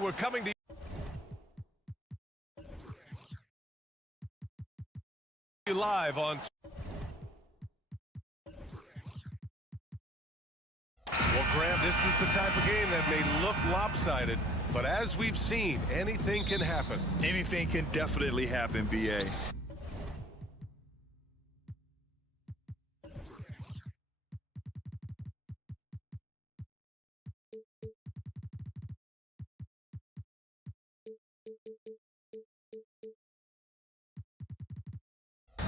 We're coming to you live on. Well, Graham, this is the type of game that may look lopsided, but as we've seen, anything can happen. Anything can definitely happen, BA.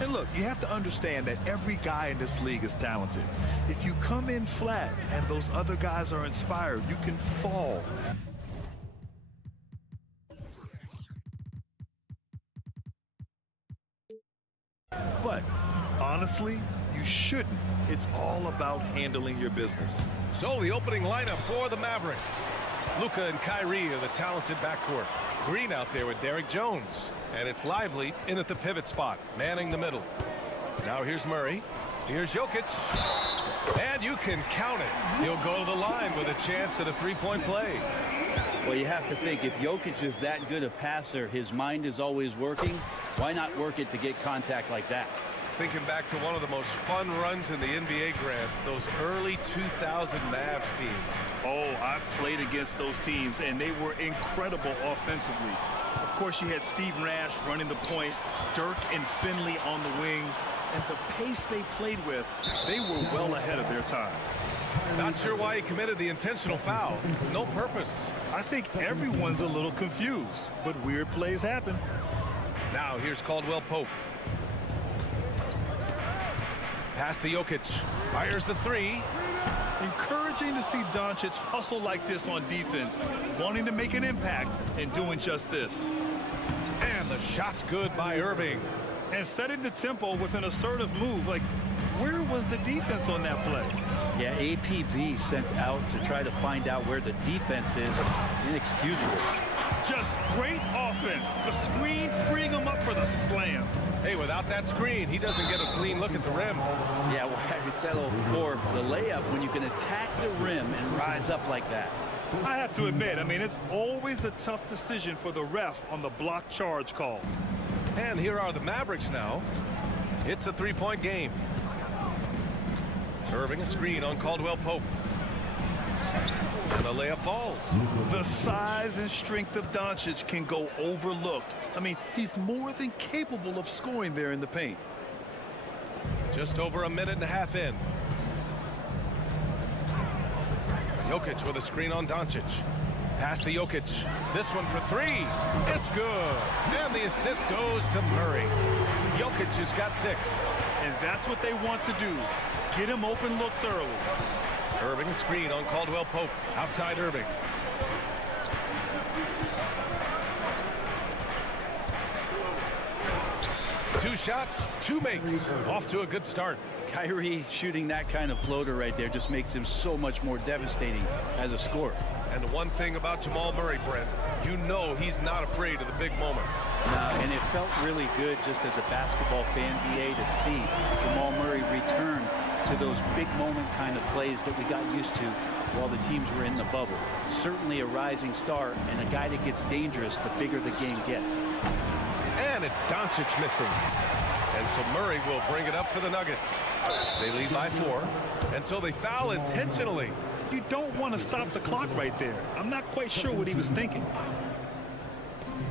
And look, you have to understand that every guy in this league is talented. If you come in flat and those other guys are inspired, you can fall. But honestly, you shouldn't. It's all about handling your business. So the opening lineup for the Mavericks. Luka and Kyrie are the talented backcourt. Green out there with Derrick Jones. And it's Lively in at the pivot spot, manning the middle. Now here's Murray. Here's Jokic. And you can count it. He'll go to the line with a chance at a three-point play. Well, you have to think, if Jokic is that good a passer, his mind is always working. Why not work it to get contact like that? Thinking back to one of the most fun runs in the NBA, Grant, those early 2000 Mavs teams. Oh, I've played against those teams, and they were incredible offensively. Of course, you had Steve Nash running the point, Dirk and Finley on the wings, and the pace they played with, they were well ahead of their time. Not sure why he committed the intentional foul. No purpose. I think everyone's a little confused, but weird plays happen. Now here's Caldwell Pope. Pass to Jokic. Fires the three. Encouraging to see Doncic hustle like this on defense, wanting to make an impact and doing just this. And the shot's good by Irving. And setting the tempo with an assertive move. Like, where was the defense on that play? Yeah, APB sent out to try to find out where the defense is. Inexcusable. Just great offense. The screen freeing him up for the slam. Hey, without that screen, he doesn't get a clean look at the rim. Yeah, well, I settled for the layup when you can attack the rim and rise up like that. I have to admit, I mean, it's always a tough decision for the ref on the block charge call. And here are the Mavericks now. It's a three-point game. Irving a screen on Caldwell Pope. And the layup falls. The size and strength of Doncic can go overlooked. I mean, he's more than capable of scoring there in the paint. Just over a minute and a half in. Jokic with a screen on Doncic. Pass to Jokic. This one for three. It's good. And the assist goes to Murray. Jokic has got 6. And that's what they want to do. Get him open looks early. Irving screen on Caldwell Pope. Outside Irving. Two shots, 2 makes. Off to a good start. Kyrie shooting that kind of floater right there just makes him so much more devastating as a scorer. And the one thing about Jamal Murray, Brent, you know he's not afraid of the big moments. And it felt really good just as a basketball fan, BA, to see Jamal Murray return to those big moment kind of plays that we got used to while the teams were in the bubble. Certainly a rising star and a guy that gets dangerous the bigger the game gets. And it's Doncic missing. And so Murray will bring it up for the Nuggets. They lead by 4. And so they foul intentionally. You don't want to stop the clock right there. I'm not quite sure what he was thinking.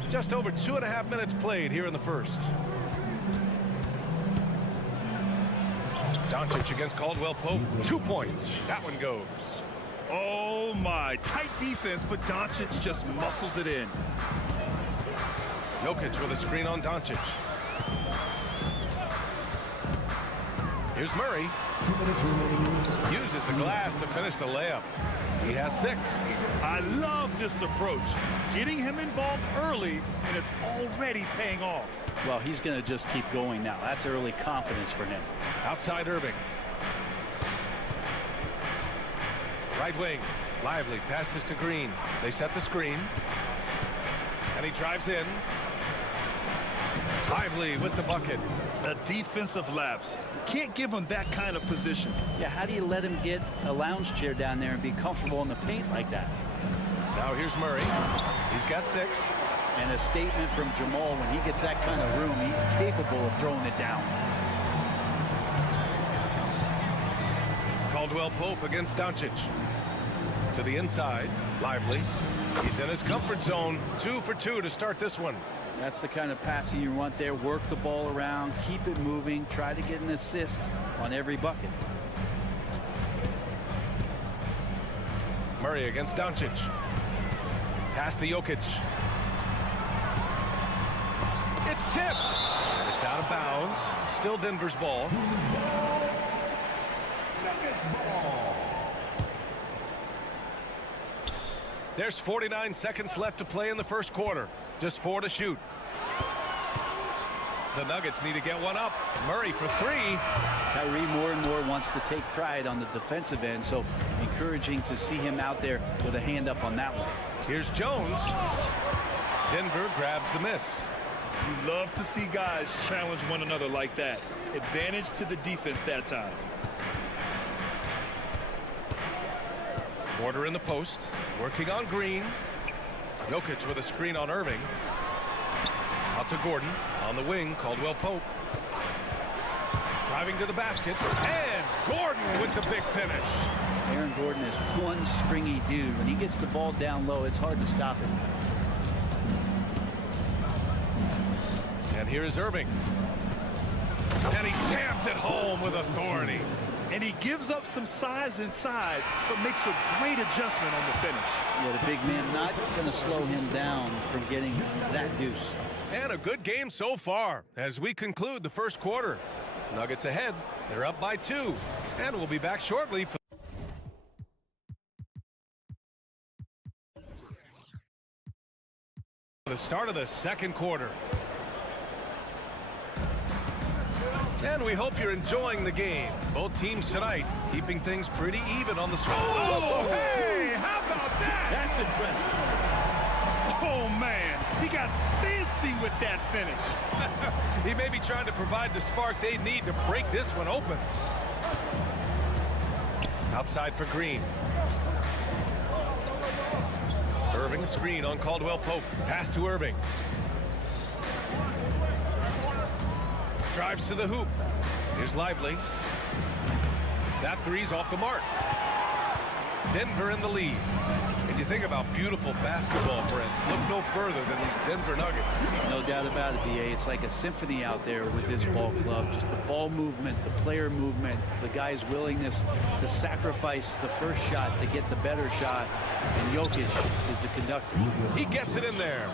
Just over 2.5 minutes played here in the first. Doncic against Caldwell Pope. 2 points. That one goes. Oh my, tight defense, but Doncic just muscles it in. Jokic with a screen on Doncic. Here's Murray. Uses the glass to finish the layup. He has 6. I love this approach. Getting him involved early, and it's already paying off. Well, he's going to just keep going now. That's early confidence for him. Outside Irving. Right wing. Lively passes to Green. They set the screen. And he drives in. Lively with the bucket. A defensive lapse. Can't give him that kind of position. Yeah, how do you let him get a lounge chair down there and be comfortable in the paint like that? Now here's Murray. He's got 6. And a statement from Jamal, when he gets that kind of room, he's capable of throwing it down. Caldwell Pope against Doncic. To the inside. Lively. He's in his comfort zone. 2 for 2 to start this one. That's the kind of passing you want there. Work the ball around, keep it moving, try to get an assist on every bucket. Murray against Doncic. Pass to Jokic. It's tipped. And it's out of bounds. Still Denver's ball. There's 49 seconds left to play in the first quarter. Just 4 to shoot. The Nuggets need to get one up. Murray for 3. Kyrie more and more wants to take pride on the defensive end, so encouraging to see him out there with a hand up on that one. Here's Jones. Denver grabs the miss. You love to see guys challenge one another like that. Advantage to the defense that time. Porter in the post. Working on Green. Jokic with a screen on Irving. Out to Gordon. On the wing, Caldwell Pope. Driving to the basket. And Gordon with the big finish. Aaron Gordon is one springy dude. When he gets the ball down low, it's hard to stop him. And here's Irving. And he jams it home with authority. And he gives up some size inside, but makes a great adjustment on the finish. Yeah, the big man not going to slow him down from getting that deuce. And a good game so far as we conclude the first quarter. Nuggets ahead. They're up by 2. And we'll be back shortly for the start of the second quarter. And we hope you're enjoying the game. Both teams tonight keeping things pretty even on the score. Oh, hey, how about that? That's impressive. Oh, man, he got fancy with that finish. He may be trying to provide the spark they need to break this one open. Outside for Green. Irving screen on Caldwell Pope. Pass to Irving. Drives to the hoop. Here's Lively. That 3's off the mark. Denver in the lead. And you think about beautiful basketball, Brent. Look no further than these Denver Nuggets. No doubt about it, BA. It's like a symphony out there with this ball club. Just the ball movement, the player movement, the guy's willingness to sacrifice the first shot to get the better shot. And Jokic is the conductor. He gets it in there.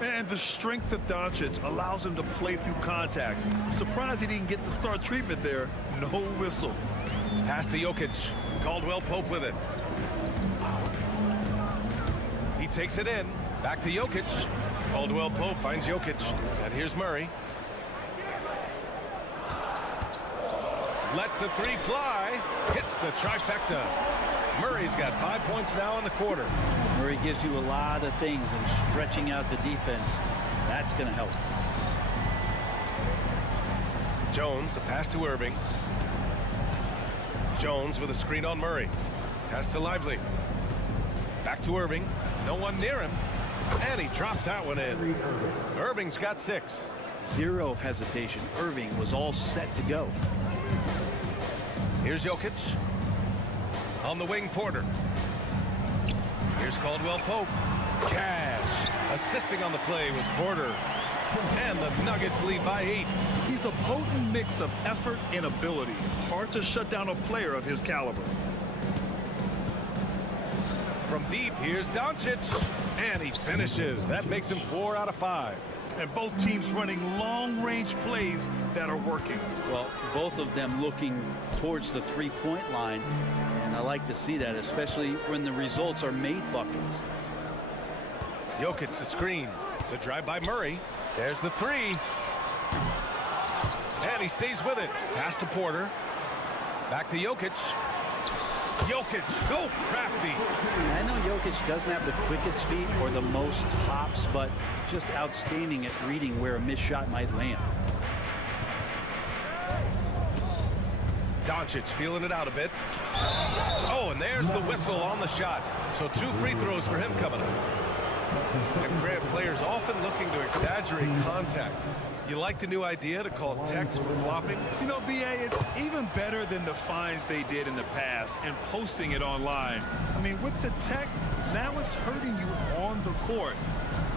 And the strength of Doncic allows him to play through contact. Surprised he didn't get the star treatment there. No whistle. Pass to Jokic. Caldwell Pope with it. He takes it in. Back to Jokic. Caldwell Pope finds Jokic. And here's Murray. Lets the 3 fly. Hits the trifecta. Murray's got 5 points now in the quarter. Murray gives you a lot of things, and stretching out the defense, that's going to help. Jones, the pass to Irving. Jones with a screen on Murray. Pass to Lively. Back to Irving. No one near him. And he drops that one in. Irving's got 6. Zero hesitation. Irving was all set to go. Here's Jokic. On the wing, Porter. Here's Caldwell Pope. Cash. Assisting on the play was Porter. And the Nuggets lead by 8. He's a potent mix of effort and ability. Hard to shut down a player of his caliber. from deep. Here's Doncic. And he finishes. That makes him 4 out of 5. And both teams running long-range plays that are working. Well, both of them looking towards the three-point line. And I like to see that, especially when the results are made buckets. Jokic the screen. The drive by Murray. There's the three. And he stays with it. Pass to Porter. Back to Jokic. Jokic, so crafty. I know Jokic doesn't have the quickest feet or the most hops, but just outstanding at reading where a missed shot might land. Doncic feeling it out a bit. Oh, and there's the whistle on the shot. So 2 free throws for him coming up. And Grant, players often looking to exaggerate contact. You like the new idea to call techs for flopping? You know, BA, it's even better than the fines they did in the past and posting it online. I mean, with the tech, now it's hurting you on the court.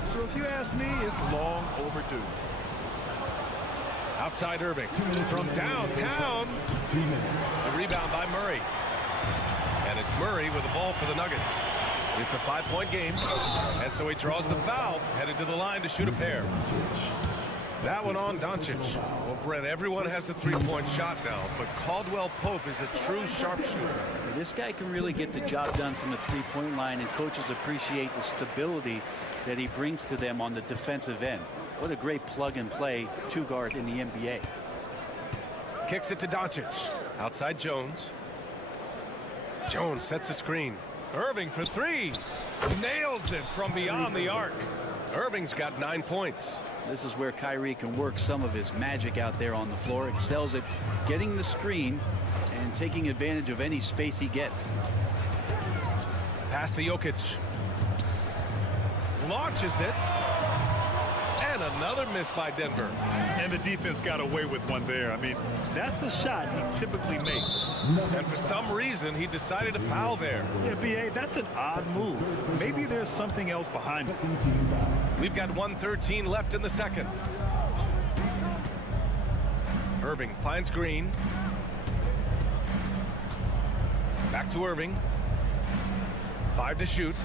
So if you ask me, it's long overdue. Outside Irving from downtown. The rebound by Murray. And it's Murray with the ball for the Nuggets. It's a 5-point game. And so he draws the foul, headed to the line to shoot a pair. That one on Doncic. Well, Brent, everyone has a three-point shot now, but Caldwell Pope is a true sharpshooter. This guy can really get the job done from the three-point line, and coaches appreciate the stability that he brings to them on the defensive end. What a great plug-and-play two-guard in the NBA. Kicks it to Doncic. Outside Jones. Jones sets a screen. Irving for three. Nails it from beyond the arc. Irving's got 9 points. This is where Kyrie can work some of his magic out there on the floor. Excels at getting the screen and taking advantage of any space he gets. Pass to Jokic. Launches it. And another miss by Denver. And the defense got away with one there. I mean, that's a shot he typically makes. And for some reason, he decided to foul there. Yeah, BA, that's an odd move. Maybe there's something else behind it. We've got 1:13 left in the second. Irving finds Green. Back to Irving. 5 to shoot.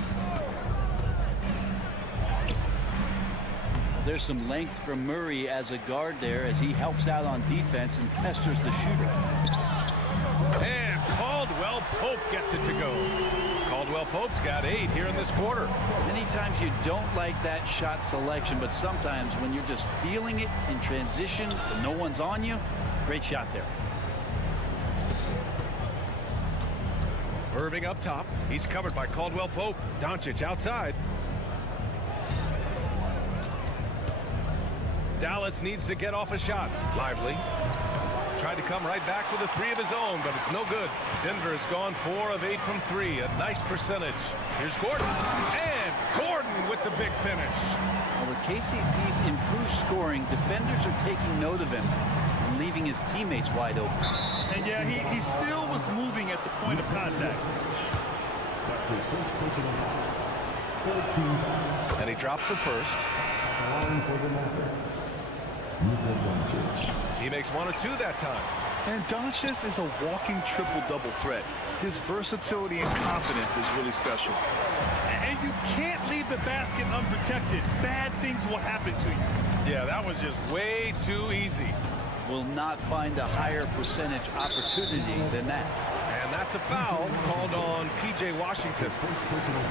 There's some length from Murray as a guard there as he helps out on defense and pesters the shooter. And Caldwell Pope gets it to go. Caldwell Pope's got 8 here in this quarter. Many times you don't like that shot selection, but sometimes when you're just feeling it in transition and no one's on you, great shot there. Irving up top. He's covered by Caldwell Pope. Doncic outside. Dallas needs to get off a shot. Lively. Tried to come right back with a 3 of his own, but it's no good. Denver has gone 4 of 8 from 3. A nice percentage. Here's Gordon. And Gordon with the big finish. Well, with KCP's improved scoring, defenders are taking note of him and leaving his teammates wide open. And yeah, he still was moving at the point of contact. That's his first personal foul. And he drops the first. For the Mavericks. He makes 1 or 2 that time. And Doncic is a walking triple-double threat. His versatility and confidence is really special. And you can't leave the basket unprotected. Bad things will happen to you. Yeah, that was just way too easy. Will not find a higher percentage opportunity than that. And that's a foul called on P.J. Washington.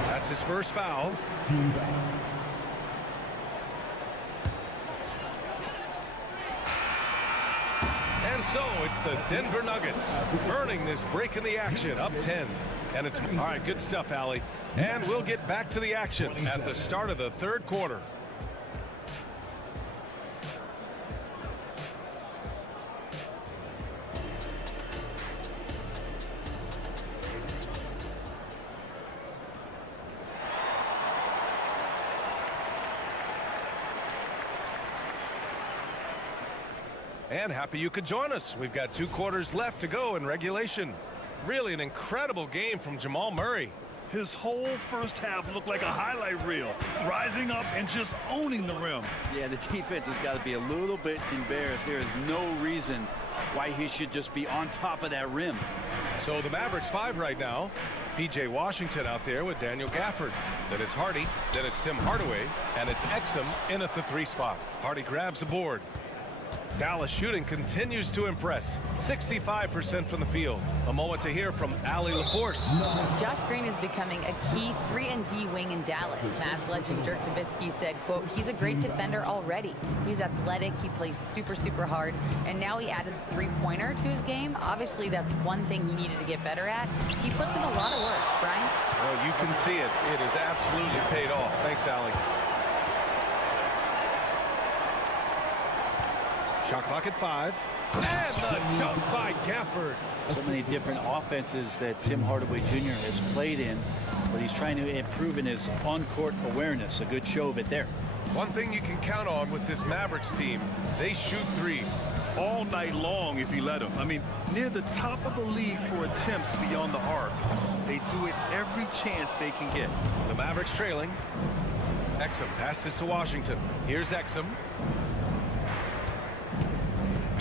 That's his first foul. Team foul. And so it's the Denver Nuggets earning this break in the action, up 10. And it's all right, good stuff, Allie. And we'll get back to the action at the start of the third quarter. And happy you could join us. We've got 2 quarters left to go in regulation. Really an incredible game from Jamal Murray. His whole first half looked like a highlight reel, rising up and just owning the rim. Yeah, the defense has got to be a little bit embarrassed. There is no reason why he should just be on top of that rim. So the Mavericks 5 right now. P.J. Washington out there with Daniel Gafford. Then it's Hardy. Then it's Tim Hardaway. And it's Exum in at the 3 spot. Hardy grabs the board. Dallas shooting continues to impress. 65% from the field. A moment to hear from Allie LaForce. Josh Green is becoming a key 3-and-D wing in Dallas. Mavs legend Dirk Nowitzki said, quote, he's a great defender already. He's athletic, he plays super hard, and now he added the 3-pointer to his game. Obviously, that's one thing he needed to get better at. He puts in a lot of work, Brian. Well, you can see it. It has absolutely paid off. Thanks, Allie. Shot clock at 5. And the dunk by Gafford. So many different offenses that Tim Hardaway Jr. has played in, but he's trying to improve in his on-court awareness. A good show of it there. One thing you can count on with this Mavericks team, they shoot threes. All night long if you let them. I mean, near the top of the league for attempts beyond the arc. They do it every chance they can get. The Mavericks trailing. Exum passes to Washington. Here's Exum.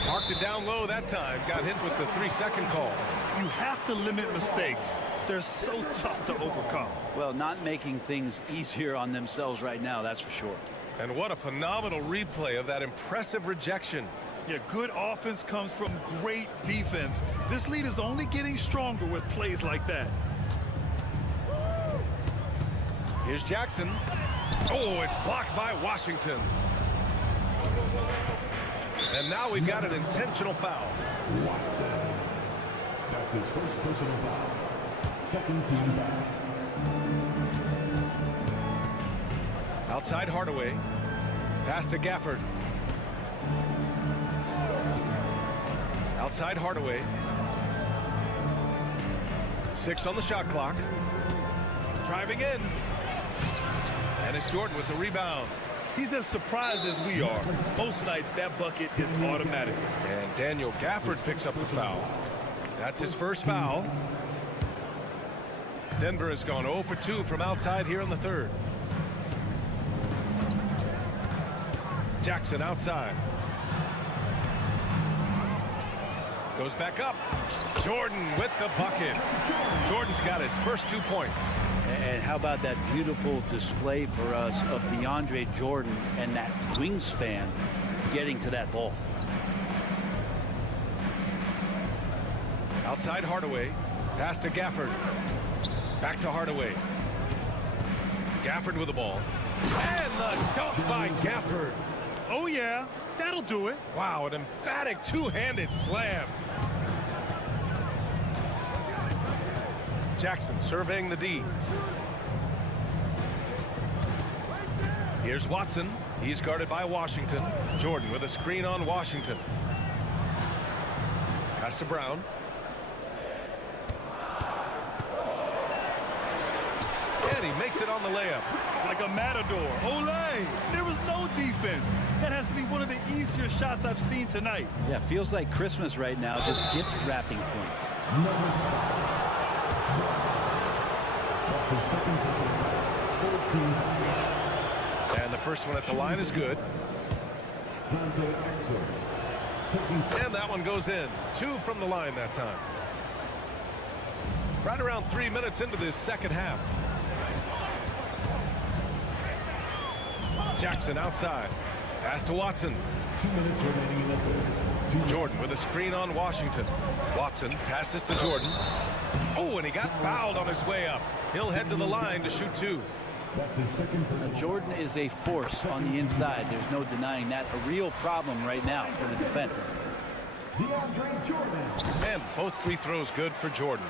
Marked it down low that time. Got hit with the 3-second call. You have to limit mistakes. They're so tough to overcome. Well, not making things easier on themselves right now, that's for sure. And what a phenomenal replay of that impressive rejection. Yeah, good offense comes from great defense. This lead is only getting stronger with plays like that. Here's Jackson. Oh, it's blocked by Washington. And now we've got an intentional foul. Watson. That's his first personal foul. Second team foul. Outside Hardaway. Pass to Gafford. Outside Hardaway. 6 on the shot clock. Driving in. And it's Jordan with the rebound. He's as surprised as we are. Most nights, that bucket is automatic. And Daniel Gafford picks up the foul. That's his first foul. Denver has gone 0 for 2 from outside here in the third. Jackson outside. Goes back up. Jordan with the bucket. Jordan's got his first 2 points. And how about that beautiful display for us of DeAndre Jordan and that wingspan getting to that ball. Outside Hardaway. Pass to Gafford. Back to Hardaway. Gafford with the ball. And the dunk by Gafford. Oh, yeah, that'll do it. Wow, an emphatic two-handed slam. Jackson surveying the D. Here's Watson. He's guarded by Washington. Jordan with a screen on Washington. Pass to Brown. And he makes it on the layup. Like a matador. Olay! There was no defense. That has to be one of the easier shots I've seen tonight. Yeah, feels like Christmas right now, just gift wrapping points. That's his second personal foul. 14 foul. And the first one at the line is good. And that one goes in. 2 from the line that time. Right around 3 minutes into this second half. Jackson outside. Pass to Watson. 2 minutes remaining in the third. Jordan with a screen on Washington. Watson passes to Jordan. Oh, and he got fouled on his way up. He'll head to the line to shoot 2. That's his second personal. Jordan is a force on the inside. There's no denying that. A real problem right now for the defense. DeAndre Jordan. And both free throws good for Jordan.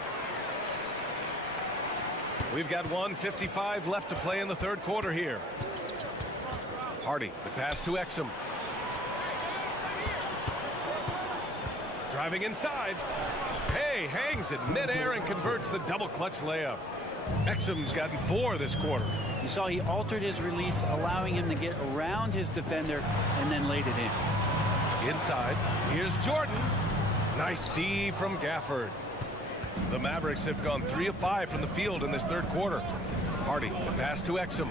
We've got 1:55 left to play in the third quarter here. Hardy, the pass to Exum. Driving inside. Hey, hangs it midair and converts the double clutch layup. Exum's gotten 4 this quarter. You saw he altered his release, allowing him to get around his defender and then laid it in. Inside, here's Jordan. Nice D from Gafford. The Mavericks have gone 3 of 5 from the field in this third quarter. Hardy, the pass to Exum.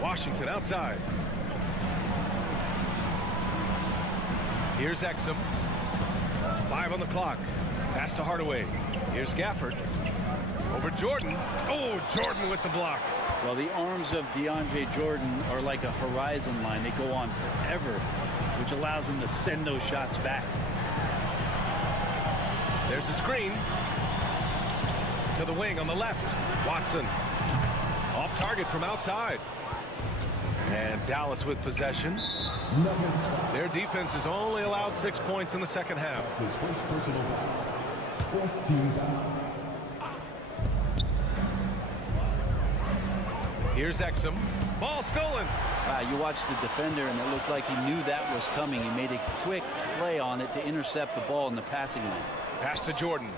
Washington outside. Here's Exum. 5 on the clock. Pass to Hardaway. Here's Gafford. Over Jordan. Oh, Jordan with the block. Well, the arms of DeAndre Jordan are like a horizon line. They go on forever, which allows him to send those shots back. There's a screen. To the wing on the left. Watson. Off target from outside. And Dallas with possession. Their defense has only allowed 6 points in the second half. His first personal foul. 14 foul. Here's Exum. Ball stolen. You watched the defender, and it looked like he knew that was coming. He made a quick play on it to intercept the ball in the passing lane. Pass to Jordan.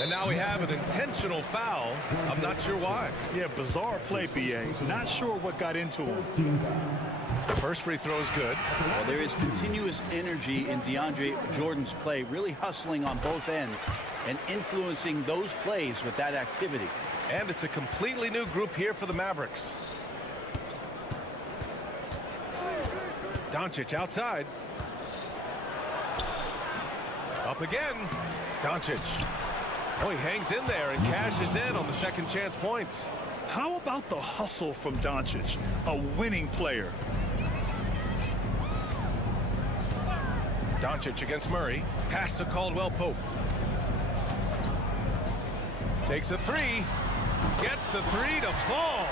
And now we have an intentional foul. I'm not sure why. Yeah, bizarre play, BA. Not sure what got into him. The first free throw is good. Well, there is continuous energy in DeAndre Jordan's play, really hustling on both ends and influencing those plays with that activity. And it's a completely new group here for the Mavericks. Doncic outside. Up again. Doncic. Oh, he hangs in there and cashes in on the second chance points. How about the hustle from Doncic, a winning player? Doncic against Murray. Pass to Caldwell Pope. Takes a three. Gets the three to fall.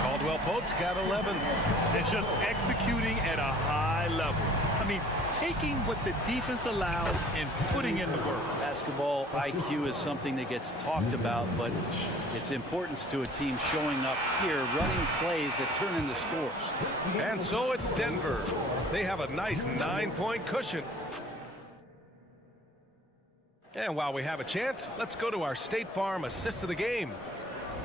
Caldwell Pope's got 11. And just executing at a high level. I mean, taking what the defense allows and putting in the work. Basketball IQ is something that gets talked about, but its importance to a team showing up here, running plays that turn into scores. And so it's Denver. They have a nice 9-point cushion. And while we have a chance, let's go to our State Farm assist of the game.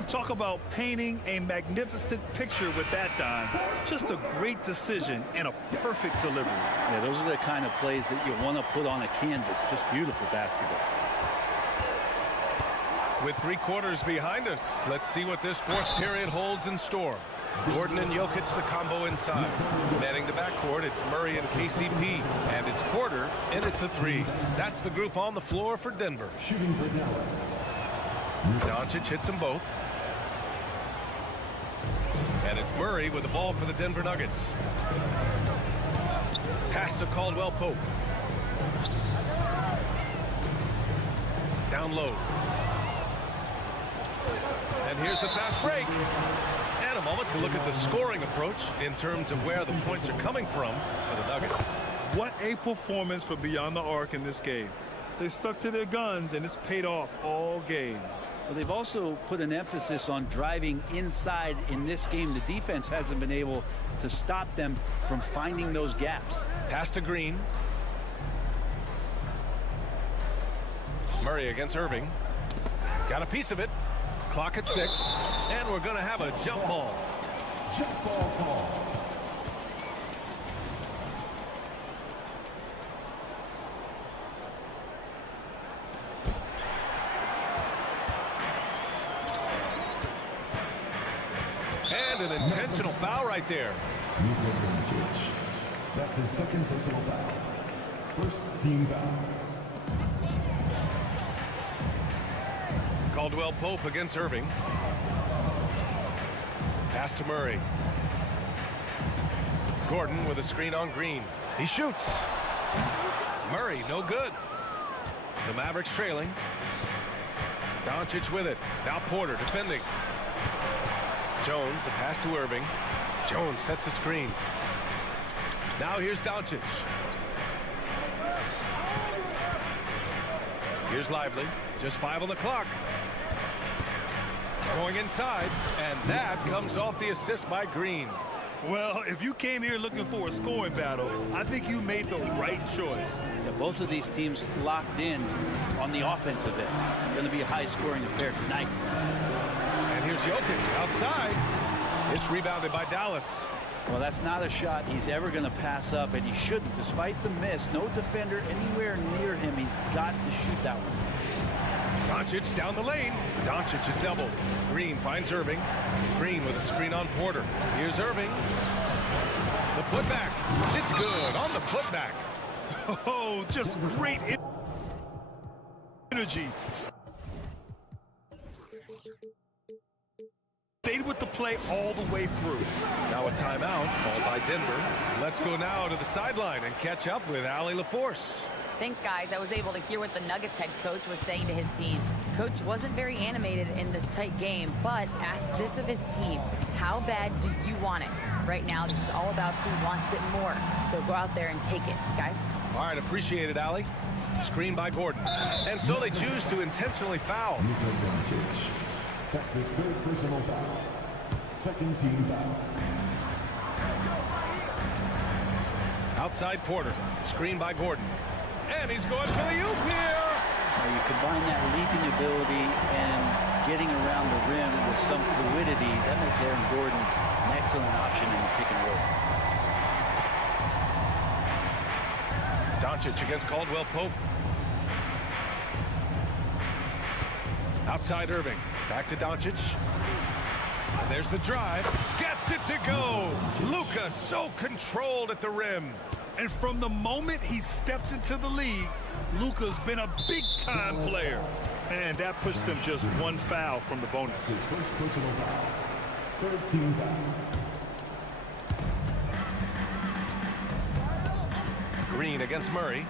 Talk about painting a magnificent picture with that, Don. Just a great decision and a perfect delivery. Yeah, those are the kind of plays that you want to put on a canvas. Just beautiful basketball. With 3 quarters behind us, let's see what this fourth period holds in store. Gordon and Jokic, the combo inside. Manning the backcourt, it's Murray and KCP. And it's Porter in at the 3. That's the group on the floor for Denver. Shooting for Dallas. Doncic hits them both. And it's Murray with the ball for the Denver Nuggets. Pass to Caldwell Pope. Down low. And here's the fast break. And a moment to look at the scoring approach in terms of where the points are coming from for the Nuggets. What a performance for Beyond the Arc in this game. They stuck to their guns, and it's paid off all game. Well, they've also put an emphasis on driving inside in this game. The defense hasn't been able to stop them from finding those gaps. Pass to Green. Murray against Irving. Got a piece of it. Clock at 6. And we're going to have a jump ball. Jump ball call. And an intentional foul right there. That's his second personal foul. First team foul. Caldwell Pope against Irving. Pass to Murray. Gordon with a screen on Green. He shoots. Murray, no good. The Mavericks trailing. Doncic with it. Now Porter defending. Jones, the pass to Irving. Jones sets a screen. Now here's Doncic. Here's Lively. Just 5 on the clock. Going inside, and that comes off the assist by Green. Well, if you came here looking for a scoring battle, I think you made the right choice. Yeah, both of these teams locked in on the offensive end. Going to be a high-scoring affair tonight. And here's Jokic outside. It's rebounded by Dallas. Well, that's not a shot he's ever going to pass up, and he shouldn't. Despite the miss, no defender anywhere near him. He's got to shoot that one. Doncic down the lane. Doncic is doubled. Green finds Irving. Green with a screen on Porter. Here's Irving. The putback. It's good on the putback. Oh, just great energy. Stayed with the play all the way through. Now a timeout called by Denver. Let's go now to the sideline and catch up with Allie LaForce. Thanks, guys. I was able to hear what the Nuggets head coach was saying to his team. Coach wasn't very animated in this tight game, but asked this of his team. How bad do you want it? Right now, this is all about who wants it more. So go out there and take it, guys. All right, appreciate it, Allie. Screen by Gordon. And so they choose to intentionally foul. Luka Doncic. That's his third personal foul. Second team foul. Outside Porter. Screen by Gordon. And he's going for the oop here. Now you combine that leaping ability and getting around the rim with some fluidity. That makes Aaron Gordon an excellent option in the pick and roll. Doncic against Caldwell Pope. Outside Irving. Back to Doncic. And there's the drive. Gets it to go. Luka so controlled at the rim. And from the moment he stepped into the league, Luka's been a big-time player. And that puts them just one foul from the bonus. His first personal foul. Third team foul. Green against Murray.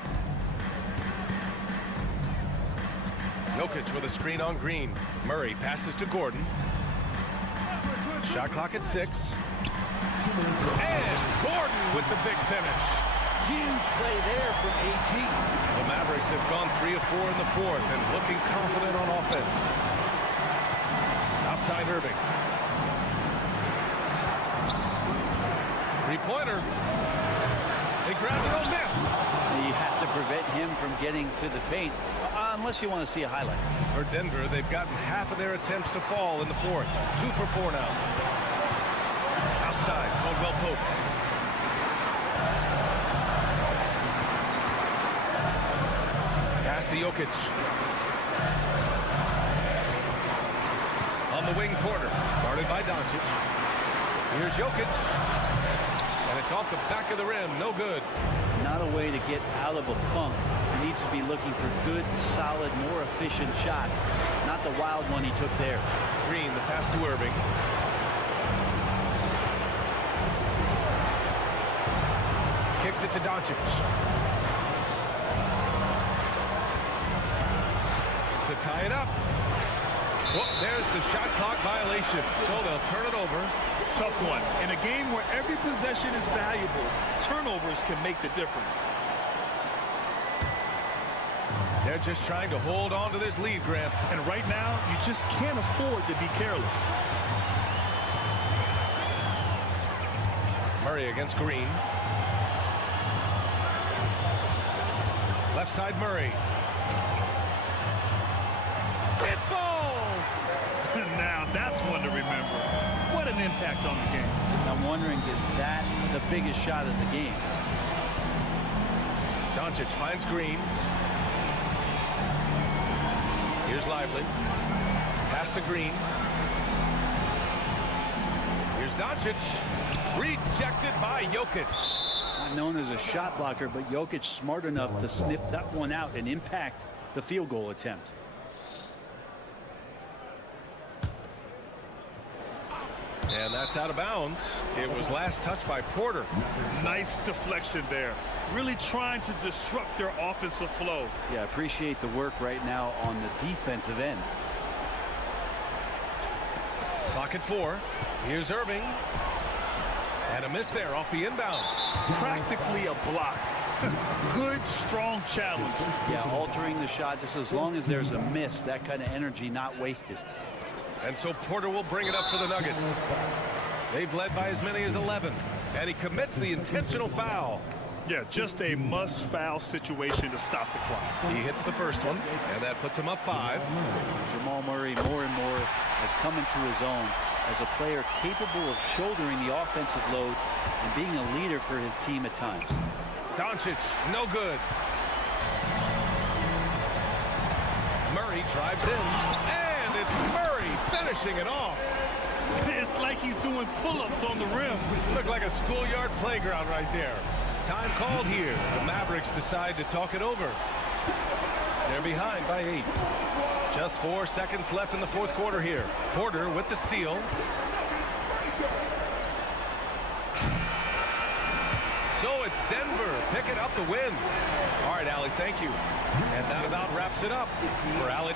Jokic with a screen on Green. Murray passes to Gordon. Shot clock at 6. And Gordon with the big finish. Huge play there from AG. The Mavericks have gone 3 of 4 in the fourth and looking confident on offense. Outside Irving. Three-pointer. They grab it, don't miss. You have to prevent him from getting to the paint, unless you want to see a highlight. For Denver, they've gotten half of their attempts to fall in the fourth. 2 for 4 now. Outside, Caldwell Pope. Pass to Jokic. On the wing, Porter. Guarded by Doncic. Here's Jokic. And it's off the back of the rim. No good. Not a way to get out of a funk. He needs to be looking for good, solid, more efficient shots. Not the wild one he took there. Green, the pass to Irving. Kicks it to Doncic. To tie it up. Well, there's the shot clock violation. So they'll turn it over. Tough one. In a game where every possession is valuable, turnovers can make the difference. They're just trying to hold on to this lead, Grant. And right now, you just can't afford to be careless. Murray against Green. Left side Murray. It falls! Now that's one to remember. What an impact on the game. I'm wondering, is that the biggest shot of the game? Doncic finds Green. Here's Lively. Pass to Green. Here's Doncic. Rejected by Jokic. Not known as a shot blocker, but Jokic smart enough to sniff that one out and impact the field goal attempt. And that's out of bounds. It was last touched by Porter. Nice deflection there. Really trying to disrupt their offensive flow. Yeah, appreciate the work right now on the defensive end. Clock at 4. Here's Irving. And a miss there off the inbound. Practically a block. Good, strong challenge. Yeah, altering the shot just as long as there's a miss, that kind of energy not wasted. And so Porter will bring it up for the Nuggets. They've led by as many as 11. And he commits the intentional foul. Yeah, just a must-foul situation to stop the clock. He hits the first one, and that puts him up 5. Jamal Murray more and more has come into his own as a player capable of shouldering the offensive load and being a leader for his team at times. Doncic, no good. Murray Curry drives in, and it's Murray finishing it off. It's like he's doing pull-ups on the rim. Looked like a schoolyard playground right there. Time called here. The Mavericks decide to talk it over. They're behind by 8. Just 4 seconds left in the fourth quarter here. Porter with the steal. So it's Denver picking up the win. All right, Allie, thank you. And that about wraps it up for Allie.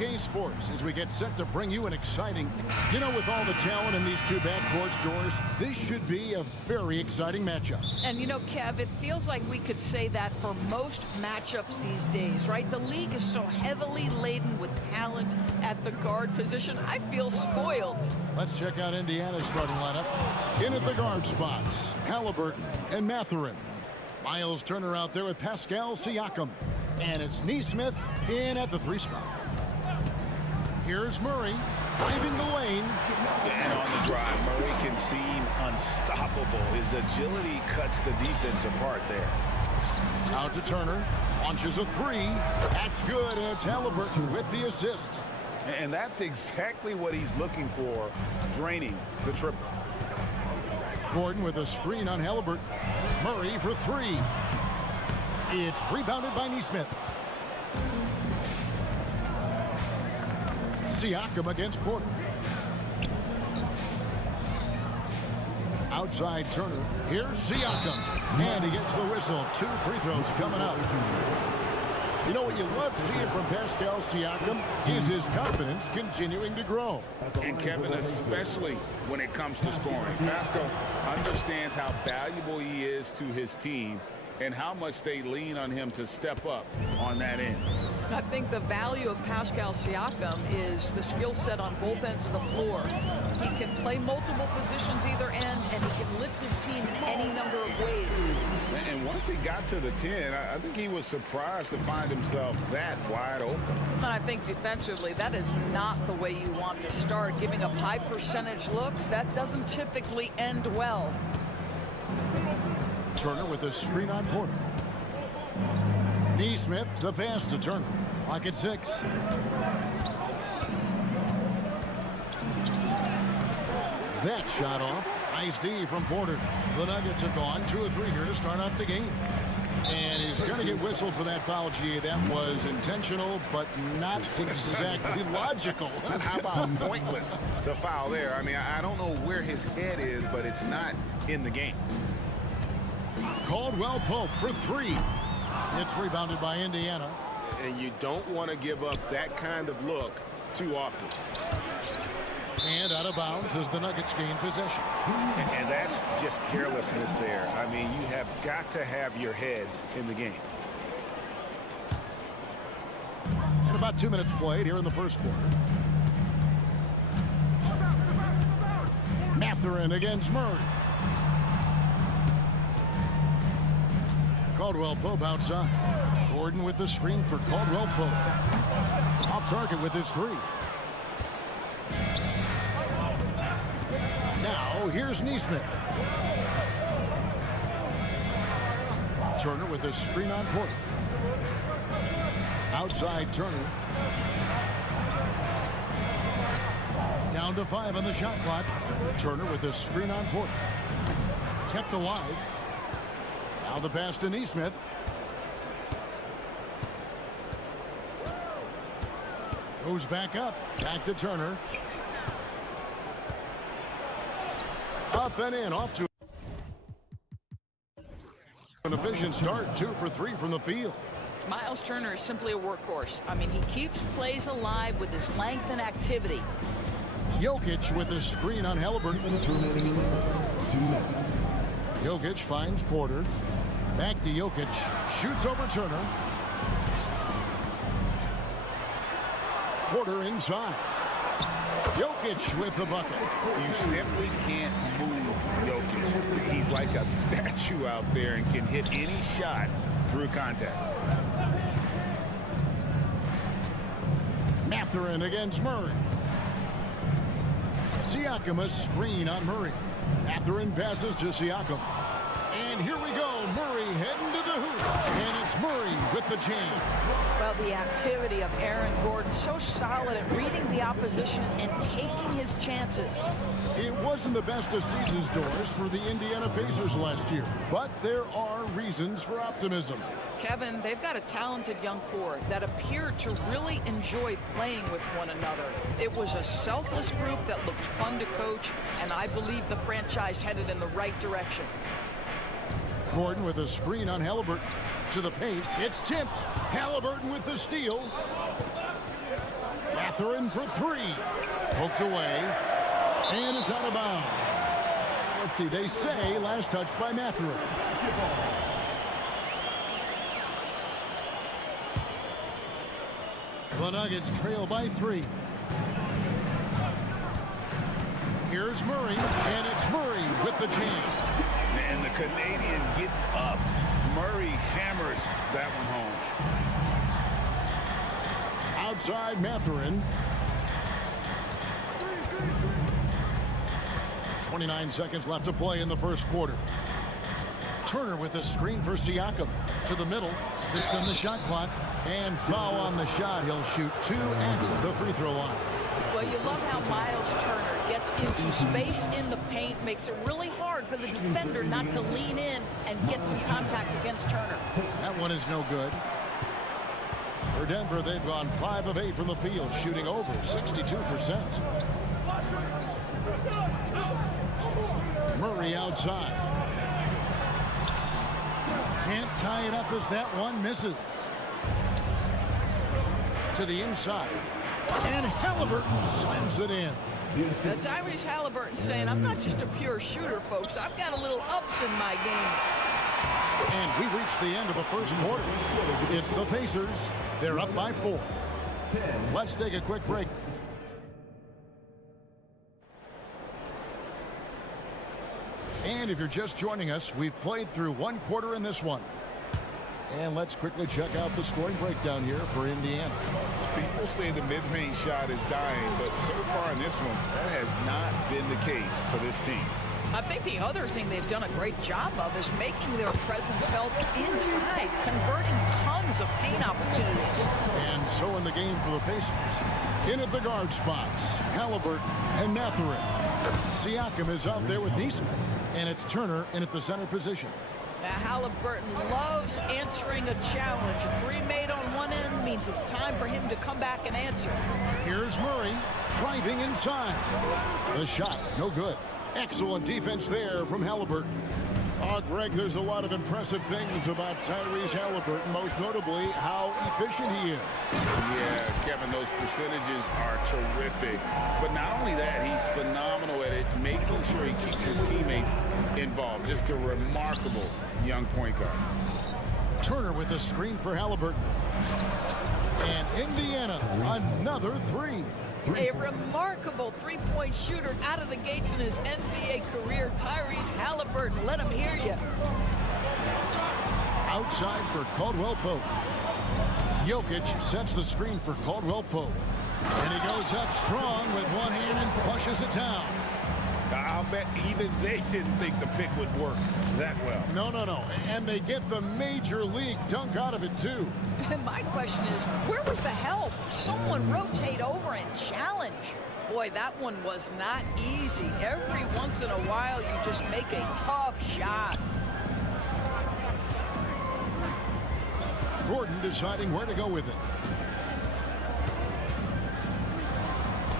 UK Sports as we get set to bring you an exciting, with all the talent in these two backcourts, Doris, this should be a very exciting matchup. And Kev, it feels like we could say that for most matchups these days, right? The league is so heavily laden with talent at the guard position. I feel spoiled. Let's check out Indiana's starting lineup. In at the guard spots, Halliburton and Mathurin. Miles Turner out there with Pascal Siakam. And it's Neesmith in at the 3 spot. Here's Murray, driving the lane. And on the drive, Murray can seem unstoppable. His agility cuts the defense apart there. Out to Turner, launches a 3. That's good, and it's Halliburton with the assist. And that's exactly what he's looking for, draining the triple. Gordon with a screen on Halliburton. Murray for 3. It's rebounded by Neesmith. Siakam against Porter. Outside Turner. Here's Siakam. And he gets the whistle. 2 free throws coming up. What you love seeing from Pascal Siakam is his confidence continuing to grow. And Kevin, especially when it comes to scoring. Pascal understands how valuable he is to his team and how much they lean on him to step up on that end. I think the value of Pascal Siakam is the skill set on both ends of the floor. He can play multiple positions either end, and he can lift his team in any number of ways. And once he got to the 10, I think he was surprised to find himself that wide open. And I think defensively, that is not the way you want to start. Giving up high percentage looks, that doesn't typically end well. Turner with a screen on Porter. Neesmith, the pass to Turner. Clock at 6. That shot off. Nice D from Porter. The Nuggets have gone 2 of 3 here to start out the game. And he's going to get whistled for that foul, G. That was intentional, but not exactly logical. How about pointless to foul there? I mean, I don't know where his head is, but it's not in the game. Caldwell Pope for 3. It's rebounded by Indiana. And you don't want to give up that kind of look too often. And out of bounds as the Nuggets gain possession. And that's just carelessness there. I mean, you have got to have your head in the game. And about 2 minutes played here in the first quarter. Mathurin against Murray. Caldwell Pope outside. Gordon with the screen for Caldwell Pope. Off target with his 3. Now here's Neesmith. Turner with a screen on Porter. Outside Turner. Down to 5 on the shot clock. Turner with a screen on Porter. Kept alive. Now the pass to Neesmith. Goes back up. Back to Turner. Up and in. Off to an efficient start. 2 for 3 from the field. Miles Turner is simply a workhorse. I mean, he keeps plays alive with his length and activity. Jokic with a screen on Halliburton. Jokic finds Porter. Back to Jokic. Shoots over Turner. Porter inside. Jokic with the bucket. You simply can't move Jokic. He's like a statue out there and can hit any shot through contact. Mathurin against Murray. Siakam a screen on Murray. Mathurin passes to Siakam. And here we go. Murray heading to the hoop. And it's Murray with the jam. Well, the activity of Aaron Gordon, so solid at reading the opposition and taking his chances. It wasn't the best of season's doors for the Indiana Pacers last year, but there are reasons for optimism. Kevin, they've got a talented young core that appeared to really enjoy playing with one another. It was a selfless group that looked fun to coach, and I believe the franchise headed in the right direction. Gordon with a screen on Halliburton. To the paint. It's tipped. Halliburton with the steal. Mathurin for three. Poked away. And it's out of bounds. Let's see. They say last touch by Mathurin. The Nuggets trail by 3. Here's Murray. And it's Murray with the jam. And the Canadian getting up. Murray hammers that one home. Outside Mathurin. 29 seconds left to play in the first quarter. Turner with a screen for Siakam. To the middle. 6 on the shot clock. And foul on the shot. He'll shoot 2 at the free throw line. Well, you love how Miles Turner gets into space in the paint, makes it really hard for the defender not to lean in and get some contact against Turner. That one is no good. For Denver, they've gone 5 of 8 from the field, shooting over 62%. Murray outside. Can't tie it up as that one misses. To the inside. And Halliburton slams it in. Tyrese Halliburton saying, I'm not just a pure shooter, folks. I've got a little ups in my game. And we reached the end of the first quarter. It's the Pacers. They're up by 4. Let's take a quick break. And if you're just joining us, we've played through 1 quarter in this one. And let's quickly check out the scoring breakdown here for Indiana. People say the mid-range shot is dying, but so far in this one, that has not been the case for this team. I think the other thing they've done a great job of is making their presence felt inside, converting tons of paint opportunities. And so in the game for the Pacers. In at the guard spots, Halliburton and Mathurin. Siakam is out there with Neesmith. And it's Turner in at the center position. Now, Halliburton loves answering a challenge. A 3 made on one end means it's time for him to come back and answer. Here's Murray driving inside. The shot, no good. Excellent defense there from Halliburton. Greg, there's a lot of impressive things about Tyrese Halliburton, most notably how efficient he is. Yeah, Kevin, those percentages are terrific. But not only that, he's phenomenal at it, making sure he keeps his teammates involved. Just a remarkable young point guard. Turner with a screen for Halliburton. And Indiana, another 3. A remarkable three-point shooter out of the gates in his NBA career, Tyrese Halliburton. Let him hear you. Outside for Caldwell Pope. Jokic sets the screen for Caldwell Pope. And he goes up strong with one hand and flushes it down. I'll bet even they didn't think the pick would work that well. No. And they get the major league dunk out of it, too. My question is, where was the help? Someone rotate over and challenge. Boy, that one was not easy. Every once in a while, you just make a tough shot. Gordon deciding where to go with it.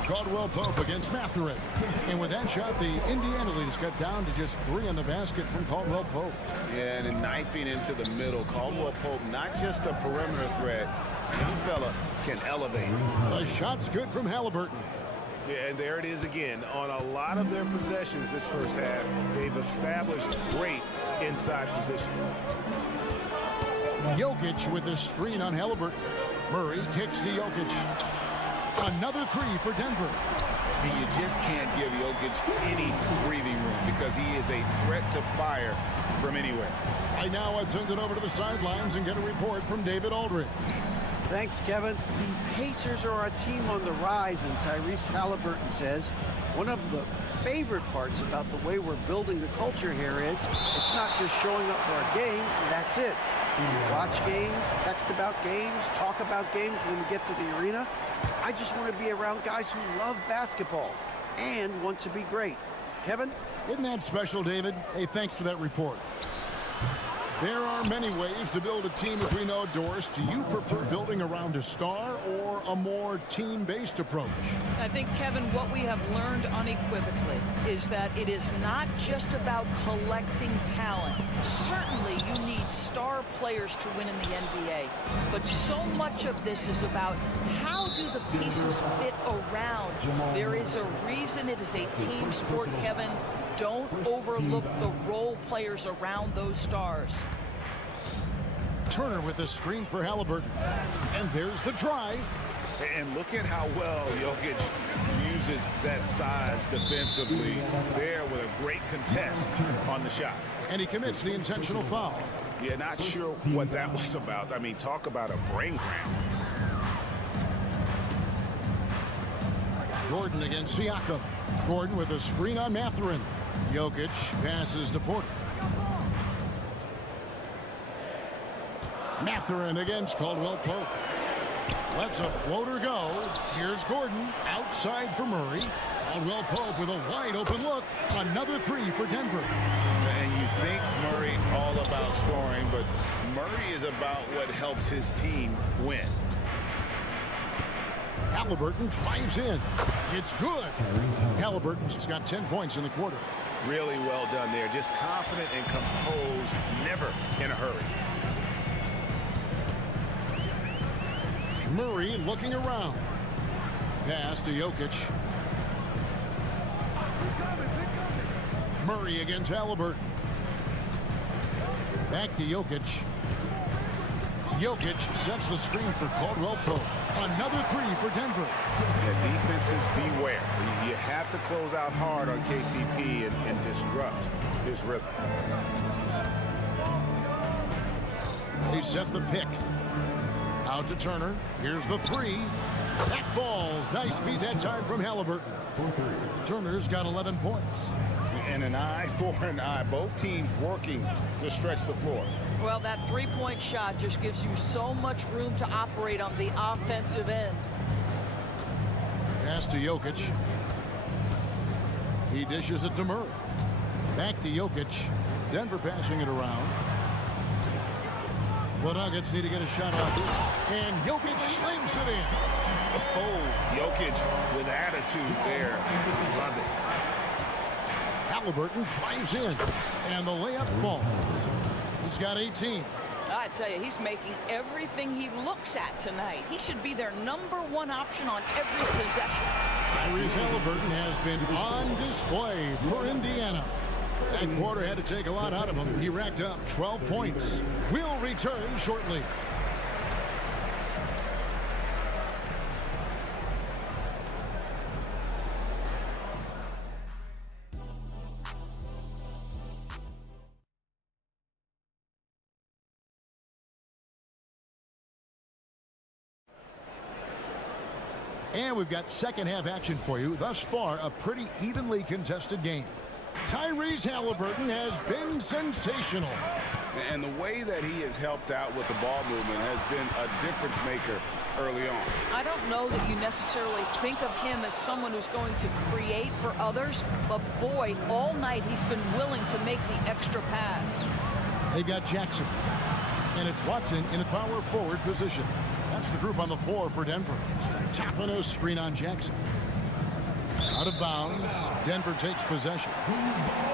Caldwell Pope against Mathurin. And with that shot, the Indiana lead is cut down to just 3 on the basket from Caldwell Pope. Yeah, and then knifing into the middle. Caldwell Pope, not just a perimeter threat. Young fella can elevate. The shot's good from Halliburton. Yeah, and there it is again. On a lot of their possessions this first half, they've established great inside position. Jokic with a screen on Halliburton. Murray kicks to Jokic. Another 3 for Denver. And you just can't give Jokic any breathing room because he is a threat to fire from anywhere. Right now, I'd send it over to the sidelines and get a report from David Aldridge. Thanks, Kevin. The Pacers are a team on the rise, and Tyrese Halliburton says One of the favorite parts about the way we're building the culture here is it's not just showing up for a game, and that's it. We watch games, text about games, talk about games when we get to the arena. I just want to be around guys who love basketball and want to be great. Kevin? Isn't that special, David? Hey, thanks for that report. There are many ways to build a team, as we know, Doris. Do you prefer building around a star or a more team-based approach? I think, Kevin, what we have learned unequivocally is that it is not just about collecting talent. Certainly, you need star players to win in the NBA. But so much of this is about how do the pieces fit around. There is a reason it is a team sport, Kevin. Don't overlook the role players around those stars. Turner with a screen for Halliburton. And there's the drive. And look at how well Jokic uses that size defensively there with a great contest on the shot. And he commits the intentional foul. Yeah, not sure what that was about. I mean, talk about a brain cramp. Gordon against Siakam. Gordon with a screen on Mathurin. Jokic passes to Porter. Mathurin against Caldwell Pope. Lets a floater go. Here's Gordon outside for Murray. Caldwell Pope with a wide open look. Another three for Denver. And you think Murray all about scoring, but Murray is about what helps his team win. Halliburton drives in. It's good. Halliburton's got 10 points in the quarter. Really well done there. Just confident and composed, never in a hurry. Murray looking around. Pass to Jokic. Murray against Halliburton. Back to Jokic. Jokic sets the screen for Caldwell Pope. Another three for Denver. Yeah, defenses beware. You have to close out hard on KCP and disrupt his rhythm. They set the pick. Out to Turner. Here's the three. That falls. Nice feed that time from Halliburton. Turner's got 11 points. And an eye for an eye. Both teams working to stretch the floor. Well, that three-point shot just gives you so much room to operate on the offensive end. Pass to Jokic. He dishes it to Murray. Back to Jokic. Denver passing it around. The Nuggets need to get a shot off here. And Jokic slams it in. Oh, Jokic with attitude there. Love it. Halliburton drives in. And the layup falls. He's got 18. I tell you, he's making everything he looks at tonight. He should be their #1 option on every possession. Tyrese Halliburton has been on display for Indiana. That quarter had to take a lot out of him. He racked up 12 points. We'll return shortly. And we've got second half action for you. Thus far, a pretty evenly contested game. Tyrese Halliburton has been sensational. And the way that he has helped out with the ball movement has been a difference maker early on. I don't know that you necessarily think of him as someone who's going to create for others, but boy, all night he's been willing to make the extra pass. They've got Jackson. And it's Watson in a power forward position. That's the group on the floor for Denver. Tapping a screen on Jackson. Out of bounds. Denver takes possession.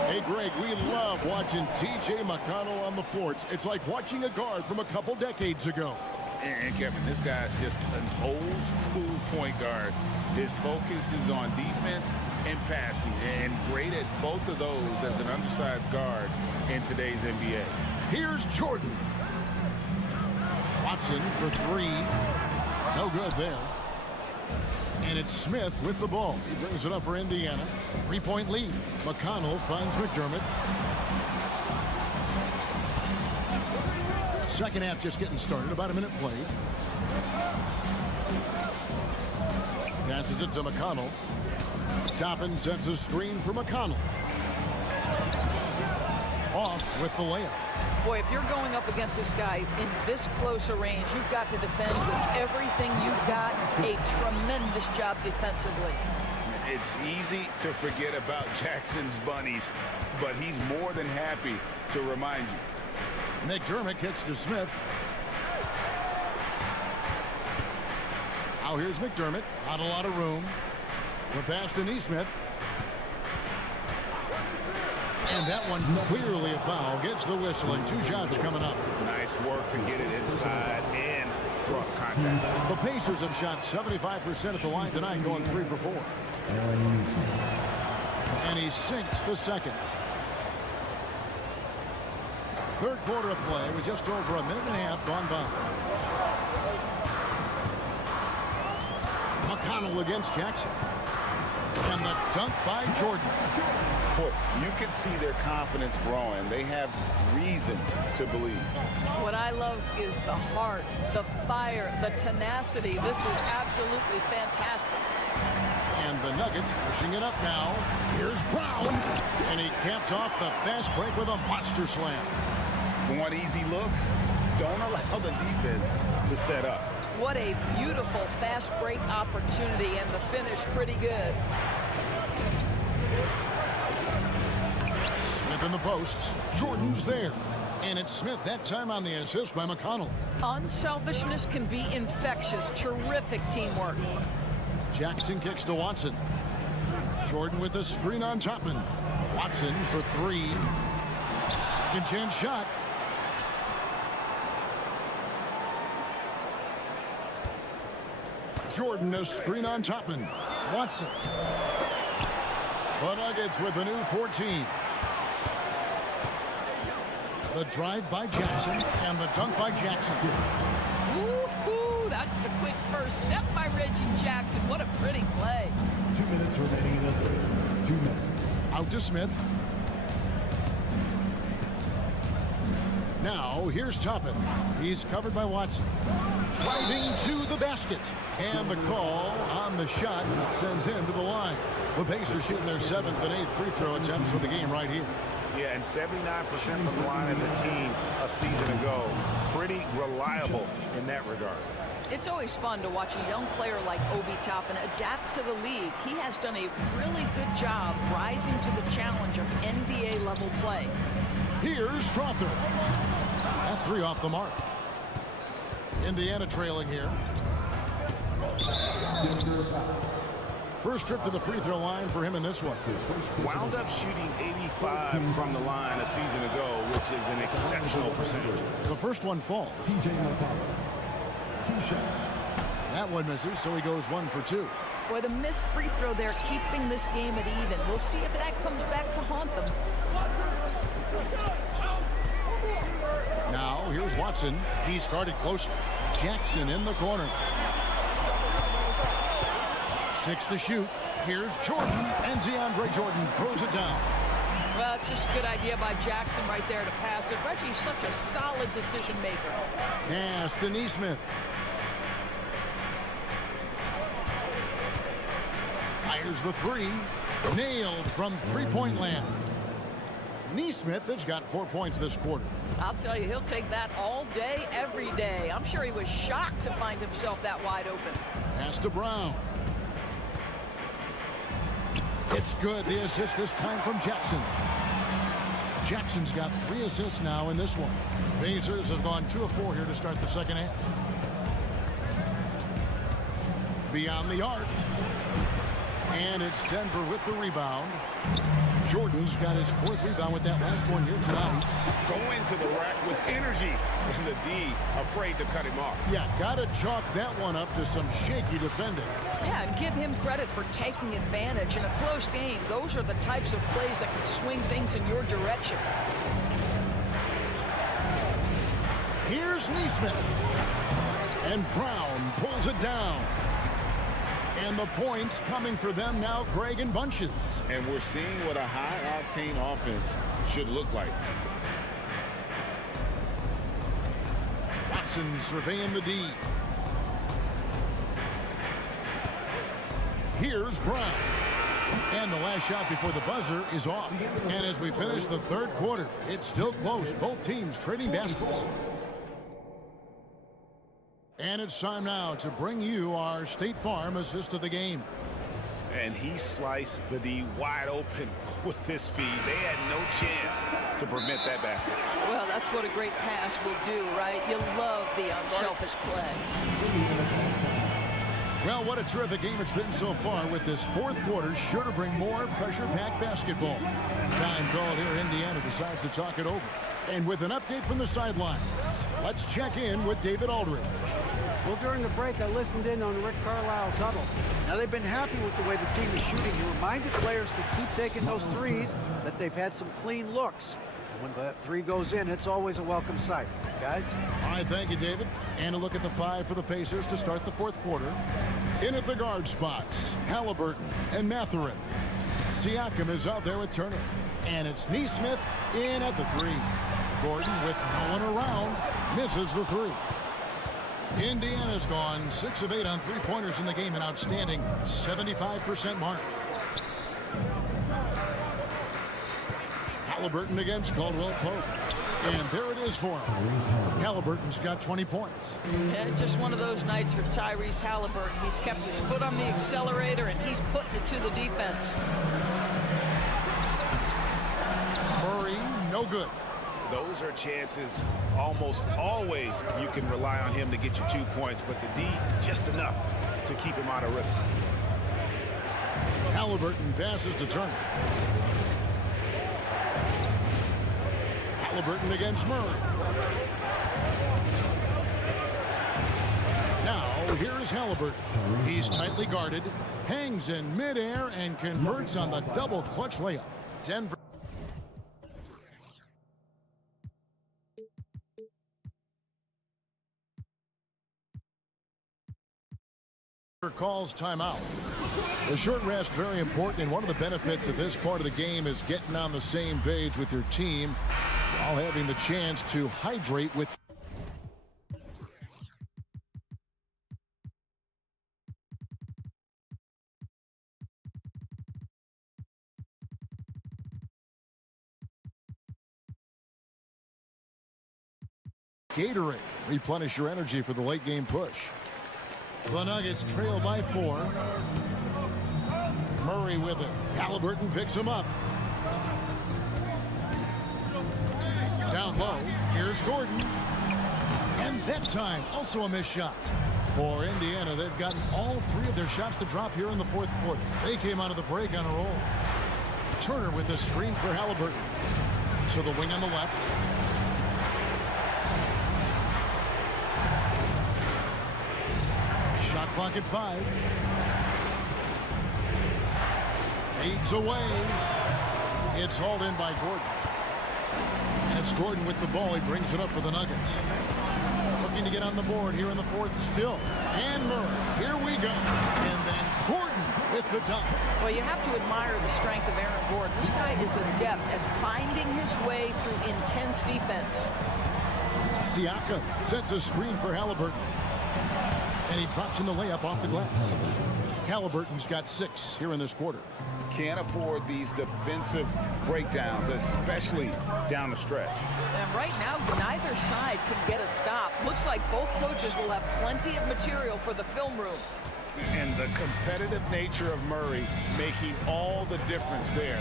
Hey, Greg, we love watching T.J. McConnell on the floor. It's like watching a guard from a couple decades ago. And Kevin, this guy's just an old school point guard. His focus is on defense and passing, and great at both of those as an undersized guard in today's NBA. Here's Jordan. Watson for three. No good there. And it's Smith with the ball. He brings it up for Indiana. 3-point lead. McConnell finds McDermott. Second half just getting started. About a minute played. Passes it to McConnell. Toppin sets a screen for McConnell. Off with the layup. Boy, if you're going up against this guy in this close a range, you've got to defend with everything you've got. A tremendous job defensively. It's easy to forget about Jackson's bunnies, but he's more than happy to remind you. McDermott kicks to Smith. Now here's McDermott. Not a lot of room. The pass to Neesmith. And that one clearly a foul. Gets the whistle and 2 shots coming up. Nice work to get it inside and draw contact. The Pacers have shot 75% at the line tonight, going 3 for 4. And he sinks the second. Third quarter of play with just over a minute and a half gone by. McConnell against Jackson. And the dunk by Jordan. Boy, you can see their confidence growing. They have reason to believe. What I love is the heart, the fire, the tenacity. This is absolutely fantastic. And the Nuggets pushing it up now. Here's Brown. And he caps off the fast break with a monster slam. Want easy looks? Don't allow the defense to set up. What a beautiful fast break opportunity, and the finish pretty good. Smith in the posts. Jordan's there. And it's Smith that time on the assist by McConnell. Unselfishness can be infectious. Terrific teamwork. Jackson kicks to Watson. Jordan with a screen on Toppin. Watson for 3. Second chance shot. Jordan a screen on Toppin. Watson. The Nuggets with a new 14. The drive by Jackson and the dunk by Jackson. Woo-hoo, that's the quick first step by Reggie Jackson. What a pretty play. 2 minutes remaining in the third. 2 minutes. Out to Smith. Now here's Toppin. He's covered by Watson. Driving to the basket. And the call on the shot that sends him to the line. The Pacers shooting their 7th and 8th free throw attempts for the game right here. Yeah, and 79% from the line as a team a season ago. Pretty reliable in that regard. It's always fun to watch a young player like Obi Toppin adapt to the league. He has done a really good job rising to the challenge of NBA-level play. Here's Strother. That 3 off the mark. Indiana trailing here. First trip to the free throw line for him in this one. Wound up shooting 85 from the line a season ago, which is an exceptional percentage. The first one falls. That one misses, so he goes 1 for 2. Boy, the missed free throw there, keeping this game at even. We'll see if that comes back to haunt them. Now, here's Watson. He's guarded closely. Jackson in the corner. 6 to shoot. Here's Jordan, and DeAndre Jordan throws it down. Well, it's just a good idea by Jackson right there to pass it. Reggie's such a solid decision maker. Pass to Neesmith. Fires the 3. Nailed from three-point land. Neesmith has got 4 points this quarter. I'll tell you, he'll take that all day, every day. I'm sure he was shocked to find himself that wide open. Pass to Brown. It's good. The assist this time from Jackson. Jackson's got 3 assists now in this one. Pacers have gone 2 of 4 here to start the second half. Beyond the arc. And it's Denver with the rebound. Jordan's got his 4th rebound with that last one here tonight. Go into the rack with energy, and the D afraid to cut him off. Yeah, gotta chalk that one up to some shaky defending. Yeah, and give him credit for taking advantage in a close game. Those are the types of plays that can swing things in your direction. Here's Neesmith. And Brown pulls it down. And the points coming for them now, Greg and Bunches. And we're seeing what a high-octane offense should look like. Watson surveying the D. Here's Brown. And the last shot before the buzzer is off. And as we finish the third quarter, it's still close. Both teams trading baskets. And it's time now to bring you our State Farm assist of the game. And he sliced the D wide open with his feed. They had no chance to prevent that basket. Well, that's what a great pass will do, right? You love the unselfish play. Well, what a terrific game it's been so far, with this fourth quarter sure to bring more pressure-packed basketball. Time called here. Indiana decides to talk it over. And with an update from the sideline, let's check in with David Aldridge. Well, during the break, I listened in on Rick Carlisle's huddle. Now, they've been happy with the way the team is shooting. He reminded players to keep taking those threes, that they've had some clean looks. And when that three goes in, it's always a welcome sight. Guys? All right, thank you, David. And a look at the five for the Pacers to start the fourth quarter. In at the guard spots, Halliburton and Matherin. Siakam is out there with Turner. And it's Neesmith in at the three. Gordon, with no one around, misses the three. Indiana's gone 6 of 8 on three-pointers in the game, an outstanding 75% mark. Halliburton against Caldwell Pope. And there it is for him. Halliburton's got 20 points. Yeah, just one of those nights for Tyrese Halliburton. He's kept his foot on the accelerator, and he's putting it to the defense. Murray, no good. Those are chances almost always you can rely on him to get you 2 points, but the D just enough to keep him out of rhythm. Halliburton passes to Turner. Halliburton against Murray. Now, here's Halliburton. He's tightly guarded, hangs in midair, and converts on the double clutch layup. Denver. Calls timeout. The short rest very important, and one of the benefits of this part of the game is getting on the same page with your team while having the chance to hydrate with. Gatorade. Replenish your energy for the late game push. The Nuggets trail by 4. Murray with it. Halliburton picks him up. Down low. Here's Gordon. And that time, also a missed shot. For Indiana, they've gotten all 3 of their shots to drop here in the fourth quarter. They came out of the break on a roll. Turner with a screen for Halliburton. To the wing on the left. Shot clock at 5. Fades away. It's hauled in by Gordon. And it's Gordon with the ball. He brings it up for the Nuggets. Looking to get on the board here in the fourth still. And Murray. Here we go. And then Gordon with the dunk. Well, you have to admire the strength of Aaron Gordon. This guy is adept at finding his way through intense defense. Siakam sets a screen for Halliburton. And he drops in the layup off the glass. Halliburton's got 6 here in this quarter. Can't afford these defensive breakdowns, especially down the stretch. And right now, neither side can get a stop. Looks like both coaches will have plenty of material for the film room. And the competitive nature of Murray making all the difference there,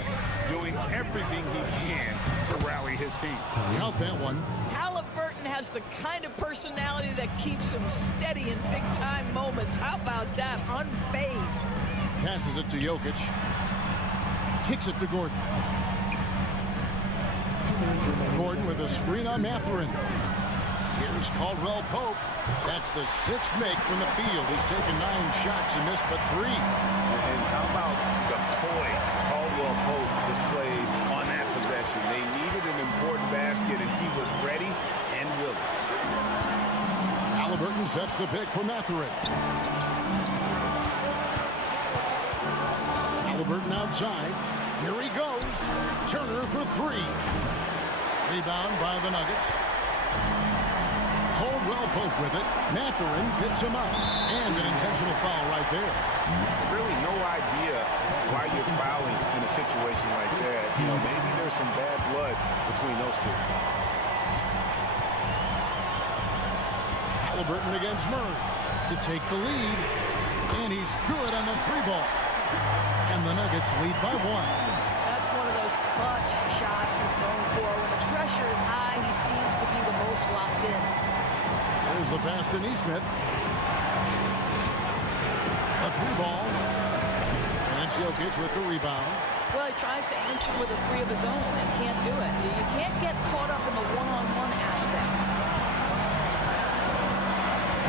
doing everything he can to rally his team. Count that one. Halliburton has the kind of personality that keeps him steady in big-time moments. How about that? Unfazed. Passes it to Jokic. Kicks it to Gordon. Gordon with a screen on Matherin. Here's Caldwell Pope. That's the 6th make from the field. He's taken 9 shots and missed but 3. And how about the poise Caldwell Pope displayed on that possession? They needed an important basket, and he was ready and willing. Halliburton sets the pick for Matherin. Halliburton outside. Here he goes. Turner for 3. Rebound by the Nuggets. Caldwell Pope with it. Matherin picks him up. And an intentional foul right there. Really no idea why you're fouling in a situation like that. You know, maybe there's some bad blood between those two. Halliburton against Murray to take the lead. And he's good on the three ball. And the Nuggets lead by 1. That's one of those clutch shots he's known for. When the pressure is high, he seems to be the most locked in. There's the pass to Neesmith. A three ball. And Jokic with the rebound. Well, he tries to answer with a three of his own and can't do it. You can't get caught up in the one-on-one aspect.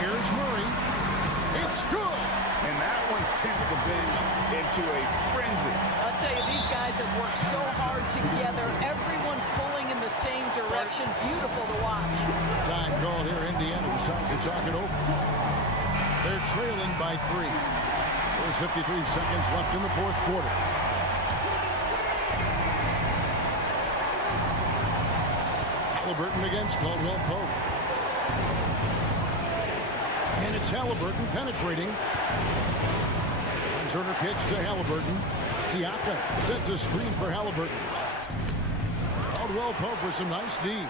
Here's Murray. It's good. And that one sends the bench into a frenzy. I'll tell you, these guys have worked so hard together. Everyone pulling in the same direction. Beautiful to watch. Time called here. Indiana decides to talk it over. They're trailing by 3. There's 53 seconds left in the fourth quarter. Halliburton against Caldwell Pope. And it's Halliburton penetrating. And Turner kicks to Halliburton. Siakam sets a screen for Halliburton. Caldwell Pope with some nice D.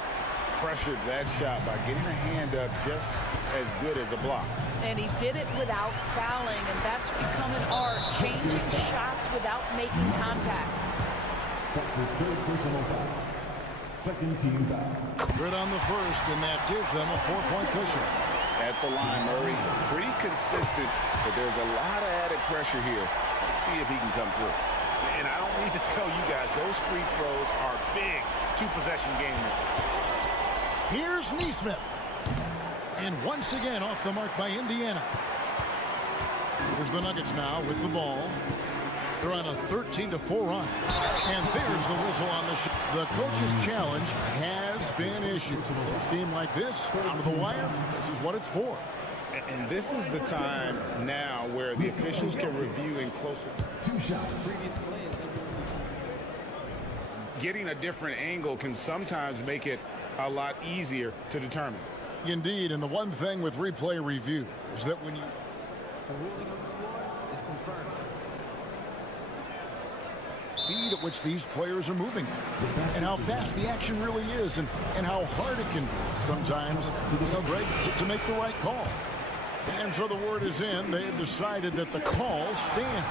Pressured that shot by getting a hand up just as good as a block. And he did it without fouling, and that's become an art, changing shots without making contact. That's his third personal foul. Second team foul. Good on the first, and that gives them a 4-point cushion. At the line, Murray, pretty consistent, but there's a lot of added pressure here. Let's see if he can come through. And I don't need to tell you guys, those free throws are big two-possession game. Here's Neesmith. And once again off the mark by Indiana. Here's the Nuggets now with the ball. They're on a 13-4 run. And there's the whistle on the shot. The coach's challenge has been issued. A game like this, down to the wire, this is what it's for. And this is the time now where the officials can review in closer. 2 shots. Getting a different angle can sometimes make it a lot easier to determine. Indeed, and the one thing with replay review is that when you... The ruling on the floor is confirmed. Speed at which these players are moving and how fast the action really is and how hard it can be sometimes, you know, Greg, to make the right call. And so the word is in. They have decided that the call stands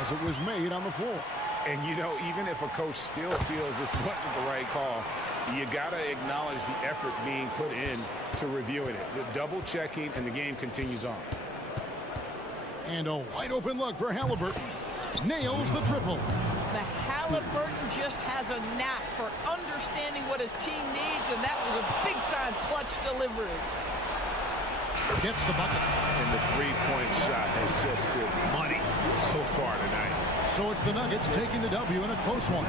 as it was made on the floor. And, you know, even if a coach still feels this wasn't the right call, you got to acknowledge the effort being put in to reviewing it. The double checking, and the game continues on. And a wide open look for Halliburton. Nails the triple. The Halliburton just has a knack for understanding what his team needs, and that was a big-time clutch delivery. Gets the bucket. And the three-point shot has just been money so far tonight. So it's the Nuggets taking the W in a close one.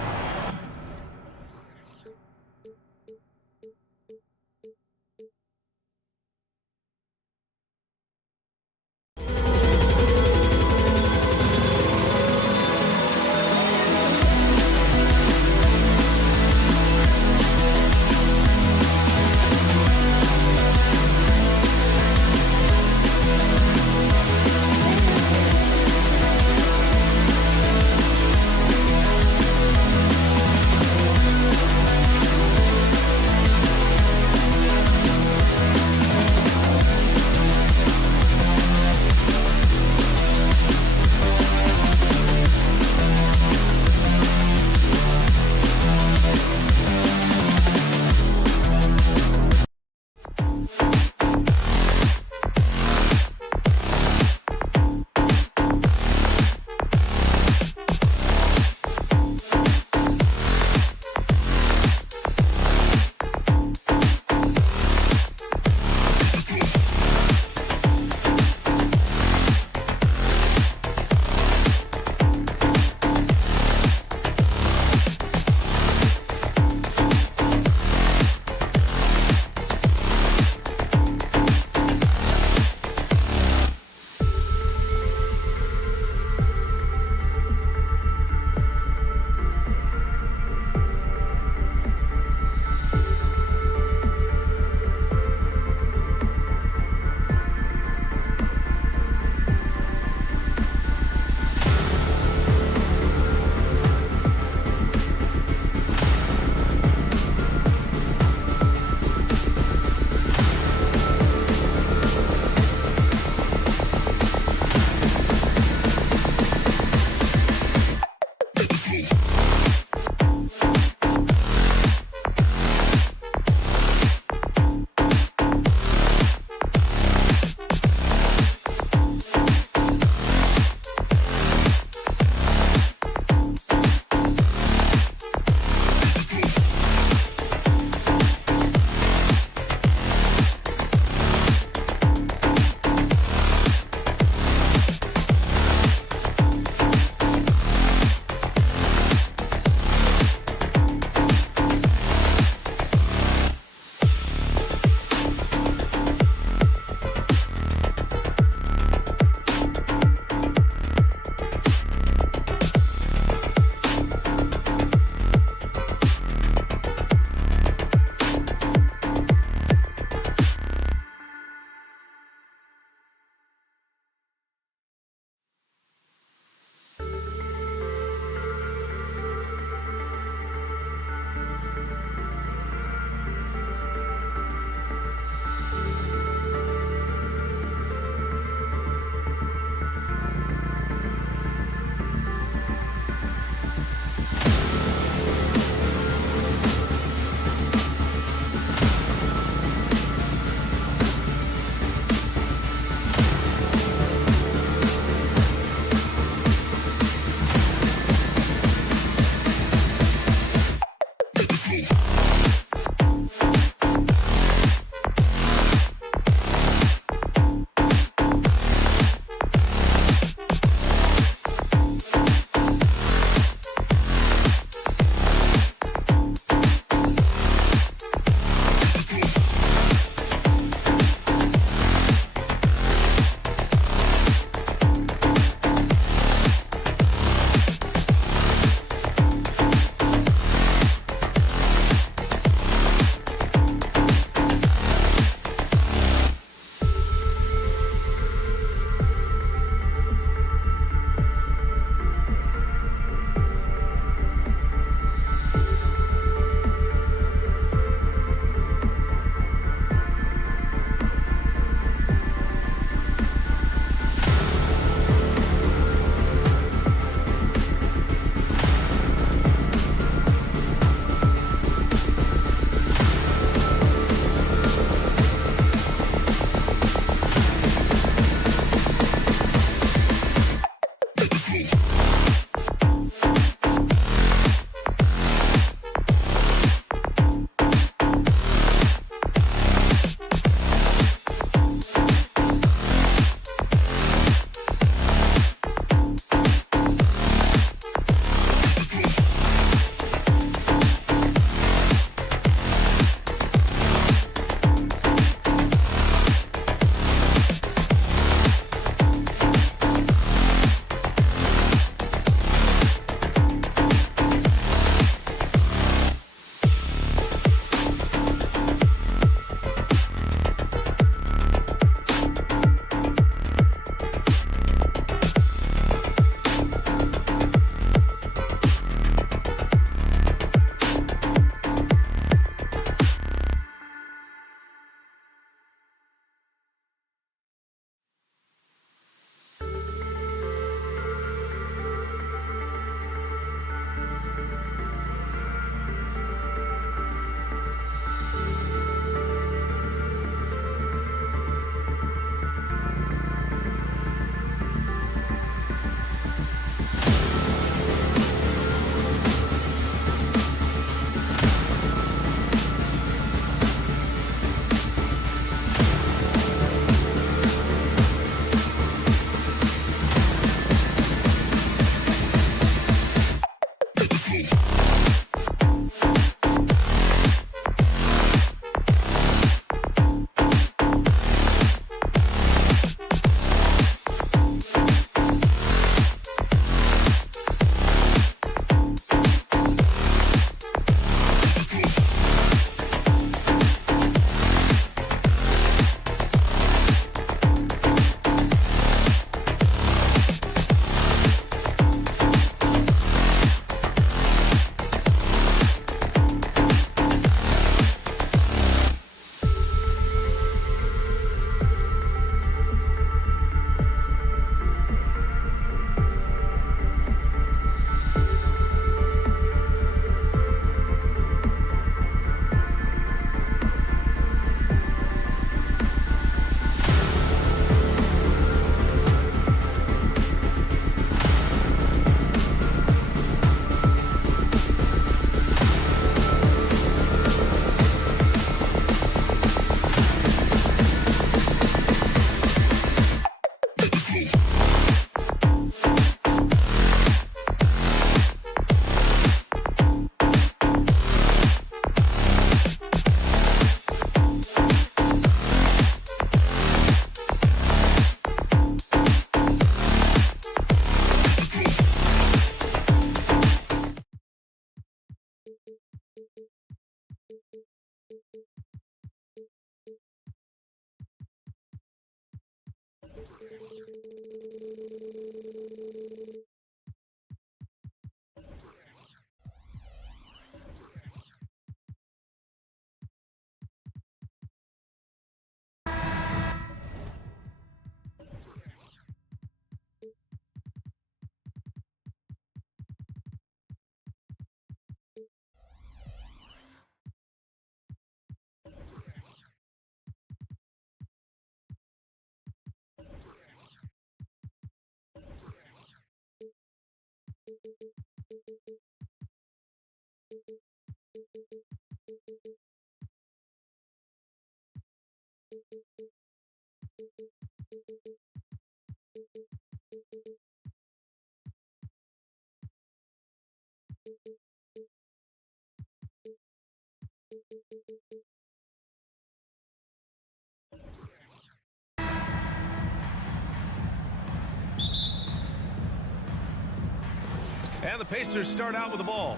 And the Pacers start out with the ball.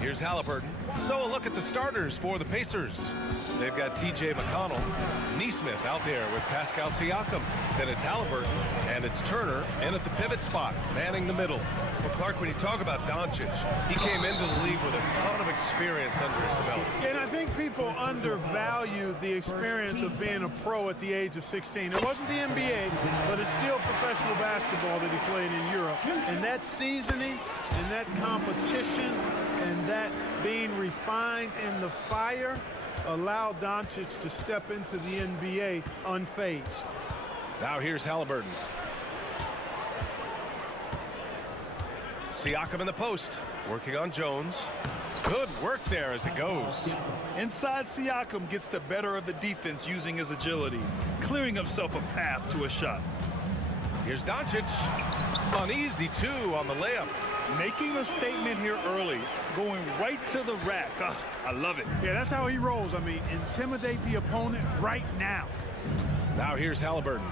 Here's Halliburton. So a look at the starters for the Pacers. They've got T.J. McConnell, Neesmith out there with Pascal Siakam. Then it's Halliburton, and it's Turner in at the pivot spot, manning the middle. Well, Clark, when you talk about Doncic, he came into the league with a ton of experience under his belt. And I think people undervalue the experience of being a pro at the age of 16. It wasn't the NBA, but it's still professional basketball that he played in Europe. And that seasoning and that competition and that being refined in the fire allowed Doncic to step into the NBA unfazed. Now here's Halliburton. Siakam in the post, working on Jones. Good work there as it goes. Inside, Siakam gets the better of the defense using his agility, clearing himself a path to a shot. Here's Doncic. Uneasy, too, on the layup. Making a statement here early, going right to the rack. I love it. Yeah, that's how he rolls. I mean, intimidate the opponent right now. Now here's Halliburton.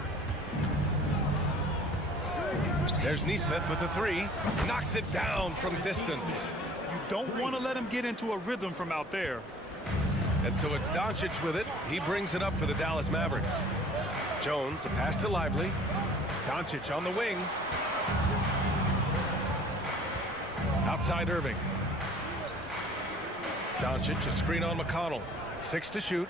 There's Neesmith with a three. Knocks it down from distance. You don't want to let him get into a rhythm from out there. And so it's Doncic with it. He brings it up for the Dallas Mavericks. Jones, the pass to Lively. Doncic on the wing. Outside Irving. Doncic, a screen on McConnell. 6 to shoot.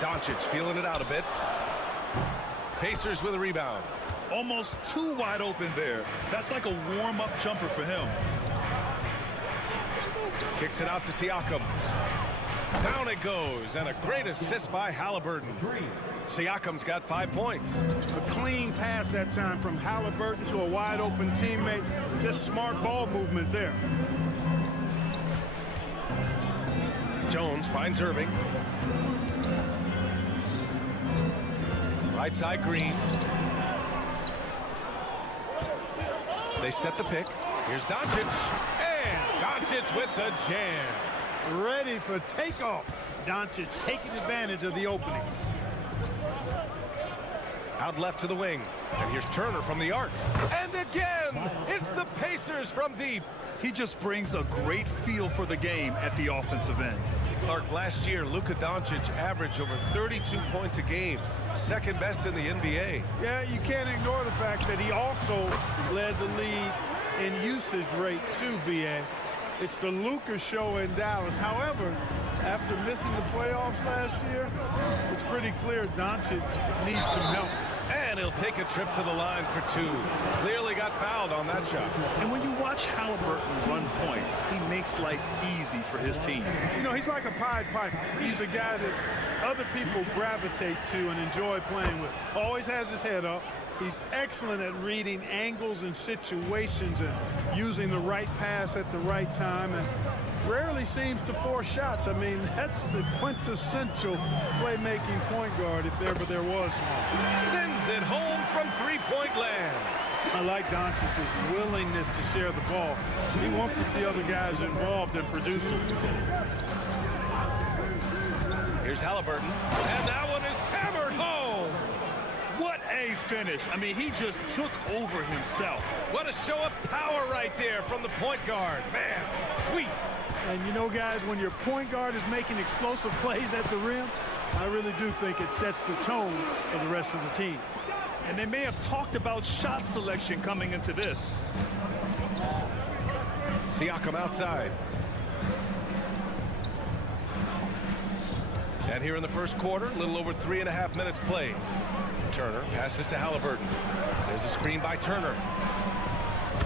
Doncic feeling it out a bit. Pacers with a rebound. Almost too wide open there. That's like a warm-up jumper for him. Kicks it out to Siakam. Down it goes, and a great assist by Halliburton. Siakam's got 5 points. A clean pass that time from Halliburton to a wide-open teammate. Just smart ball movement there. Jones finds Irving. Right side Green. They set the pick. Here's Doncic. And Doncic with the jam. Ready for takeoff. Doncic taking advantage of the opening. Out left to the wing. And here's Turner from the arc. And again, it's the Pacers from deep. He just brings a great feel for the game at the offensive end. Clark, last year, Luka Doncic averaged over 32 points a game. Second best in the NBA. Yeah, you can't ignore the fact that he also led the league in usage rate too, BA. It's the Luka show in Dallas. However, after missing the playoffs last year, it's pretty clear Doncic needs some help. And he'll take a trip to the line for 2. Clearly got fouled on that shot. And when you watch Halliburton run point, he makes life easy for his team. You know, he's like a Pied Piper. He's a guy that other people gravitate to and enjoy playing with. Always has his head up. He's excellent at reading angles and situations and using the right pass at the right time, and rarely seems to force shots. I mean, that's the quintessential playmaking point guard if ever there was one. Sends it home from three-point land. I like Doncic's willingness to share the ball. He wants to see other guys involved in producing. Here's Halliburton, and that one is hammered home. What a finish. I mean, he just took over himself. What a show of power right there from the point guard. Man, sweet. And you know, guys, when your point guard is making explosive plays at the rim, I really do think it sets the tone for the rest of the team. And they may have talked about shot selection coming into this. Siakam outside. And here in the first quarter, a little over 3.5 minutes played. Turner passes to Halliburton. There's a screen by Turner.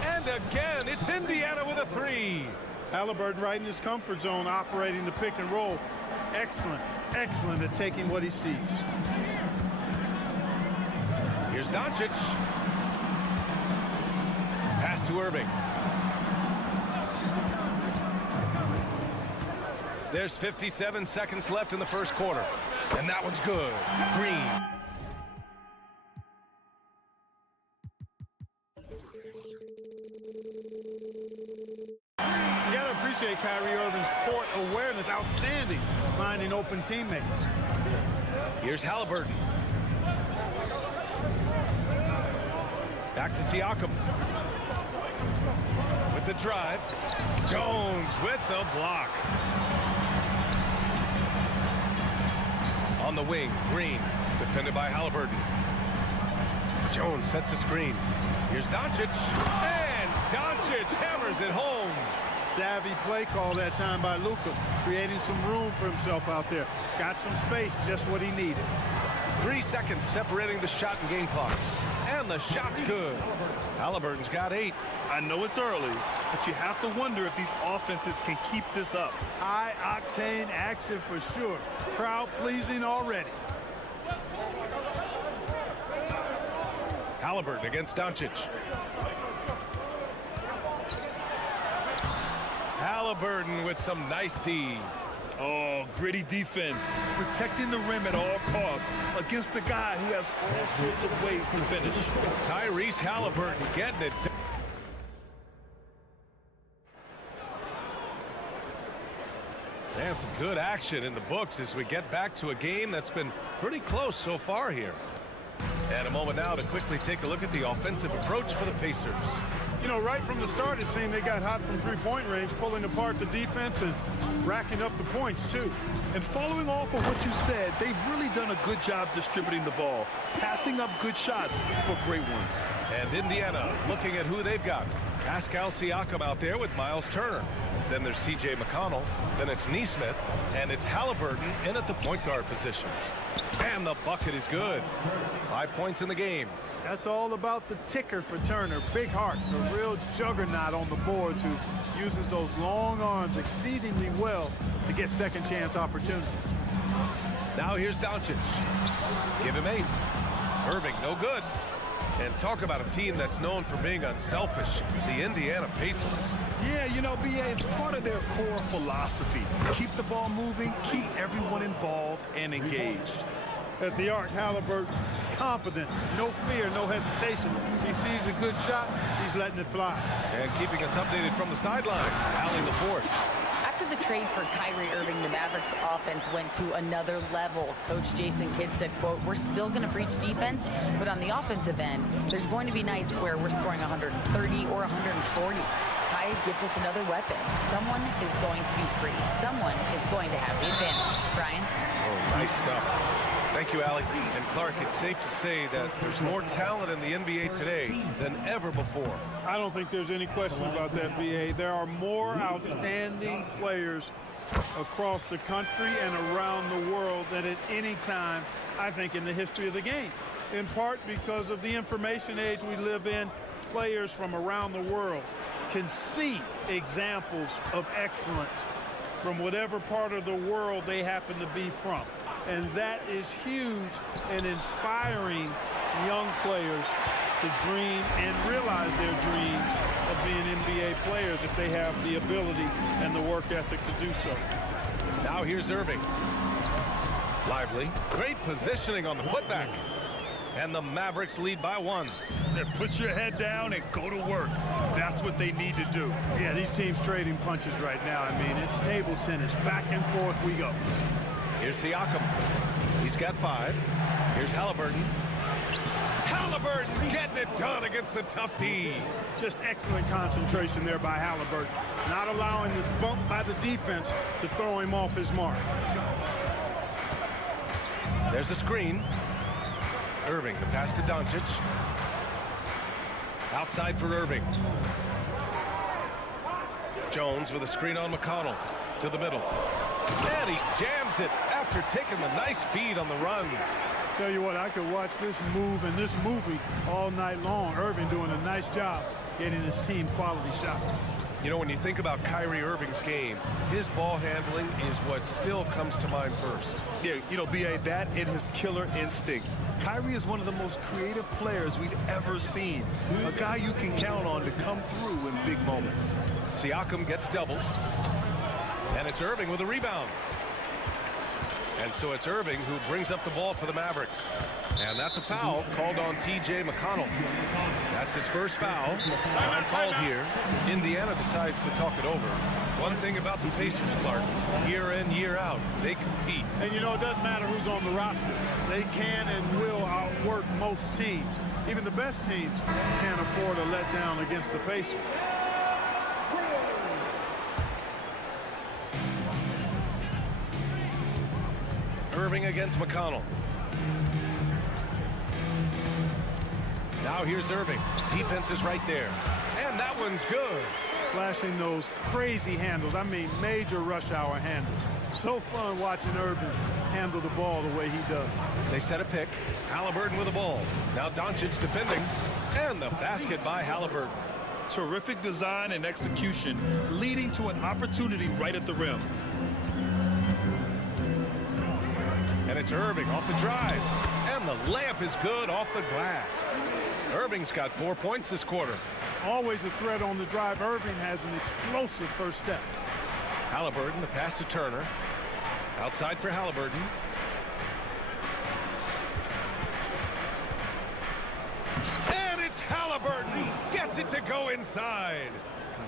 And again, it's Indiana with a 3. Halliburton right in his comfort zone, operating the pick and roll. Excellent, excellent at taking what he sees. Doncic. Pass to Irving. There's 57 seconds left in the first quarter. And that one's good. Green. You got to appreciate Kyrie Irving's court awareness. Outstanding. Finding open teammates. Here's Halliburton. Back to Siakam. With the drive. Jones with the block. On the wing, Green. Defended by Halliburton. Jones sets a screen. Here's Doncic. And Doncic hammers it home. Savvy play call that time by Luka. Creating some room for himself out there. Got some space, just what he needed. 3 seconds separating the shot and game clocks. And the shot's good. Halliburton's got 8. I know it's early, but you have to wonder if these offenses can keep this up. High-octane action for sure. Crowd-pleasing already. Halliburton against Doncic. Halliburton with some nice D. Oh, gritty defense. Protecting the rim at all costs against a guy who has all sorts of ways to finish. Tyrese Halliburton getting it done. And some good action in the books as we get back to a game that's been pretty close so far here. And a moment now to quickly take a look at the offensive approach for the Pacers. You know, right from the start, it seemed they got hot from three-point range, pulling apart the defense and racking up the points, too. And following off of what you said, they've really done a good job distributing the ball, passing up good shots for great ones. And Indiana looking at who they've got. Pascal Siakam out there with Miles Turner. Then there's T.J. McConnell. Then it's Nesmith. And it's Halliburton in at the point guard position. And the bucket is good. 5 points in the game. That's all about the ticker for Turner. Big heart, a real juggernaut on the boards who uses those long arms exceedingly well to get second chance opportunity. Now here's Doncic. Give him 8. Irving, no good. And talk about a team that's known for being unselfish, the Indiana Pacers. Yeah, you know, B.A., it's part of their core philosophy. Keep the ball moving, keep everyone involved and engaged. At the arc, Halliburton, confident, no fear, no hesitation. He sees a good shot, he's letting it fly. And keeping us updated from the sideline, Allie LaForce. After the trade for Kyrie Irving, the Mavericks offense went to another level. Coach Jason Kidd said, quote, "We're still going to preach defense, but on the offensive end, there's going to be nights where we're scoring 130 or 140. Kyrie gives us another weapon. Someone is going to be free. Someone is going to have the advantage." Brian? Oh, nice stuff. Thank you, Allie. And Clark, it's safe to say that there's more talent in the NBA today than ever before. I don't think there's any question about that, BA. There are more outstanding players across the country and around the world than at any time, I think, in the history of the game. In part because of the information age we live in, players from around the world can see examples of excellence from whatever part of the world they happen to be from. And that is huge in inspiring young players to dream and realize their dreams of being NBA players if they have the ability and the work ethic to do so. Now here's Irving. Lively. Great positioning on the putback. And the Mavericks lead by 1. Then put your head down and go to work. That's what they need to do. Yeah, these teams trading punches right now. I mean, it's table tennis. Back and forth we go. Here's Siakam. He's got 5. Here's Halliburton. Halliburton getting it done against the tough D. Just excellent concentration there by Halliburton. Not allowing the bump by the defense to throw him off his mark. There's the screen. Irving, the pass to Doncic. Outside for Irving. Jones with a screen on McConnell. To the middle. And he jams it after taking the nice feed on the run. Tell you what, I could watch this move and this movie all night long. Irving doing a nice job getting his team quality shots. You know, when you think about Kyrie Irving's game, his ball handling is what still comes to mind first. Yeah, you know, B.A., that and his killer instinct. Kyrie is one of the most creative players we've ever seen. A guy you can count on to come through in big moments. Siakam gets doubled. And it's Irving with a rebound. And so it's Irving who brings up the ball for the Mavericks. And that's a foul called on T.J. McConnell. That's his first foul. Time called here. Indiana decides to talk it over. One thing about the Pacers, Clark, year in, year out, they compete. And you know, it doesn't matter who's on the roster. They can and will outwork most teams. Even the best teams can't afford a letdown against the Pacers. Irving against McConnell. Now here's Irving. Defense is right there. And that one's good. Flashing those crazy handles. I mean, major rush hour handles. So fun watching Irving handle the ball the way he does. They set a pick. Halliburton with the ball. Now Doncic defending. And the basket by Halliburton. Terrific design and execution, leading to an opportunity right at the rim. And it's Irving off the drive. And the layup is good off the glass. Irving's got 4 points this quarter. Always a threat on the drive. Irving has an explosive first step. Halliburton, the pass to Turner. Outside for Halliburton. And it's Halliburton. Gets it to go inside.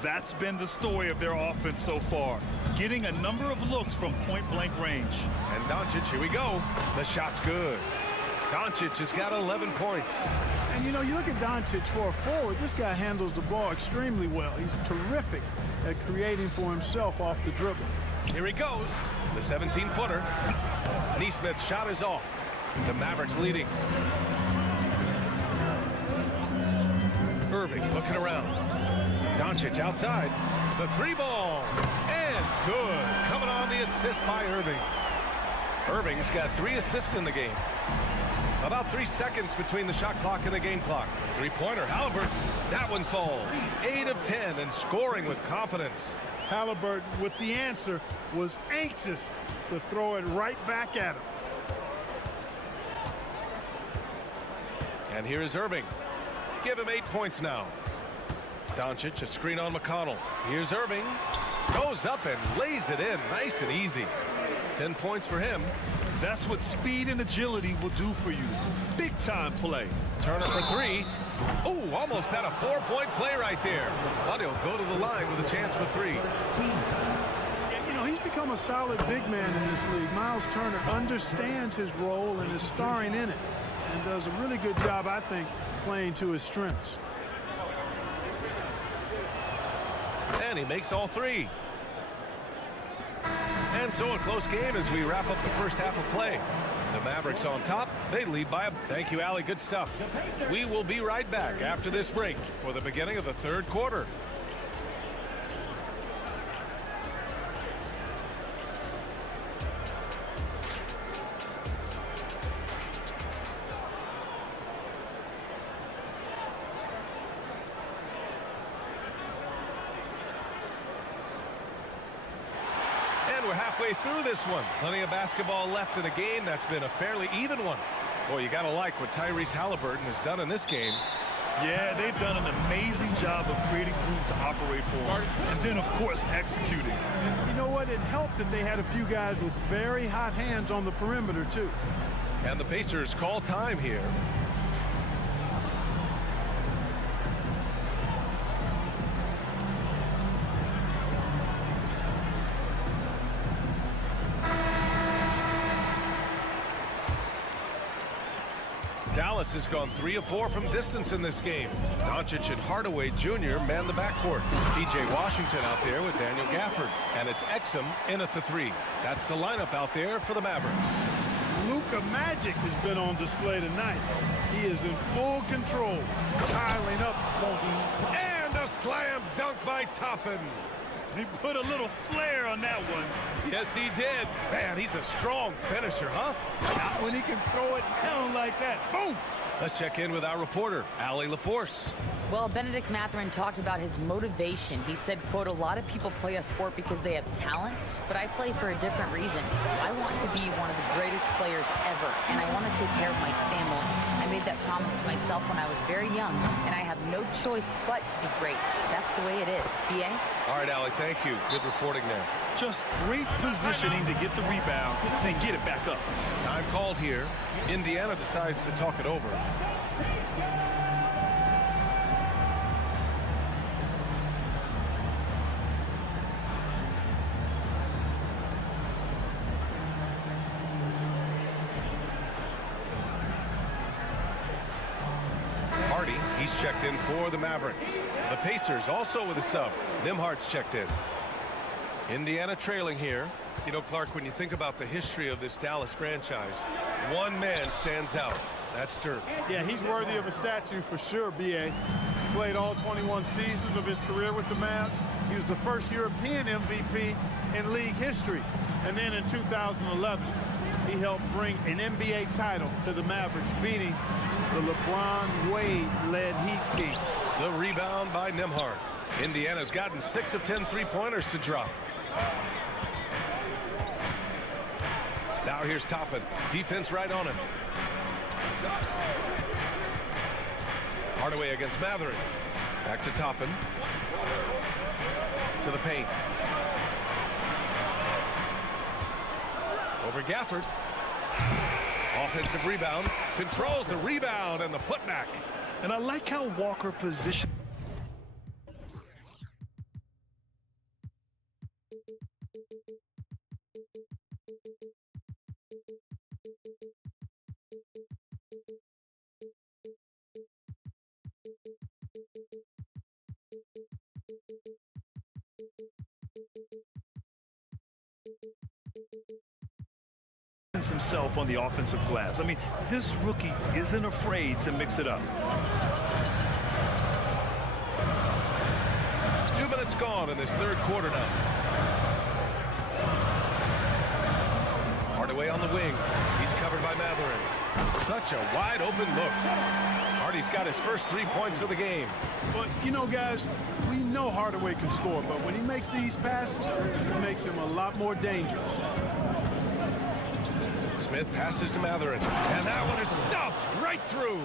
That's been the story of their offense so far, getting a number of looks from point-blank range. And Doncic, here we go. The shot's good. Doncic has got 11 points. And, you know, you look at Doncic for a forward, this guy handles the ball extremely well. He's terrific at creating for himself off the dribble. Here he goes. The 17-footer. Neesmith's shot is off. The Mavericks leading. Irving looking around. Doncic outside. The three ball. And good. Coming on the assist by Irving. Irving's got 3 assists in the game. About 3 seconds between the shot clock and the game clock. Three-pointer, Halliburton. That one falls. 8 of 10 and scoring with confidence. Halliburton, with the answer, was anxious to throw it right back at him. And here is Irving. Give him 8 points now. Doncic, a screen on McConnell. Here's Irving. Goes up and lays it in. Nice and easy. 10 points for him. That's what speed and agility will do for you. Big-time play. Turner for 3. Ooh, almost had a 4-point play right there. But he'll go to the line with a chance for 3. You know, he's become a solid big man in this league. Miles Turner understands his role and is starring in it. And does a really good job, I think, playing to his strengths. And he makes all 3. And so a close game as we wrap up the first half of play. The Mavericks on top. They lead by a... Thank you, Allie. Good stuff. We will be right back after this break for the beginning of the third quarter. We're halfway through this one. Plenty of basketball left in a game that's been a fairly even one. Boy, you got to like what Tyrese Halliburton has done in this game. Yeah, they've done an amazing job of creating room to operate for him. And then, of course, executing. You know what? It helped that they had a few guys with very hot hands on the perimeter, too. And the Pacers call time here. Dallas has gone 3 of 4 from distance in this game. Doncic and Hardaway Jr. man the backcourt. P.J. Washington out there with Daniel Gafford. And it's Exum in at the 3. That's the lineup out there for the Mavericks. Luka Magic has been on display tonight. He is in full control, piling up points. And a slam dunk by Toppin. He put a little flair on that one. Yes, he did. Man, he's a strong finisher, huh? Not when he can throw it down like that. Boom! Let's check in with our reporter, Allie LaForce. Well, Benedict Mathurin talked about his motivation. He said, quote, "A lot of people play a sport because they have talent, but I play for a different reason. I want to be one of the greatest players ever, and I want to take care of my family. I made that promise to myself when I was very young, and I have no choice but to be great. That's the way it is." B.A.? All right, Allie, thank you. Good reporting there. Just great positioning to get the rebound and get it back up. Time called here. Indiana decides to talk it over. Hardy, he's checked in for the Mavericks. The Pacers also with a sub. Nimhardt's checked in. Indiana trailing here. You know, Clark, when you think about the history of this Dallas franchise, one man stands out. That's Dirk. Yeah, he's worthy of a statue for sure, B.A. He played all 21 seasons of his career with the Mavs. He was the first European MVP in league history. And then in 2011, he helped bring an NBA title to the Mavericks, beating the LeBron Wade-led Heat team. The rebound by Nimhardt. Indiana's gotten 6 of 10 three-pointers to drop. Now here's Toppin. Defense right on him. Hardaway against Mathurin. Back to Toppin. To the paint. Over Gafford. Offensive rebound. Controls the rebound and the putback. And I like how Walker positioned. Himself on the offensive glass. I mean, this rookie isn't afraid to mix it up. 2 minutes gone in this third quarter now. Hardaway on the wing. He's covered by Mathurin. Such a wide open look. Hardy's got his first 3 points of the game. But, you know, guys, we know Hardaway can score, but when he makes these passes, it makes him a lot more dangerous. Smith passes to Mathurin, and that one is stuffed right through.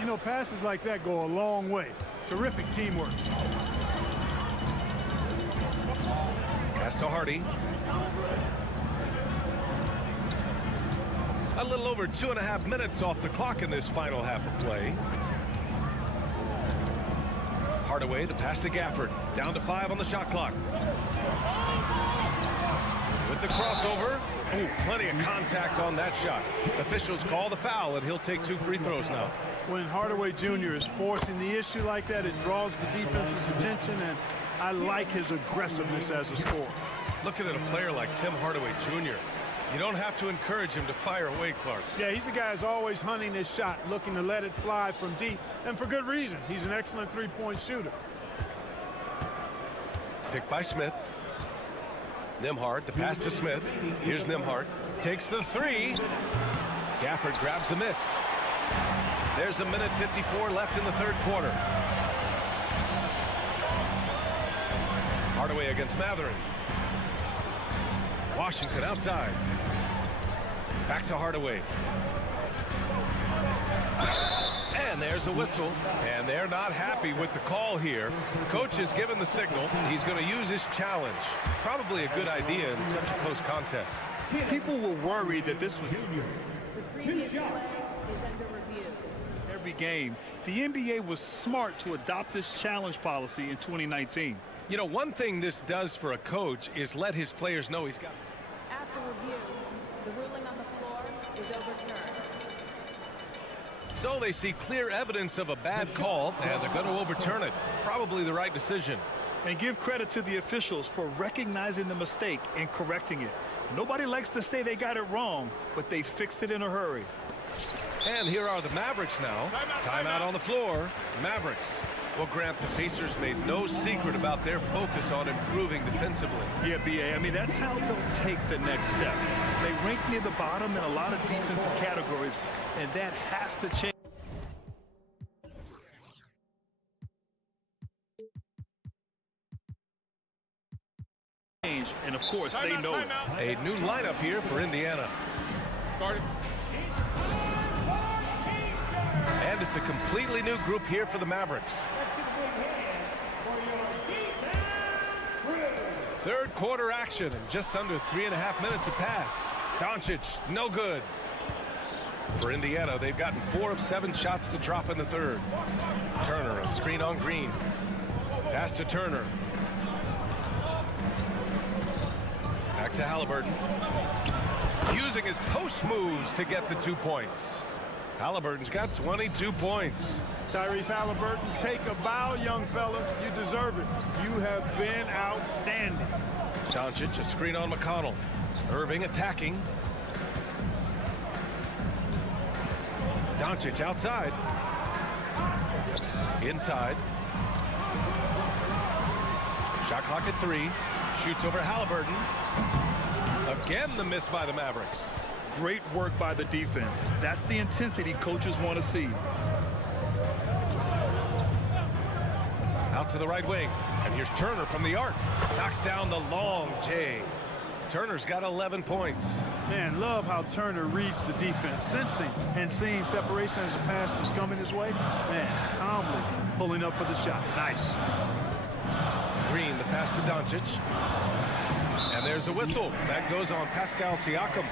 You know, passes like that go a long way. Terrific teamwork. Pass to Hardy. A little over 2.5 minutes off the clock in this final half of play. Hardaway, the pass to Gafford. Down to 5 on the shot clock. With the crossover. Ooh, plenty of contact on that shot. Officials call the foul, and he'll take 2 free throws now. When Hardaway Jr. is forcing the issue like that, it draws the defense's attention, and I like his aggressiveness as a scorer. Looking at a player like Tim Hardaway Jr., you don't have to encourage him to fire away, Clark. Yeah, he's a guy who's always hunting his shot, looking to let it fly from deep, and for good reason. He's an excellent three-point shooter. Picked by Smith. Nimhardt, the pass to Smith. Here's Nimhardt. Takes the 3. Gafford grabs the miss. There's 1:54 left in the third quarter. Hardaway against Mathurin. Washington outside. Back to Hardaway. And there's a whistle, and they're not happy with the call here. Coach has given the signal. He's going to use his challenge. Probably a good idea in such a close contest. People were worried that this was every game. The NBA was smart to adopt this challenge policy in 2019. You know, one thing this does for a coach is let his players know he's got. After review, the ruling on the floor is overturned. So they see clear evidence of a bad call, and they're going to overturn it. Probably the right decision. And give credit to the officials for recognizing the mistake and correcting it. Nobody likes to say they got it wrong, but they fixed it in a hurry. And here are the Mavericks now. Timeout on the floor. Mavericks. Well, Grant, the Pacers made no secret about their focus on improving defensively. Yeah, B.A., I mean, that's how they'll take the next step. They rank near the bottom in a lot of defensive categories, and that has to change. change, and of course, they know it. A new lineup here for Indiana. And it's a completely new group here for the Mavericks. Third quarter action, and just under 3.5 minutes have passed. Doncic, no good. For Indiana, they've gotten 4 of 7 shots to drop in the third. Turner, a screen on Green. Pass to Turner. Back to Halliburton. Using his post moves to get the 2 points. Halliburton's got 22 points. Tyrese Halliburton, take a bow, young fella. You deserve it. You have been outstanding. Doncic, a screen on McConnell. Irving attacking. Doncic outside. Inside. Shot clock at 3. Shoots over Halliburton. Again, the miss by the Mavericks. Great work by the defense. That's the intensity coaches want to see. Out to the right wing. And here's Turner from the arc. Knocks down the long J. Turner's got 11 points. Man, love how Turner reads the defense, sensing and seeing separation as the pass was coming his way. Man, calmly pulling up for the shot. Nice. Green, the pass to Doncic. And there's a whistle. That goes on Pascal Siakam.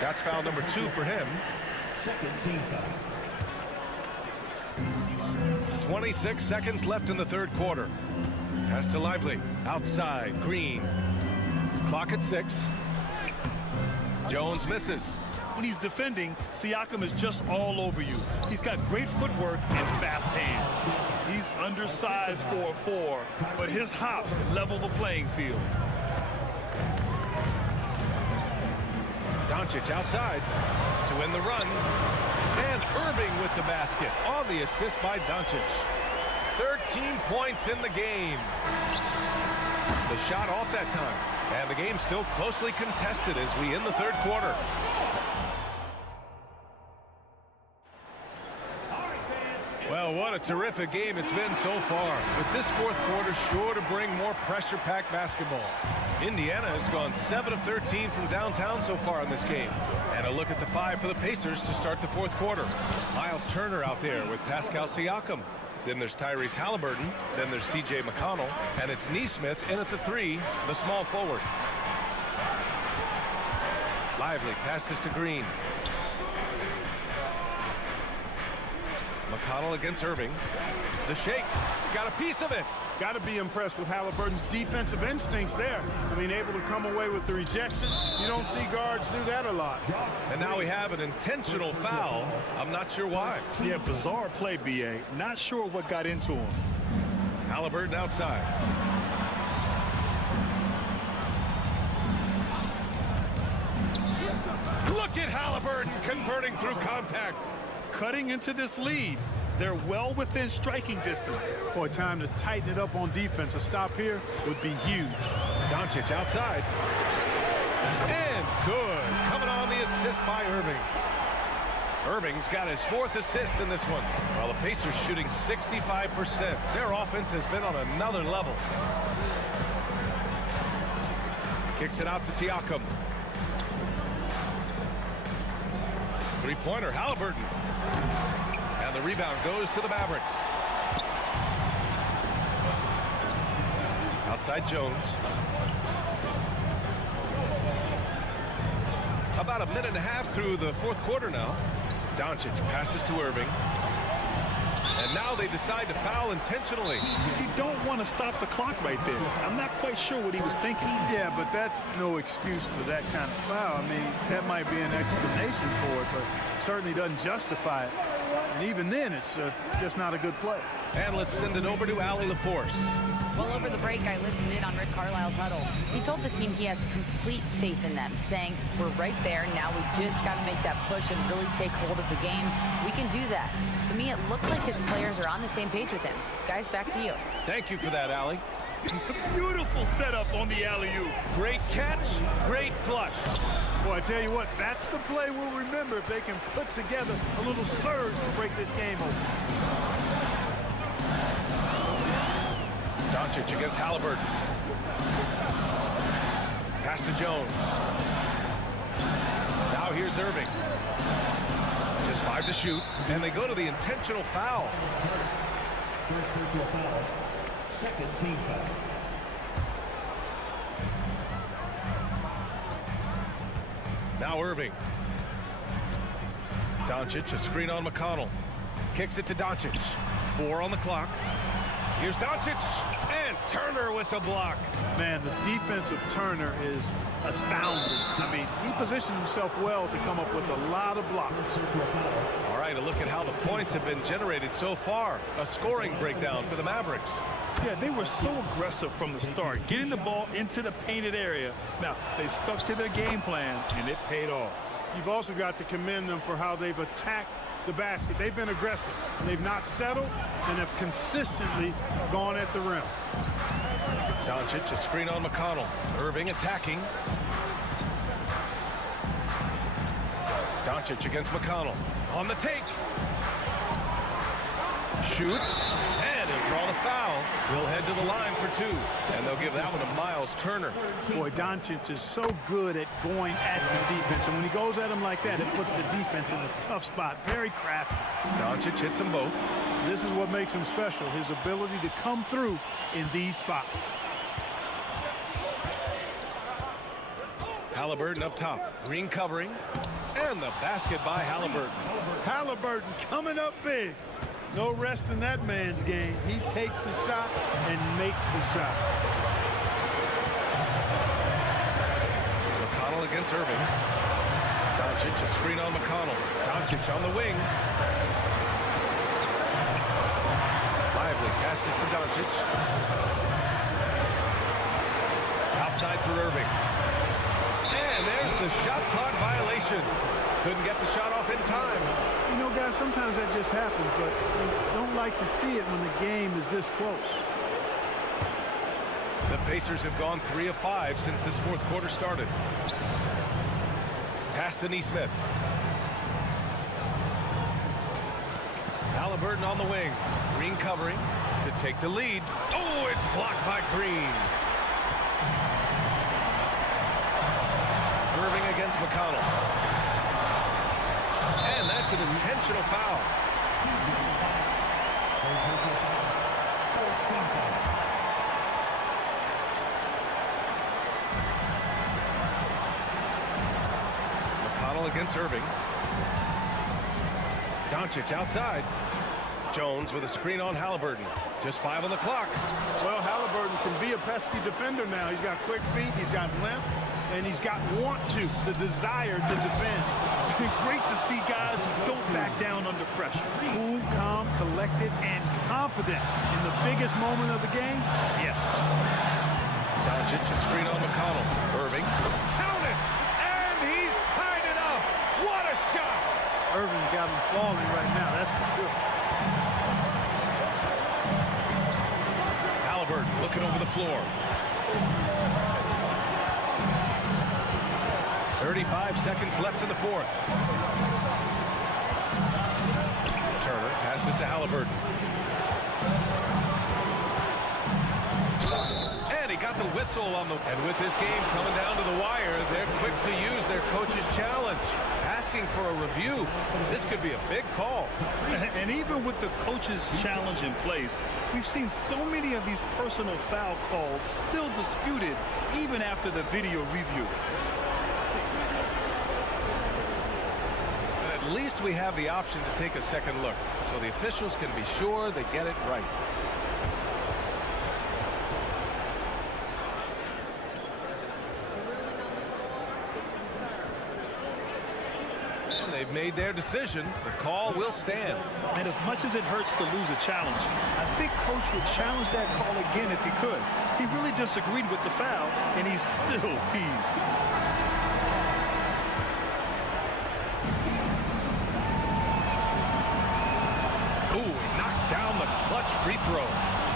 That's foul number 2 for him. Second team foul. 26 seconds left in the third quarter. Pass to Lively. Outside. Green. Clock at 6. Jones misses. When he's defending, Siakam is just all over you. He's got great footwork and fast hands. He's undersized for a 4, but his hops level the playing field. Doncic outside to win the run. And Irving with the basket on the assist by Doncic. 13 points in the game. The shot off that time. And the game still closely contested as we end the third quarter. Well, what a terrific game it's been so far. With this fourth quarter sure to bring more pressure-packed basketball. Indiana has gone 7 of 13 from downtown so far in this game. And a look at the 5 for the Pacers to start the fourth quarter. Miles Turner out there with Pascal Siakam. Then there's Tyrese Halliburton. Then there's TJ McConnell. And it's Nesmith in at the 3, the small forward. Lively passes to Green. McConnell against Irving. The shake. Got a piece of it. Got to be impressed with Halliburton's defensive instincts there. I mean, able to come away with the rejection. You don't see guards do that a lot. And now we have an intentional foul. I'm not sure why. Yeah, bizarre play, B.A. Not sure what got into him. Halliburton outside. Look at Halliburton converting through contact. Cutting into this lead. They're well within striking distance. Boy, time to tighten it up on defense. A stop here would be huge. Doncic outside. And good. Coming on the assist by Irving. Irving's got his 4th assist in this one. While the Pacers shooting 65%. Their offense has been on another level. Kicks it out to Siakam. Three-pointer, Halliburton. And the rebound goes to the Mavericks. Outside Jones. About a minute and a half through the fourth quarter now. Doncic passes to Irving. And now they decide to foul intentionally. You don't want to stop the clock right there. I'm not quite sure what he was thinking. Yeah, but that's no excuse for that kind of foul. I mean, that might be an explanation for it, but certainly doesn't justify it. And even then, it's just not a good play. And let's send it over to Allie LaForce. Well, over the break, I listened in on Rick Carlisle's huddle. He told the team he has complete faith in them, saying, we're right there. Now we just got to make that push and really take hold of the game. We can do that. To me, it looked like his players are on the same page with him. Guys, back to you. Thank you for that, Allie. Beautiful setup on the alley-oop. Great catch, great flush. Boy, I tell you what, that's the play we'll remember if they can put together a little surge to break this game open. Doncic against Halliburton. Pass to Jones. Now here's Irving. Just 5 to shoot, and they go to the intentional foul. First personal foul. Second team foul. Now Irving. Doncic, a screen on McConnell. Kicks it to Doncic. 4 on the clock. Here's Doncic, and Turner with the block. Man, the defense of Turner is astounding. I mean, he positioned himself well to come up with a lot of blocks. All right, a look at how the points have been generated so far. A scoring breakdown for the Mavericks. Yeah, they were so aggressive from the start, getting the ball into the painted area. Now, they stuck to their game plan, and it paid off. You've also got to commend them for how they've attacked the basket. They've been aggressive. They've not settled and have consistently gone at the rim. Doncic, a screen on McConnell. Irving attacking. Doncic against McConnell. On the take. Shoots. And he'll draw the foul. He'll head to the line for 2. And they'll give that one to Miles Turner. Boy, Doncic is so good at going at the defense. And when he goes at him like that, it puts the defense in a tough spot. Very crafty. Doncic hits them both. This is what makes him special, his ability to come through in these spots. Halliburton up top. Green covering. And the basket by Halliburton. Halliburton coming up big. No rest in that man's game. He takes the shot and makes the shot. McConnell against Irving. Doncic, a screen on McConnell. Doncic on the wing. Lively passes to Doncic. Outside for Irving. And there's the shot clock violation. Couldn't get the shot off in time. You know, guys, sometimes that just happens, but you don't like to see it when the game is this close. The Pacers have gone 3 of 5 since this fourth quarter started. Pass to Neesmith. Halliburton on the wing. Green covering to take the lead. Oh, it's blocked by Green. Irving against McConnell. And that's an intentional foul. McConnell against Irving. Doncic outside. Jones with a screen on Halliburton. Just 5 on the clock. Well, Halliburton can be a pesky defender now. He's got quick feet, he's got length, and he's got the desire to defend. Great to see guys who don't back down under pressure. Cool, calm, collected, and confident in the biggest moment of the game. Yes. Doncic, a screen on McConnell. Irving, count it, and he's tied it up. What a shot! Irving's got him falling right now, that's for sure. Halliburton looking over the floor. 35 seconds left in the fourth. Turner passes to Halliburton. And he got the whistle on the... And with this game coming down to the wire, they're quick to use their coach's challenge. Asking for a review. This could be a big call. And even with the coach's challenge in place, we've seen so many of these personal foul calls still disputed even after the video review. At least we have the option to take a second look, so the officials can be sure they get it right. And they've made their decision. The call will stand. And as much as it hurts to lose a challenge, I think Coach would challenge that call again if he could. He really disagreed with the foul, and he's still peeved. Down the clutch free throw.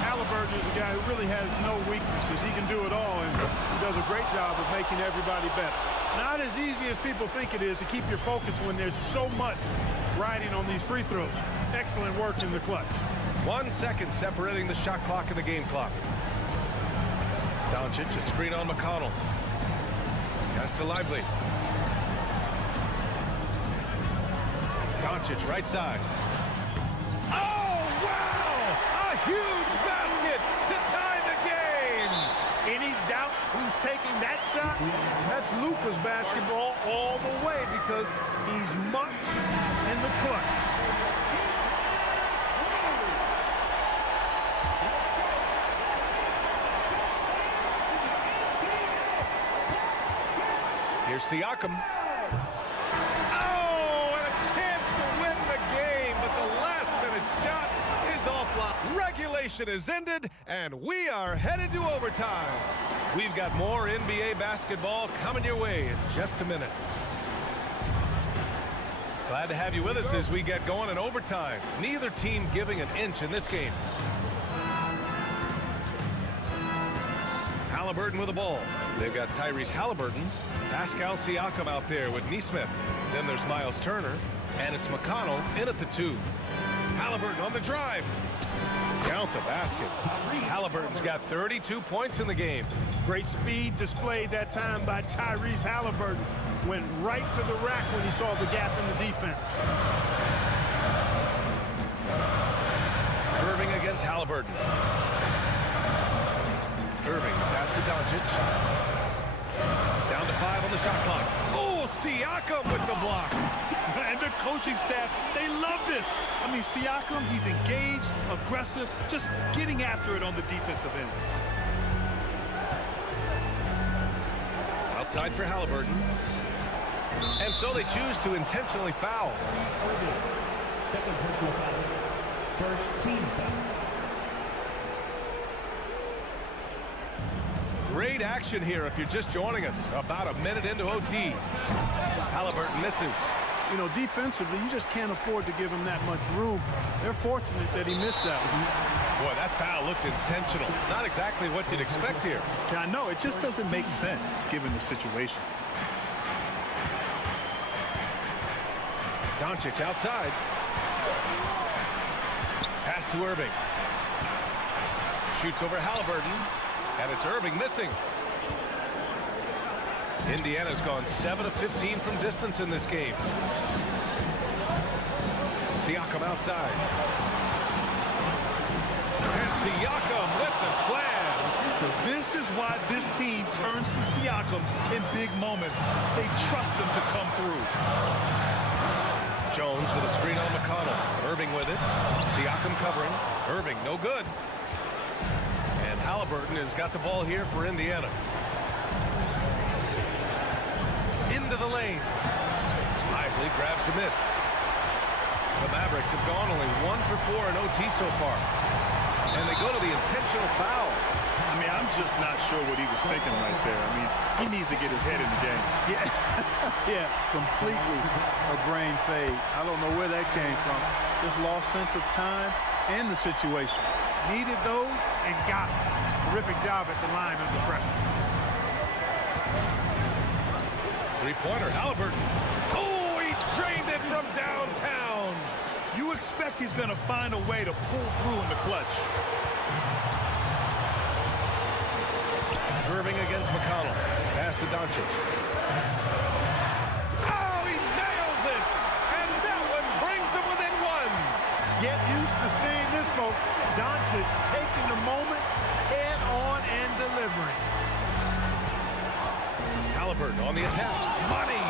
Halliburton is a guy who really has no weaknesses. He can do it all, and he does a great job of making everybody better. Not as easy as people think it is to keep your focus when there's so much riding on these free throws. Excellent work in the clutch. 1 second separating the shot clock and the game clock. Doncic, a screen on McConnell. Pass to Lively. Doncic right side. Oh, wow! A huge basket to tie the game! Any doubt who's taking that shot? That's Luka's basketball all the way because he's much in the clutch. Here's Siakam. Oh, and a chance to win the game, but the last-minute shot is offline. Regulation is ended, and we are headed to overtime. We've got more NBA basketball coming your way in just a minute. Glad to have you with us as we get going in overtime. Neither team giving an inch in this game. Halliburton with the ball. They've got Tyrese Halliburton. Pascal Siakam out there with Neesmith. Then there's Miles Turner. And it's McConnell in at the 2. Halliburton on the drive. Count the basket. Halliburton's got 32 points in the game. Great speed displayed that time by Tyrese Halliburton. Went right to the rack when he saw the gap in the defense. Irving against Halliburton. Irving pass to Doncic. Down to 5 on the shot clock. Oh, Siakam with the block. And the coaching staff, they love this. I mean, Siakam, he's engaged, aggressive, just getting after it on the defensive end. Outside for Halliburton. And so they choose to intentionally foul. Second personal foul. First team foul. Great action here if you're just joining us. About a minute into OT. Halliburton misses. You know, defensively, you just can't afford to give him that much room. They're fortunate that he missed that one. Boy, that foul looked intentional. Not exactly what you'd expect here. Yeah, I know. It just doesn't make sense given the situation. Doncic outside. Pass to Irving. Shoots over Halliburton. And it's Irving missing. Indiana's gone 7 of 15 from distance in this game. Siakam outside. And Siakam with the slam. This is why this team turns to Siakam in big moments. They trust him to come through. Jones with a screen on McConnell. Irving with it. Siakam covering. Irving no good. And Halliburton has got the ball here for Indiana. Into the lane. Lively grabs a miss. The Mavericks have gone only 1 for 4 in OT so far. And they go to the intentional foul. I mean, I'm just not sure what he was thinking right there. I mean, he needs to get his head in the game. Yeah, completely a brain fade. I don't know where that came from. Just lost sense of time and the situation. Needed those and got them. Terrific job at the line under pressure. Three-pointer, Halliburton. Oh, he drained it from downtown. You expect he's going to find a way to pull through in the clutch. Irving against McConnell. Pass to Doncic. Oh, he nails it! And that one brings him within 1. Get used to seeing this, folks. Doncic taking the moment head on and delivering. Halliburton on the attack. Money!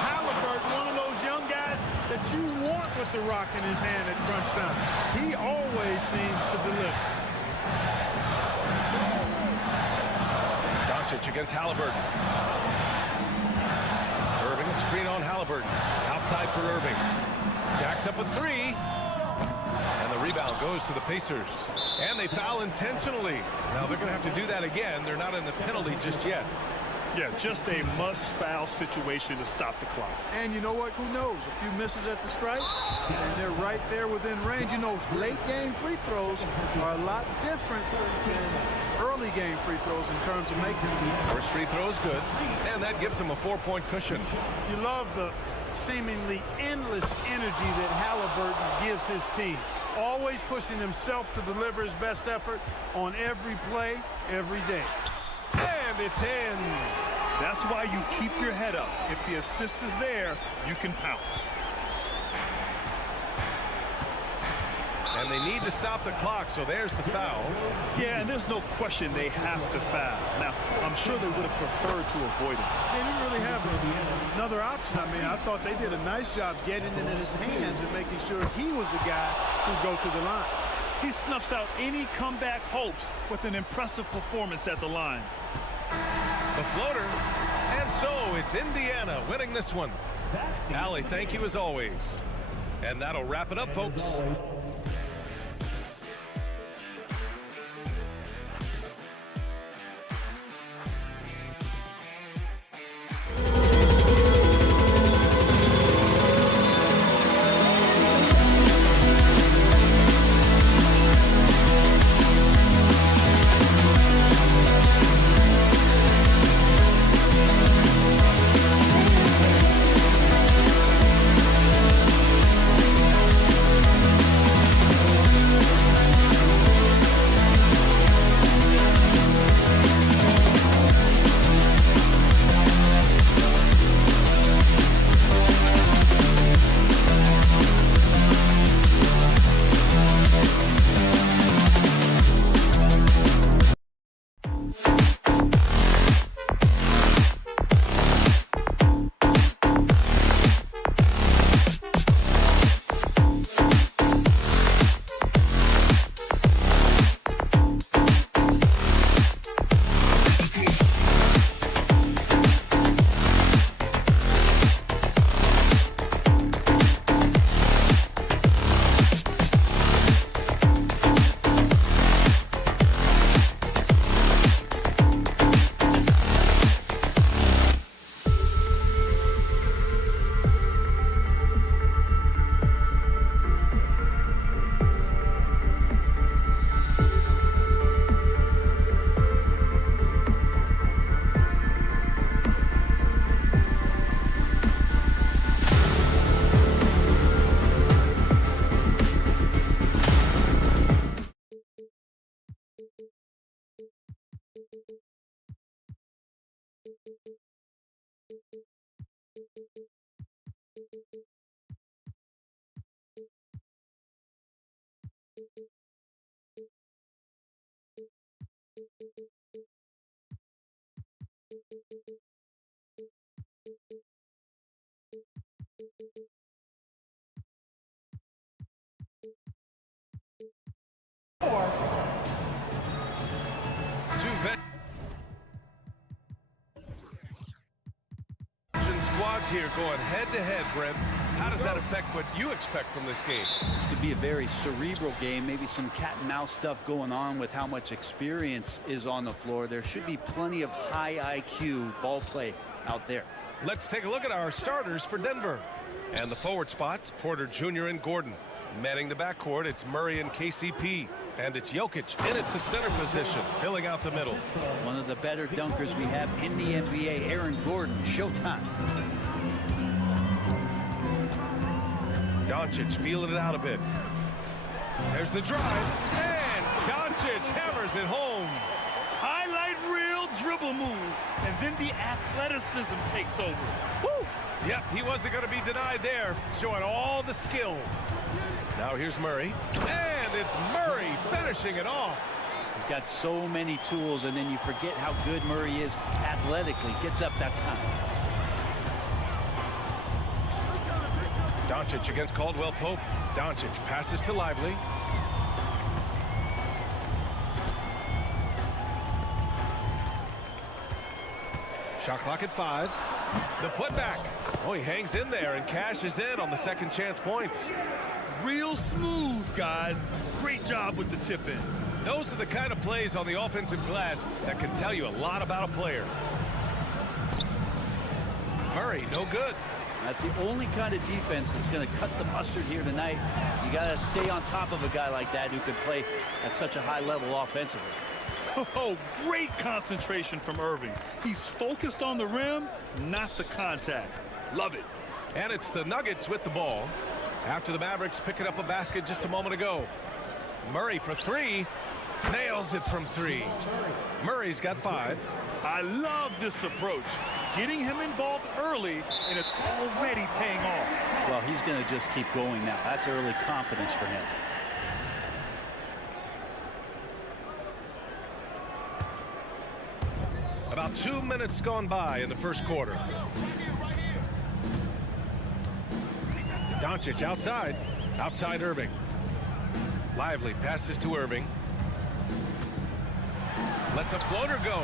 Halliburton, one of those young guys that you want with the rock in his hand at crunch time. He always seems to deliver. Doncic against Halliburton. Irving, a screen on Halliburton. Outside for Irving. Jacks up a 3. And the rebound goes to the Pacers. And they foul intentionally. Now they're going to have to do that again. They're not in the penalty just yet. Yeah, just a must-foul situation to stop the clock. And you know what? Who knows? A few misses at the stripe, and they're right there within range. You know, late-game free throws are a lot different than early-game free throws in terms of making them. First free throw is good, and that gives them a 4-point cushion. You love the seemingly endless energy that Halliburton gives his team. Always pushing himself to deliver his best effort on every play, every day. And it's in. That's why you keep your head up. If the assist is there, you can pounce. And they need to stop the clock, so there's the foul. Yeah, and there's no question they have to foul. Now, I'm sure they would have preferred to avoid it. They didn't really have another option. I mean, I thought they did a nice job getting it in his hands and making sure he was the guy who'd go to the line. He snuffs out any comeback hopes with an impressive performance at the line. The floater. And so it's Indiana winning this one. Allie, thank you as always. And that'll wrap it up, folks. Squads here going head-to-head, Brent. How does that affect what you expect from this game? This could be a very cerebral game, maybe some cat-and-mouse stuff going on with how much experience is on the floor. There should be plenty of high IQ ball play out there. Let's take a look at our starters for Denver. And the forward spots, Porter Jr. and Gordon. Manning the backcourt, it's Murray and KCP. And it's Jokic in at the center position, filling out the middle. One of the better dunkers we have in the NBA, Aaron Gordon, showtime. Doncic feeling it out a bit. There's the drive, and Doncic hammers it home. Highlight reel dribble move, and then the athleticism takes over. Woo! Yep, he wasn't going to be denied there, showing all the skill. Now here's Murray, and it's Murray finishing it off. He's got so many tools, and then you forget how good Murray is athletically. Gets up that time. Doncic against Caldwell Pope. Doncic passes to Lively. Shot clock at 5. The putback. Oh, he hangs in there and cashes in on the second chance points. Real smooth, guys. Great job with the tip in. Those are the kind of plays on the offensive glass that can tell you a lot about a player. Murray, no good. That's the only kind of defense that's going to cut the mustard here tonight. You got to stay on top of a guy like that who can play at such a high level offensively. Oh, great concentration from Irving. He's focused on the rim, not the contact. Love it. And it's the Nuggets with the ball after the Mavericks picking up a basket just a moment ago. Murray for 3. Nails it from 3. Murray's got 5. I love this approach. Getting him involved early, and it's already paying off. Well, he's going to just keep going now. That's early confidence for him. About 2 minutes gone by in the first quarter. Doncic outside. Outside Irving. Lively passes to Irving. Lets a floater go.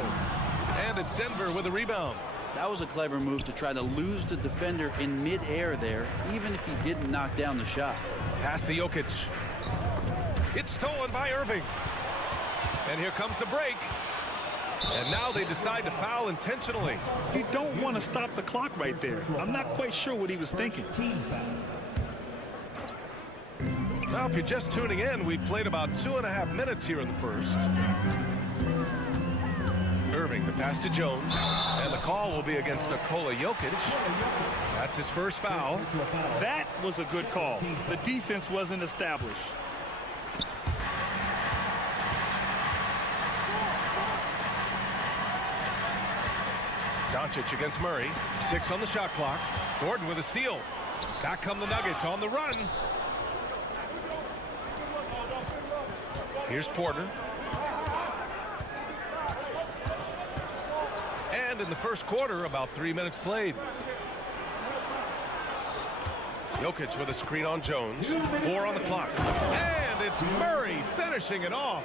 And it's Denver with a rebound. That was a clever move to try to lose the defender in midair there, even if he didn't knock down the shot. Pass to Jokic. It's stolen by Irving. And here comes the break. And now they decide to foul intentionally. You don't want to stop the clock right there. I'm not quite sure what he was thinking. Now, if you're just tuning in, we've played about 2.5 minutes here in the first. Irving, the pass to Jones. And the call will be against Nikola Jokic. That's his first foul. That was a good call. The defense wasn't established. Doncic against Murray. 6 on the shot clock. Gordon with a steal. Back come the Nuggets on the run. Here's Porter. And in the first quarter, about 3 minutes played. Jokic with a screen on Jones. 4 on the clock. And it's Murray finishing it off.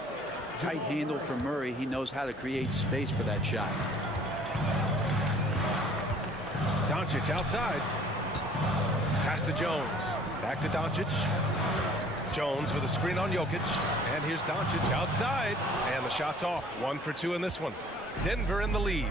Tight handle for Murray. He knows how to create space for that shot. Doncic outside. Pass to Jones. Back to Doncic. Jones with a screen on Jokic. And here's Doncic outside. And the shot's off. 1 for 2 in this one. Denver in the lead.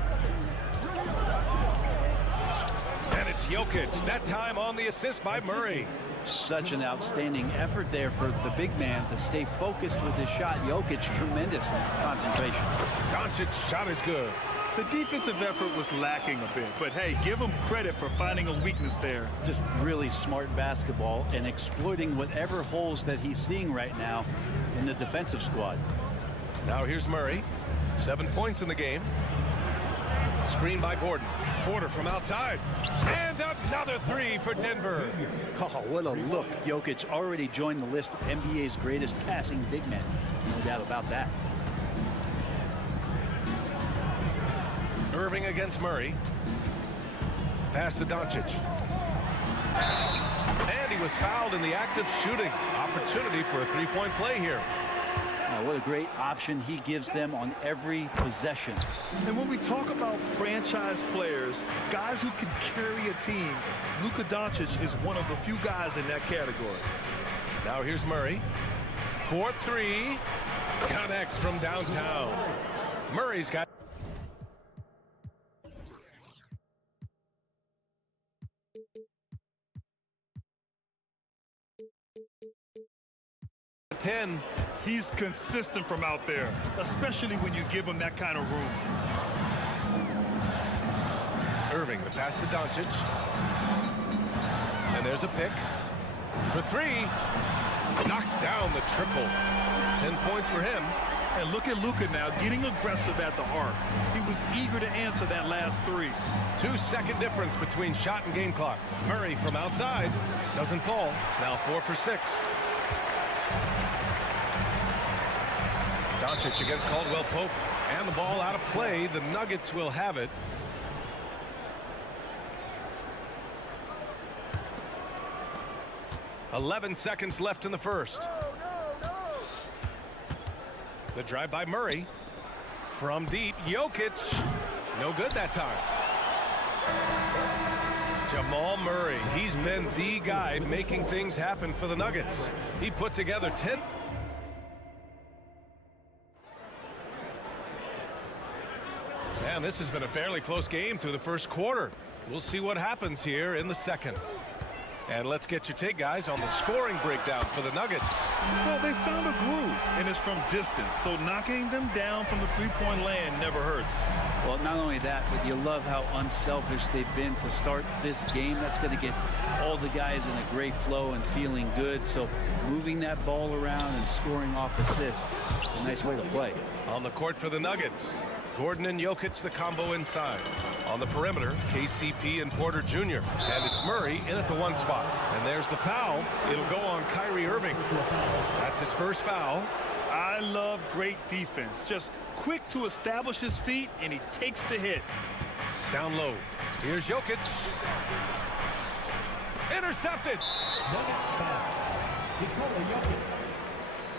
And it's Jokic. That time on the assist by Murray. Such an outstanding effort there for the big man to stay focused with his shot. Jokic, tremendous concentration. Doncic's shot is good. The defensive effort was lacking a bit, but hey, give him credit for finding a weakness there. Just really smart basketball and exploiting whatever holes that he's seeing right now in the defensive squad. Now here's Murray. 7 points in the game. Screen by Gordon. Porter from outside. And another 3 for Denver. Oh, what a look. Jokic already joined the list of NBA's greatest passing big men. No doubt about that. Irving against Murray. Pass to Doncic. And he was fouled in the act of shooting. Opportunity for a 3-point play here. What a great option he gives them on every possession. And when we talk about franchise players, guys who can carry a team, Luka Doncic is one of the few guys in that category. Now here's Murray. 4-3. Connects from downtown. Murray's got 10. He's consistent from out there, especially when you give him that kind of room. Irving, the pass to Doncic. And there's a pick. For 3. Knocks down the triple. 10 points for him. And look at Luka now getting aggressive at the arc. He was eager to answer that last 3. 2-second difference between shot and game clock. Murray from outside. Doesn't fall. Now 4 for 6. Doncic against Caldwell Pope. And the ball out of play. The Nuggets will have it. .11 seconds left in the first. The drive by Murray. From deep, Jokic. No good that time. Jamal Murray. He's been the guy making things happen for the Nuggets. He put together 10. And this has been a fairly close game through the first quarter. We'll see what happens here in the second. And let's get your take, guys, on the scoring breakdown for the Nuggets. Well, they found a groove, and it's from distance. So knocking them down from the three-point land never hurts. Well, not only that, but you love how unselfish they've been to start this game. That's going to get all the guys in a great flow and feeling good. So moving that ball around and scoring off assists, it's a nice way to play. On the court for the Nuggets, Gordon and Jokic, the combo inside. On the perimeter, KCP and Porter Jr. And it's Murray in at the 1 spot. And there's the foul. It'll go on Kyrie Irving. That's his first foul. I love great defense. Just quick to establish his feet, and he takes the hit. Down low. Here's Jokic. Intercepted. Nuggets foul. Nikola Jokic.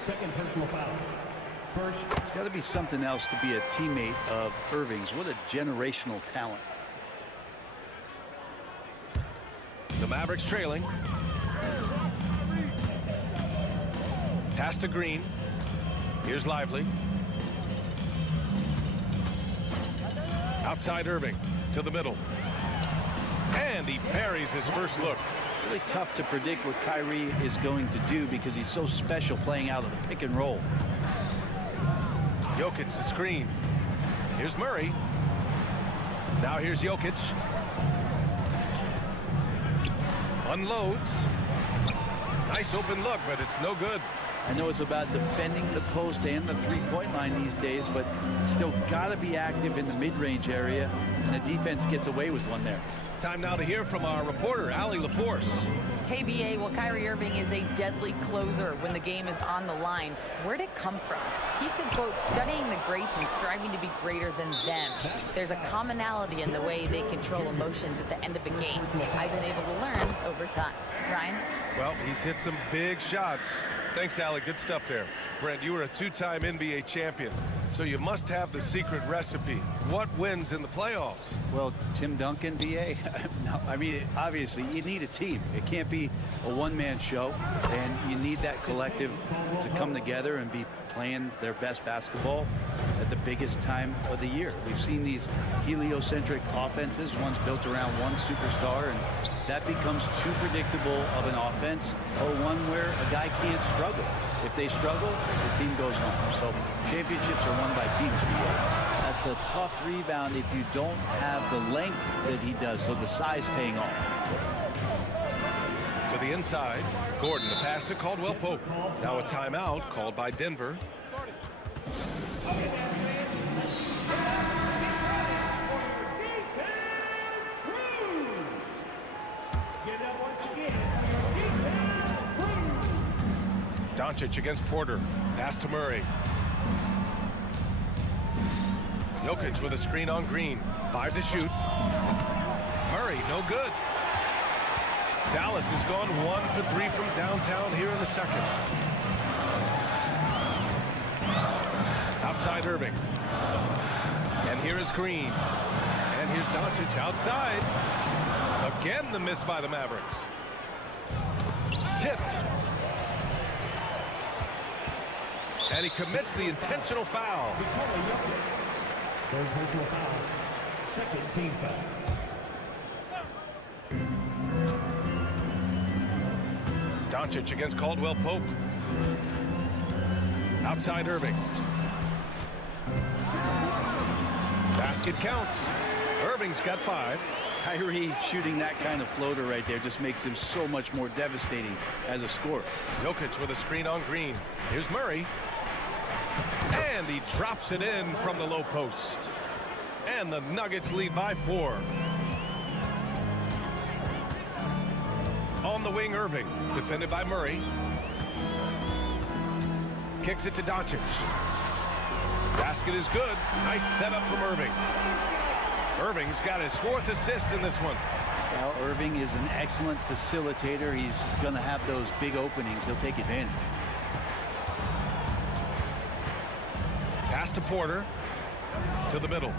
Second personal foul. First. It's got to be something else to be a teammate of Irving's. What a generational talent. The Mavericks trailing. Pass to Green. Here's Lively. Outside Irving to the middle. And he parries his first look. Really tough to predict what Kyrie is going to do because he's so special playing out of the pick and roll. Jokic the screen. Here's Murray. Now here's Jokic. Unloads. Nice open look, but it's no good. I know it's about defending the post and the three-point line these days, but still got to be active in the mid-range area, and the defense gets away with one there. Time now to hear from our reporter, Allie LaForce. Hey, BA, well, Kyrie Irving is a deadly closer when the game is on the line. Where'd it come from? He said, quote, studying the greats and striving to be greater than them. There's a commonality in the way they control emotions at the end of a game. I've been able to learn over time. Ryan? Well, he's hit some big shots. Thanks, Allie. Good stuff there. Brent, you were a 2-time NBA champion, so you must have the secret recipe. What wins in the playoffs? Well, Tim Duncan, BA, no, I mean, obviously, you need a team. It can't be a one-man show, and you need that collective to come together and be playing their best basketball at the biggest time of the year. We've seen these heliocentric offenses, one's built around one superstar, and that becomes too predictable of an offense, or one where a guy can't struggle. If they struggle, the team goes home. So championships are won by teams. That's a tough rebound if you don't have the length that he does, so the size paying off. To the inside, Gordon, the pass to Caldwell Pope. Now a timeout called by Denver. Doncic against Porter. Pass to Murray. Jokic with a screen on Green. 5 to shoot. Murray, no good. Dallas has gone 1 for 3 from downtown here in the second. Outside Irving. And here is Green. And here's Doncic outside. Again, the miss by the Mavericks. Tipped. And he commits the intentional foul. Third personal foul. Second team foul. Doncic against Caldwell Pope. Outside Irving. Basket counts. Irving's got 5. Kyrie shooting that kind of floater right there just makes him so much more devastating as a scorer. Jokic with a screen on Green. Here's Murray. And he drops it in from the low post. And the Nuggets lead by 4. On the wing, Irving, defended by Murray. Kicks it to Doncic. Basket is good. Nice setup from Irving. Irving's got his 4th assist in this one. Well, Irving is an excellent facilitator. He's going to have those big openings. He'll take advantage. Pass to Porter. To the middle.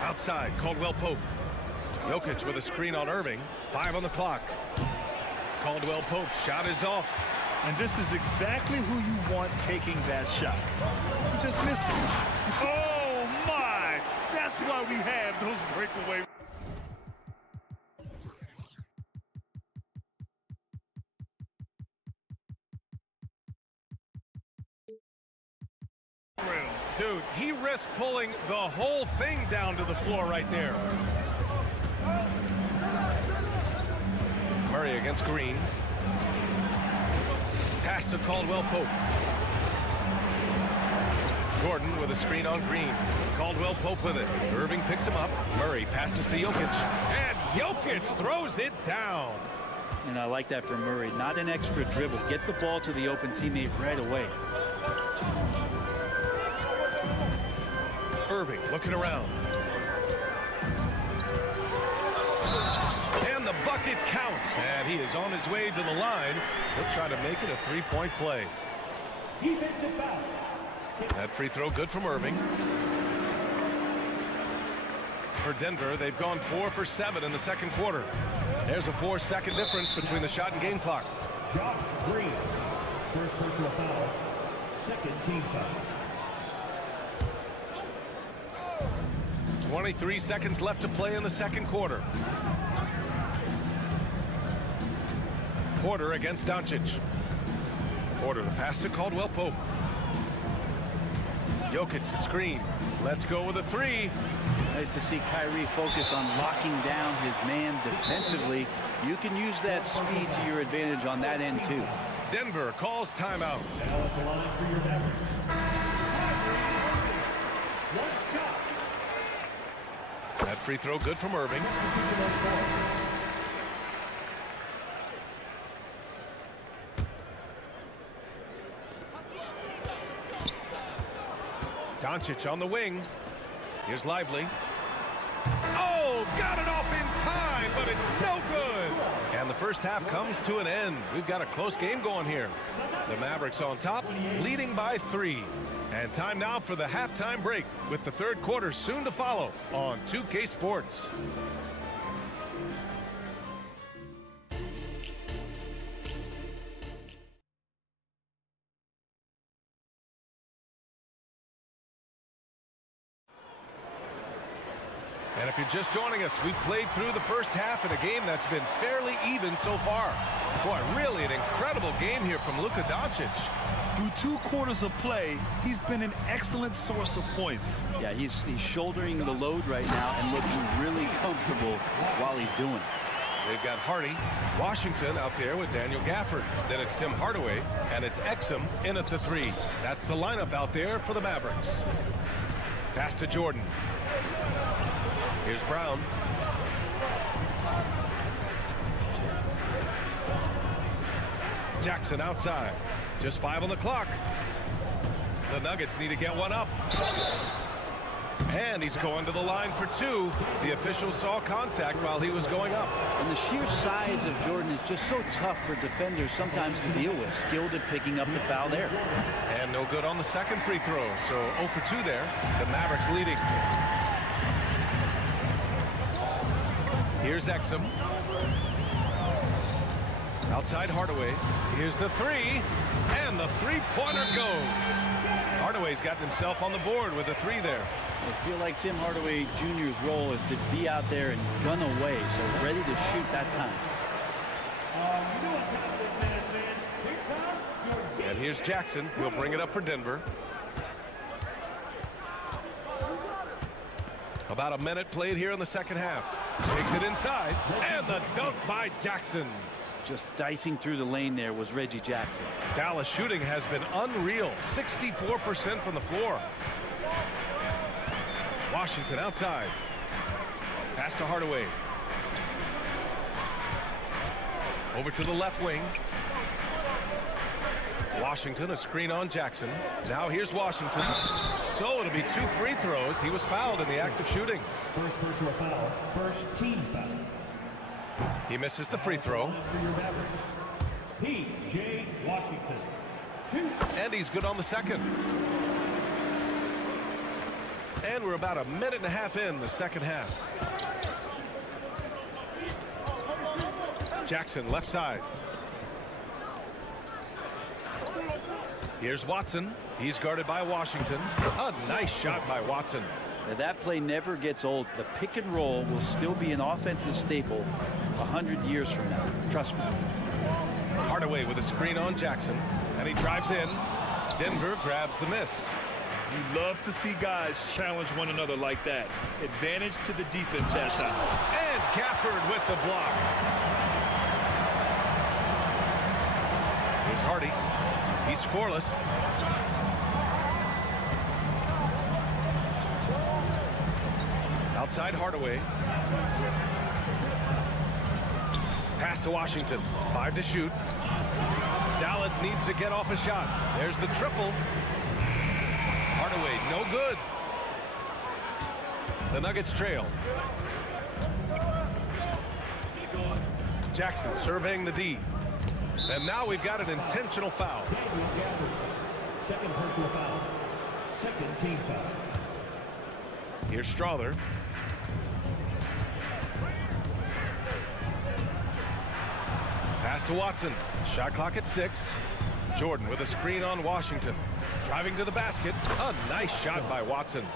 Outside, Caldwell Pope. Jokic with a screen on Irving. 5 on the clock. Caldwell Pope's shot is off. And this is exactly who you want taking that shot. You just missed it. Oh, my! That's why we have those breakaway Dude, he risked pulling the whole thing down to the floor right there. Murray against Green. Pass to Caldwell-Pope. Gordon with a screen on Green. Caldwell-Pope with it. Irving picks him up. Murray passes to Jokic. And Jokic throws it down. And I like that from Murray. Not an extra dribble. Get the ball to the open teammate right away. Irving looking around. And the bucket counts. And he is on his way to the line. He'll try to make it a three-point play. Defensive foul. That free throw good from Irving. For Denver, they've gone 4 for 7 in the second quarter. There's a 4-second difference between the shot and game clock. Josh Green. First personal foul. Second team foul. 23 seconds left to play in the second quarter. Porter against Doncic. Porter the pass to Caldwell-Pope. Jokic the screen. Let's go with a three. Nice to see Kyrie focus on locking down his man defensively. You can use that speed to your advantage on that end too. Denver calls timeout. Now at the line for your Mavericks. One shot. That free throw good from Irving. Doncic on the wing. Here's Lively. Oh, got it off in time, but it's no good. And the first half comes to an end. We've got a close game going here. The Mavericks on top, leading by 3. And time now for the halftime break, with the third quarter soon to follow on 2K Sports. And if you're just joining us, we've played through the first half in a game that's been fairly even so far. Boy, really an incredible game here from Luka Doncic. Through 2 quarters of play, he's been an excellent source of points. Yeah, he's shouldering the load right now and looking really comfortable while he's doing it. They've got Hardy, Washington out there with Daniel Gafford. Then it's Tim Hardaway, and it's Exum in at the 3. That's the lineup out there for the Mavericks. Pass to Jordan. Here's Brown. Jackson outside. Just 5 on the clock. The Nuggets need to get one up. And he's going to the line for 2. The official saw contact while he was going up. And the sheer size of Jordan is just so tough for defenders sometimes to deal with. Skilled at picking up the foul there. And no good on the second free throw. So 0 for 2 there. The Mavericks leading. Here's Exum. Outside Hardaway. Here's the 3. And the three-pointer goes. Hardaway's gotten himself on the board with a 3 there. I feel like Tim Hardaway Jr.'s role is to be out there and gun away, so ready to shoot that time. And here's Jackson. He'll bring it up for Denver. About a minute played here in the second half. Takes it inside, and the dunk by Jackson. Just dicing through the lane there was Reggie Jackson. Dallas shooting has been unreal. 64% from the floor. Washington outside. Pass to Hardaway. Over to the left wing. Washington, a screen on Jackson. Now here's Washington. So it'll be 2 free throws. He was fouled in the act of shooting. First personal foul. First team foul. He misses the free throw. P.J. Washington. And he's good on the second. And we're about a minute and a half in the second half. Jackson left side. Here's Watson. He's guarded by Washington. A nice shot by Watson. Now that play never gets old. The pick and roll will still be an offensive staple 100 years from now. Trust me. Hardaway with a screen on Jackson. And he drives in. Denver grabs the miss. You love to see guys challenge one another like that. Advantage to the defense that time. And Gafford with the block. Here's Hardy. He's scoreless. Outside Hardaway. Pass to Washington. 5 to shoot. Dallas needs to get off a shot. There's the triple. Hardaway, no good. The Nuggets trail. Jackson surveying the D. And now we've got an intentional foul. Second personal foul. Second team foul. Here's Strother. Pass to Watson. Shot clock at 6. Jordan with a screen on Washington. Driving to the basket. A nice shot by Watson.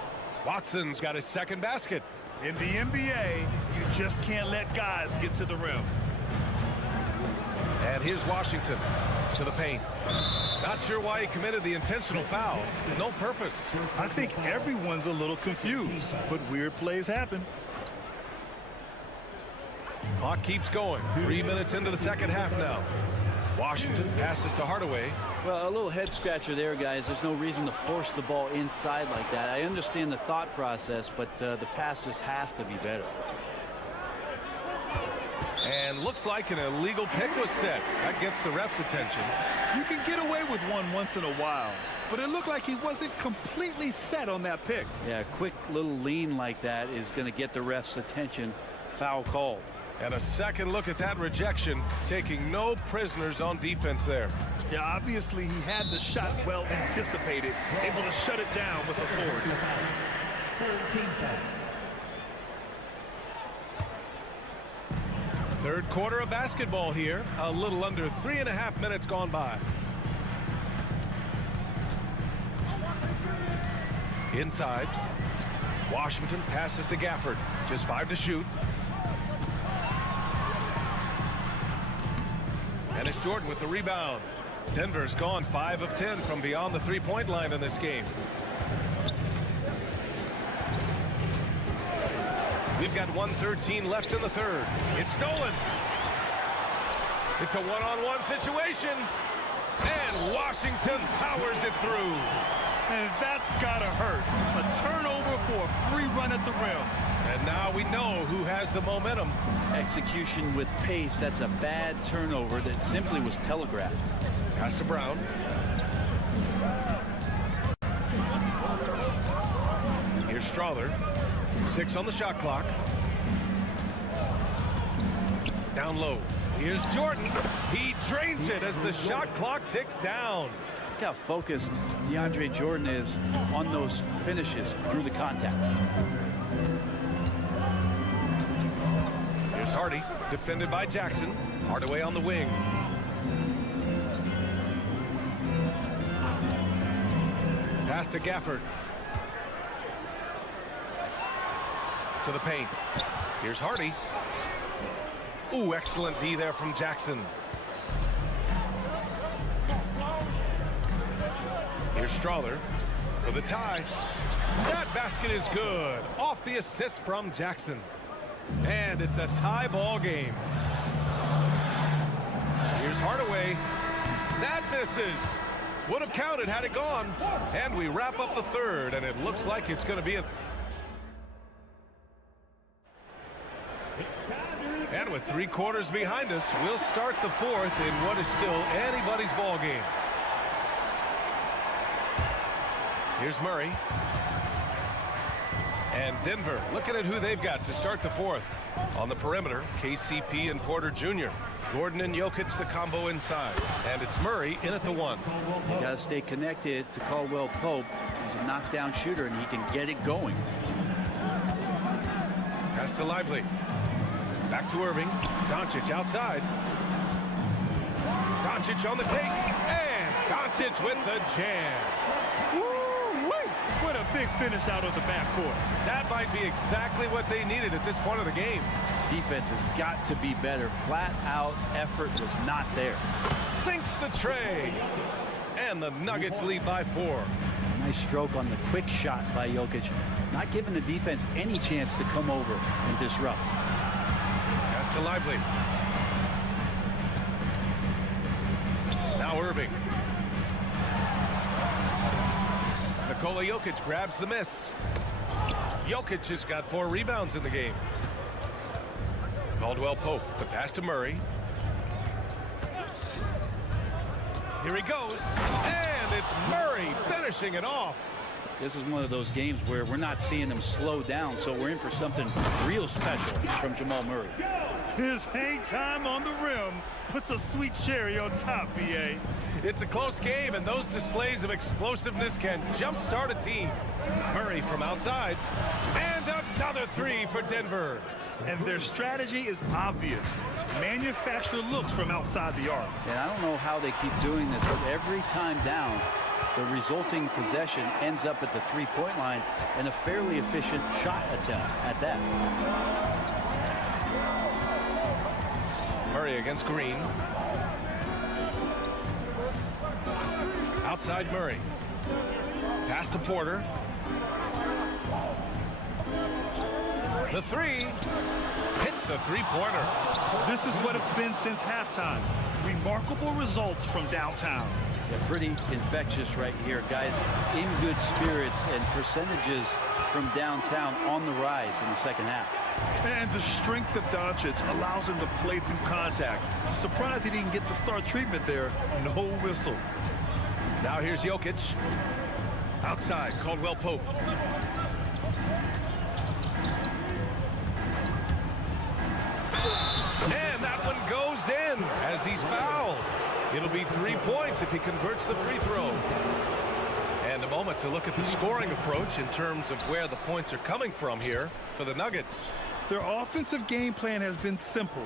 Watson's got his second basket. In the NBA, you just can't let guys get to the rim. And here's Washington to the paint. Not sure why he committed the intentional foul. No purpose. I think everyone's a little confused, but weird plays happen. Clock keeps going. 3 minutes into the second half now. Washington passes to Hardaway. Well, a little head scratcher there, guys. There's no reason to force the ball inside like that. I understand the thought process, but the pass just has to be better. And looks like an illegal pick was set. That gets the ref's attention. You can get away with one once in a while, but it looked like he wasn't completely set on that pick. Yeah, a quick little lean like that is going to get the ref's attention. Foul called. And a second look at that rejection, taking no prisoners on defense there. Yeah, obviously he had the shot well anticipated, able to shut it down with authority. Third quarter of basketball here. A little under 3.5 minutes gone by. Inside. Washington passes to Gafford. Just 5 to shoot. And it's Jordan with the rebound. Denver's gone 5 of 10 from beyond the three-point line in this game. We've got 1:13 left in the third. It's stolen. It's a one-on-one situation. And Washington powers it through. And that's gotta hurt. A turnover for a free run at the rim. And now we know who has the momentum. Execution with pace. That's a bad turnover that simply was telegraphed. Pass to Brown. Here's Strother. 6 on the shot clock. Down low. Here's Jordan. He drains it as the shot clock ticks down. Look how focused DeAndre Jordan is on those finishes through the contact. Here's Hardy, defended by Jackson. Hardaway on the wing. Pass to Gafford. To the paint. Here's Hardy. Ooh, excellent D there from Jackson. Here's Strother for the tie. That basket is good. Off the assist from Jackson. And it's a tie ball game. Here's Hardaway. That misses. Would have counted had it gone. And we wrap up the third, and it looks like it's going to be a... And with 3 quarters behind us, we'll start the fourth in what is still anybody's ball game. Here's Murray. And Denver looking at who they've got to start the fourth. On the perimeter, KCP and Porter Jr. Gordon and Jokic the combo inside. And it's Murray in at the 1. You got to stay connected to Caldwell Pope. He's a knockdown shooter and he can get it going. Pass to Lively. Back to Irving. Doncic outside. Doncic on the take. And Doncic with the jam. Woo-wee! What a big finish out of the backcourt. That might be exactly what they needed at this point of the game. Defense has got to be better. Flat out effort was not there. Sinks the tray. And the Nuggets lead by 4. Nice stroke on the quick shot by Jokic. Not giving the defense any chance to come over and disrupt. Pass to Lively. Now Irving. Nikola Jokic grabs the miss. Jokic has got 4 rebounds in the game. Caldwell Pope, the pass to Murray. Here he goes, and it's Murray finishing it off. This is one of those games where we're not seeing them slow down, so we're in for something real special from Jamal Murray. His hang time on the rim puts a sweet cherry on top, BA. It's a close game, and those displays of explosiveness can jumpstart a team. Murray from outside, and another 3 for Denver. And their strategy is obvious. Manufacture looks from outside the arc. And I don't know how they keep doing this, but every time down, the resulting possession ends up at the three-point line and a fairly efficient shot attempt at that. Murray against Green. Outside Murray. Pass to Porter. The 3 hits the three-pointer. This is what it's been since halftime. Remarkable results from downtown. Yeah, pretty infectious right here. Guys in good spirits and percentages from downtown on the rise in the second half. And the strength of Doncic allows him to play through contact. Surprised he didn't get the start treatment there. No whistle. Now here's Jokic. Outside, Caldwell Pope. And that one goes in as he's fouled. It'll be 3 points if he converts the free throw. And a moment to look at the scoring approach in terms of where the points are coming from here for the Nuggets. Their offensive game plan has been simple.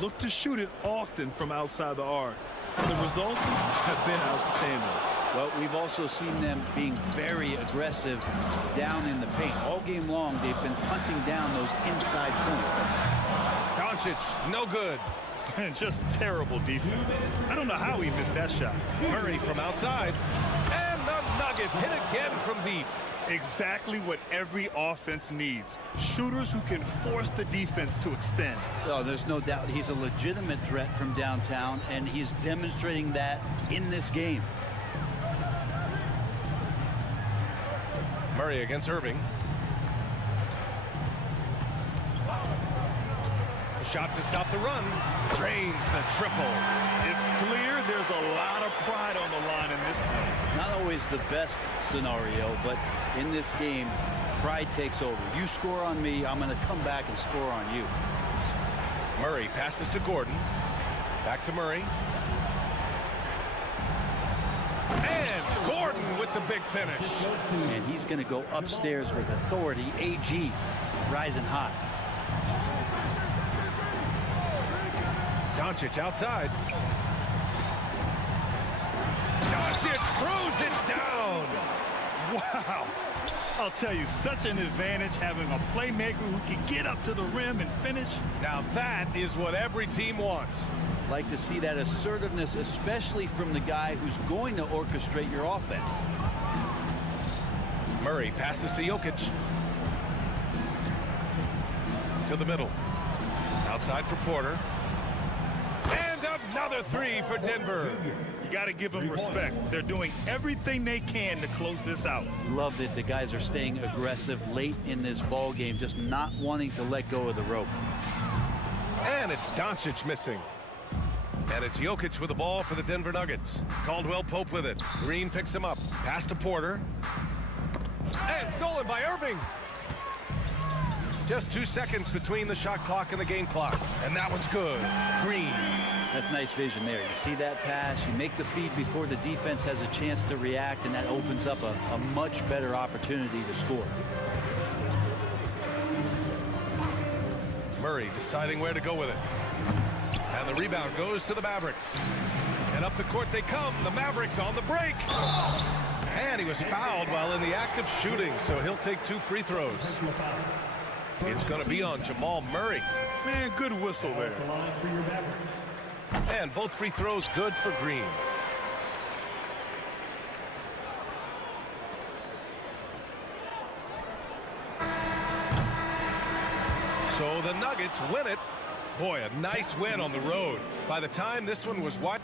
Look to shoot it often from outside the arc. The results have been outstanding. Well, we've also seen them being very aggressive down in the paint. All game long, they've been hunting down those inside points. Doncic, no good. Just terrible defense. I don't know how he missed that shot. Murray from outside. And the Nuggets hit again from deep. Exactly what every offense needs. Shooters who can force the defense to extend. Oh, there's no doubt he's a legitimate threat from downtown, and he's demonstrating that in this game. Murray against Irving. A shot to stop the run. Drains the triple. It's clear there's a lot of pride on the line in this one. Not always the best scenario, but in this game, pride takes over. You score on me, I'm going to come back and score on you. Murray passes to Gordon. Back to Murray. And Gordon with the big finish. And he's going to go upstairs with authority. AG rising hot. Doncic outside. Doncic throws it down. Wow. I'll tell you, such an advantage having a playmaker who can get up to the rim and finish. Now that is what every team wants. Like to see that assertiveness, especially from the guy who's going to orchestrate your offense. Murray passes to Jokic. To the middle. Outside for Porter. And another 3 for Denver. You got to give them respect. They're doing everything they can to close this out. Love that the guys are staying aggressive late in this ball game, just not wanting to let go of the rope. And it's Doncic missing. And it's Jokic with the ball for the Denver Nuggets. Caldwell Pope with it. Green picks him up. Pass to Porter. And stolen by Irving. Just 2 seconds between the shot clock and the game clock. And that one's good. Green. That's nice vision there. You see that pass, you make the feed before the defense has a chance to react, and that opens up a much better opportunity to score. Murray deciding where to go with it. And the rebound goes to the Mavericks. And up the court they come. The Mavericks on the break. And he was fouled while in the act of shooting, so he'll take 2 free throws. It's going to be on Jamal Murray. Man, good whistle there. And both free throws good for Green. So the Nuggets win it. Boy, a nice win on the road. By the time this one was wide.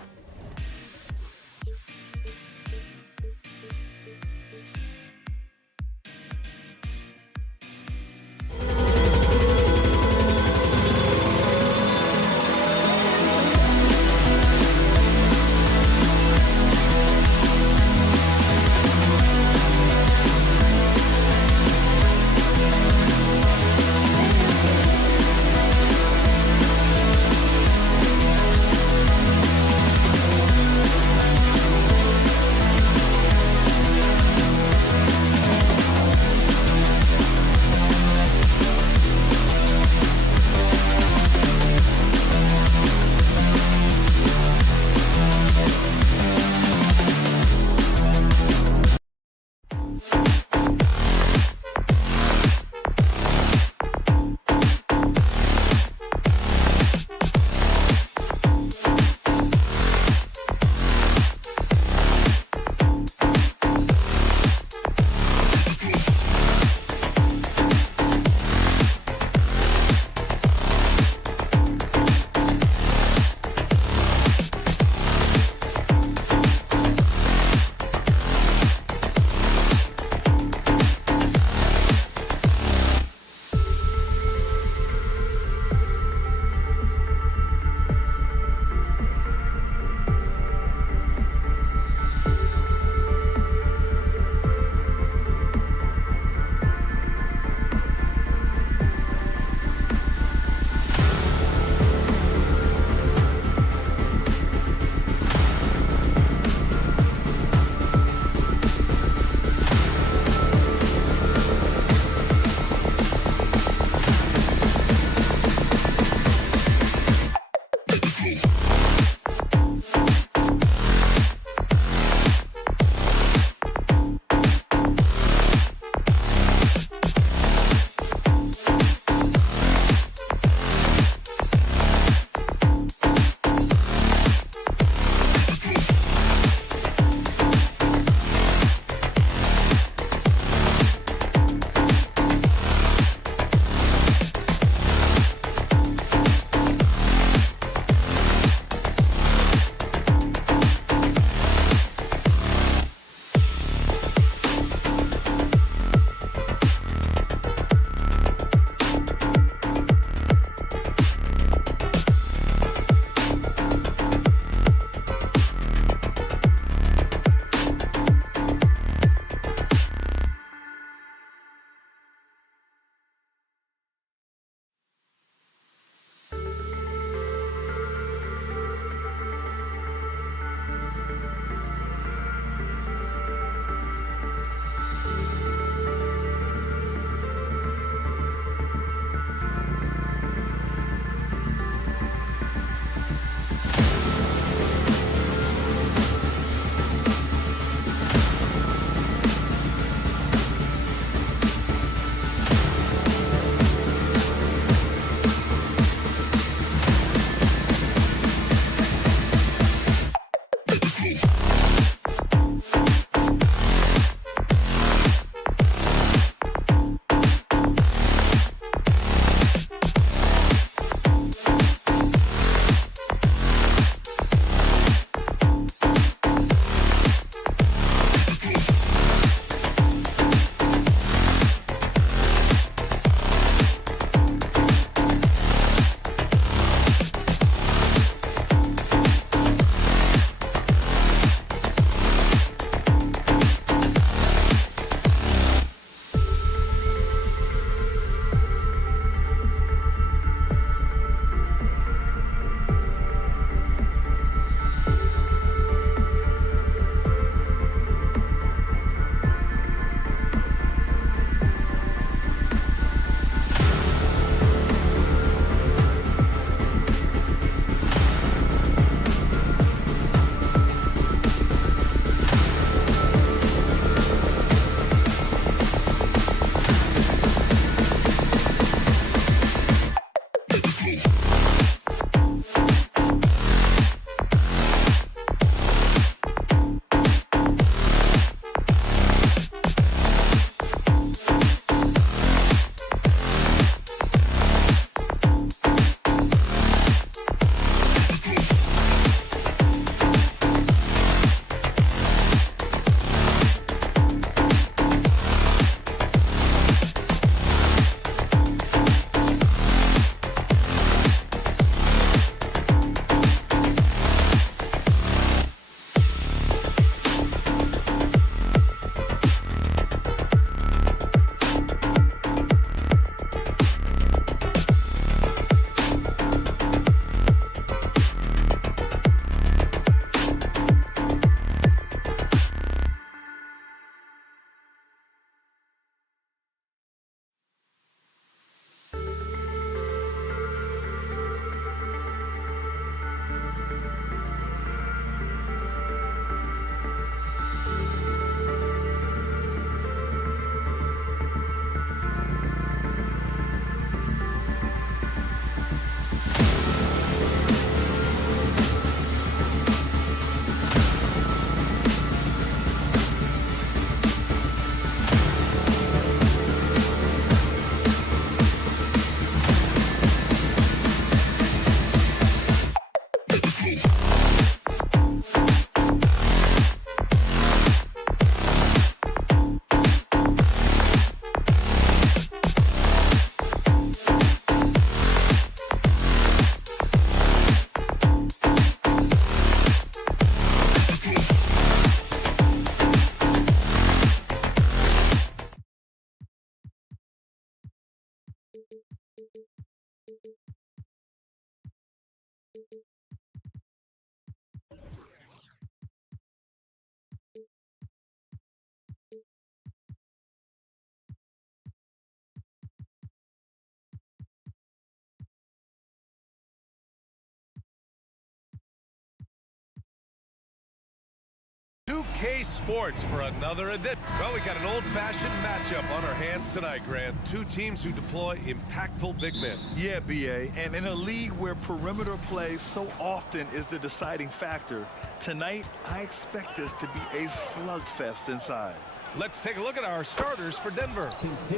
2K Sports for another edition. Well, we got an old-fashioned matchup on our hands tonight, Grant. Two teams who deploy impactful big men. Yeah, BA, and in a league where perimeter play so often is the deciding factor, tonight I expect this to be a slugfest inside. Let's take a look at our starters for Denver.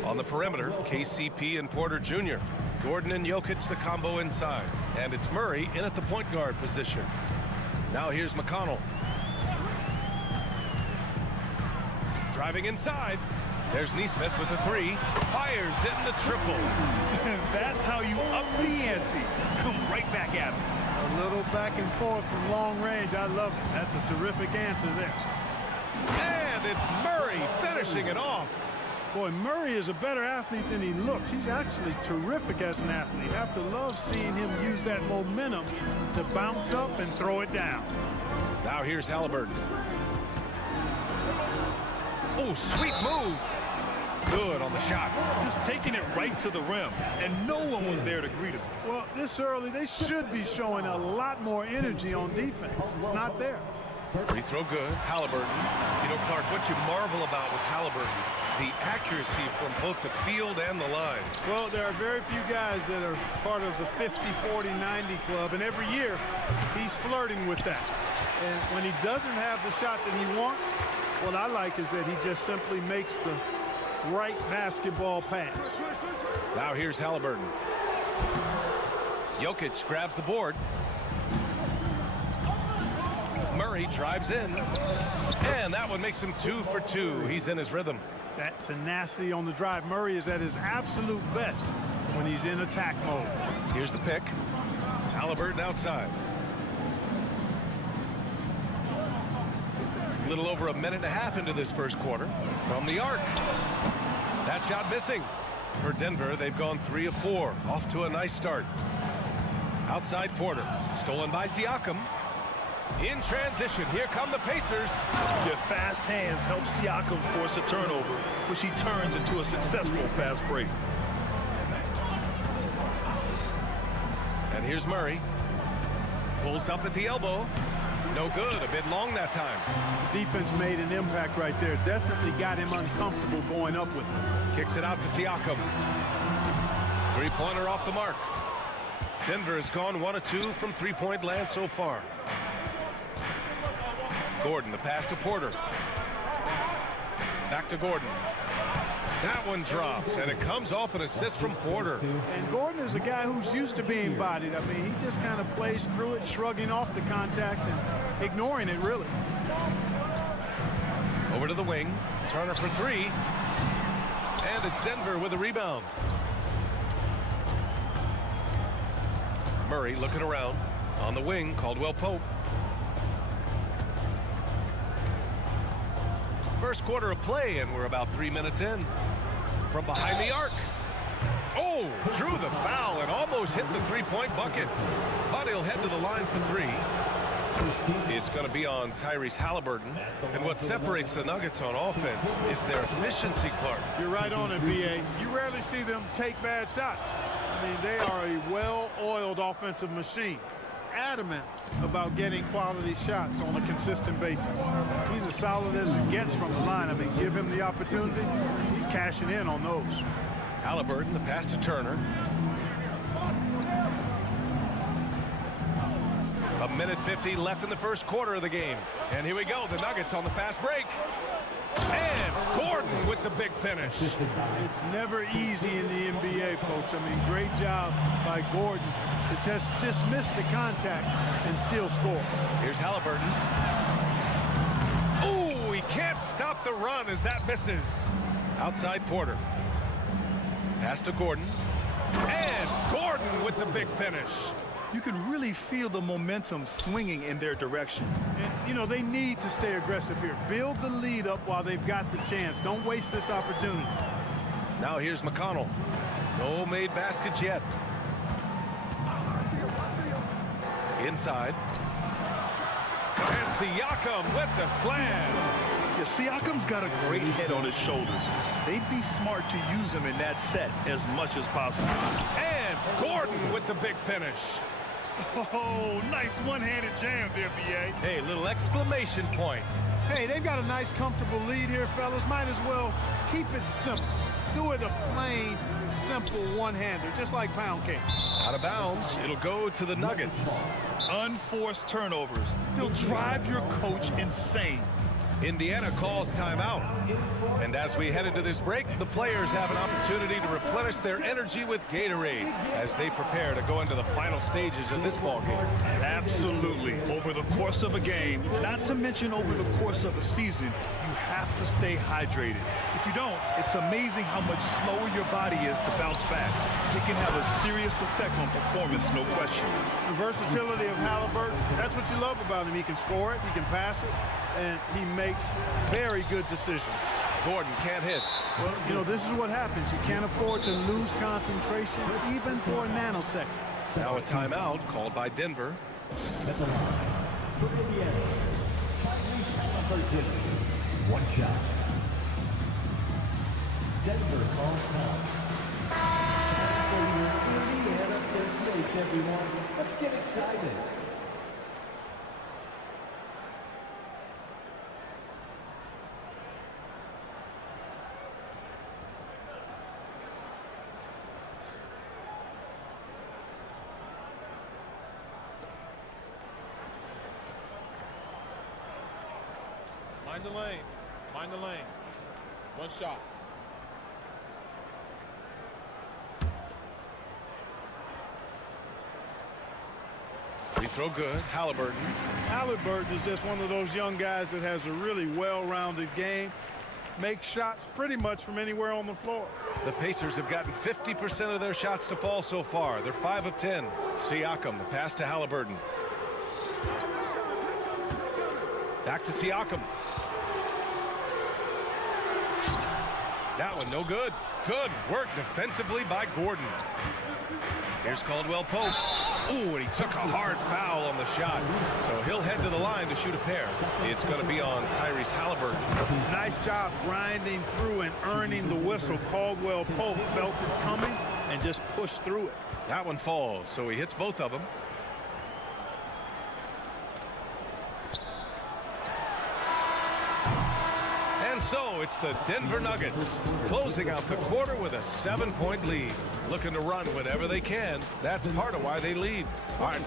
On the perimeter, KCP and Porter Jr. Gordon and Jokic, the combo inside. And it's Murray in at the point guard position. Now here's McConnell. Driving inside. There's Neesmith with a three. Fires in the triple. That's how you up the ante. Come right back at him. A little back and forth from long range. I love it. That's a terrific answer there. And it's Murray finishing it off. Boy, Murray is a better athlete than he looks. He's actually terrific as an athlete. You have to love seeing him use that momentum to bounce up and throw it down. Now here's Halliburton. Oh, sweet move. Good on the shot. Just taking it right to the rim, and no one was there to greet him. Well, this early, they should be showing a lot more energy on defense. It's not there. Free throw good. Halliburton. You know, Clark, what you marvel about with Halliburton, the accuracy from both the field and the line. Well, there are very few guys that are part of the 50, 40, 90 club, and every year he's flirting with that. And when he doesn't have the shot that he wants, what I like is that he just simply makes the right basketball pass. Now here's Halliburton. Jokic grabs the board. Murray drives in. And that one makes him 2 for 2. He's in his rhythm. That tenacity on the drive. Murray is at his absolute best when he's in attack mode. Here's the pick. Halliburton outside. A little over a minute and a half into this first quarter. From the arc. That shot missing. For Denver, they've gone 3 of 4. Off to a nice start. Outside Porter. Stolen by Siakam. In transition, here come the Pacers. Their fast hands help Siakam force a turnover, which he turns into a successful fast break. And here's Murray. Pulls up at the elbow. No good, a bit long that time. Defense made an impact right there. Definitely got him uncomfortable going up with it. Kicks it out to Siakam. Three-pointer off the mark. Denver has gone 1 of 2 from three-point land so far. Gordon, the pass to Porter. Back to Gordon. That one drops, and it comes off an assist from Porter. And Gordon is a guy who's used to being bodied. I mean, he just kind of plays through it, shrugging off the contact and ignoring it, really. Over to the wing. Turner for 3. And it's Denver with a rebound. Murray looking around. On the wing, Caldwell Pope. First quarter of play, and we're about 3 minutes in. From behind the arc. Oh, drew the foul and almost hit the three-point bucket. But he'll head to the line for 3. It's going to be on Tyrese Halliburton. And what separates the Nuggets on offense is their efficiency, Clark. You're right on it, B.A. You rarely see them take bad shots. I mean, they are a well-oiled offensive machine. Adamant about getting quality shots on a consistent basis. He's as solid as it gets from the line. I mean, give him the opportunity, he's cashing in on those. Halliburton, the pass to Turner. A minute 50 left in the first quarter of the game. And here we go, the Nuggets on the fast break. And Gordon with the big finish. It's never easy in the NBA, folks. I mean, great job by Gordon to just dismiss the contact and still score. Here's Halliburton. Oh, he can't stop the run as that misses. Outside Porter. Pass to Gordon. And Gordon with the big finish. You can really feel the momentum swinging in their direction. And, you know, they need to stay aggressive here. Build the lead up while they've got the chance. Don't waste this opportunity. Now here's McConnell. No made baskets yet. Inside. And Siakam with the slam. Yeah, Siakam's got a great head on his shoulders. They'd be smart to use him in that set as much as possible. And Gordon with the big finish. Oh, nice one-handed jam there, B.A. Hey, little exclamation point. Hey, they've got a nice, comfortable lead here, fellas. Might as well keep it simple. Do it a plain, simple one-hander, just like pound cake. Out of bounds. It'll go to the Nuggets. Unforced turnovers. They'll drive your coach insane. Indiana calls timeout. And as we head into this break, the players have an opportunity to replenish their energy with Gatorade as they prepare to go into the final stages of this ball game. Absolutely. Over the course of a game, not to mention over the course of a season, you have to stay hydrated. If you don't, it's amazing how much slower your body is to bounce back. It can have a serious effect on performance, no question. The versatility of Halliburton, that's what you love about him. He can score it, he can pass it, and he makes very good decisions. Gordon can't hit. Well, you know, this is what happens. You can't afford to lose concentration even for a nanosecond. Now a timeout called by Denver. At the line for Indiana, Tyrese Halliburton. One shot. Denver calls time. For your Indiana first mates, everyone. Let's get excited. Mind the lanes. Mind the lanes. One shot. Free throw good. Halliburton. Halliburton is just one of those young guys that has a really well-rounded game. Makes shots pretty much from anywhere on the floor. The Pacers have gotten 50% of their shots to fall so far. They're 5 of 10. Siakam, the pass to Halliburton. Back to Siakam. That one no good. Good work defensively by Gordon. Here's Caldwell Pope. Ooh, and he took a hard foul on the shot. So he'll head to the line to shoot a pair. It's going to be on Tyrese Halliburton. Nice job grinding through and earning the whistle. Caldwell Pope felt it coming and just pushed through it. That one falls, so he hits both of them. And so it's the Denver Nuggets closing out the quarter with a 7-point lead. Looking to run whenever they can. That's part of why they lead. All right.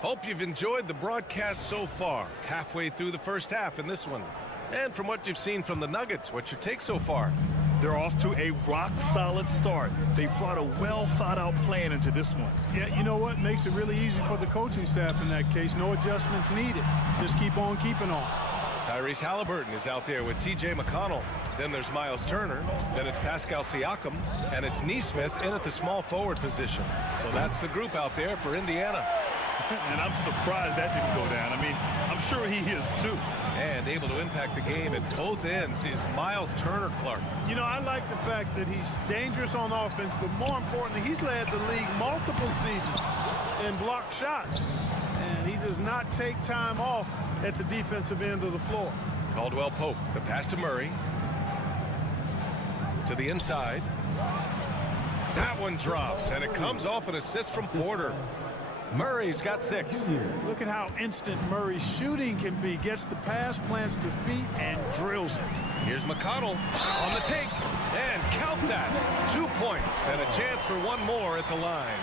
Hope you've enjoyed the broadcast so far. Halfway through the first half in this one. And from what you've seen from the Nuggets, what's your take so far? They're off to a rock-solid start. They brought a well-thought-out plan into this one. Yeah, you know what? Makes it really easy for the coaching staff in that case. No adjustments needed. Just keep on keeping on. Tyrese Halliburton is out there with T.J. McConnell. Then there's Miles Turner. Then it's Pascal Siakam. And it's Nesmith in at the small forward position. So that's the group out there for Indiana. And I'm surprised that didn't go down. I mean, I'm sure he is too. And able to impact the game at both ends is Miles Turner Clark. You know, I like the fact that he's dangerous on offense, but more importantly, he's led the league multiple seasons in blocked shots. And he does not take time off at the defensive end of the floor. Caldwell Pope, the pass to Murray. To the inside. That one drops, and it comes off an assist from Porter. Murray's got 6. Look at how instant Murray's shooting can be. Gets the pass, plants the feet, and drills it. Here's McConnell on the take. And count that. 2 points and a chance for one more at the line.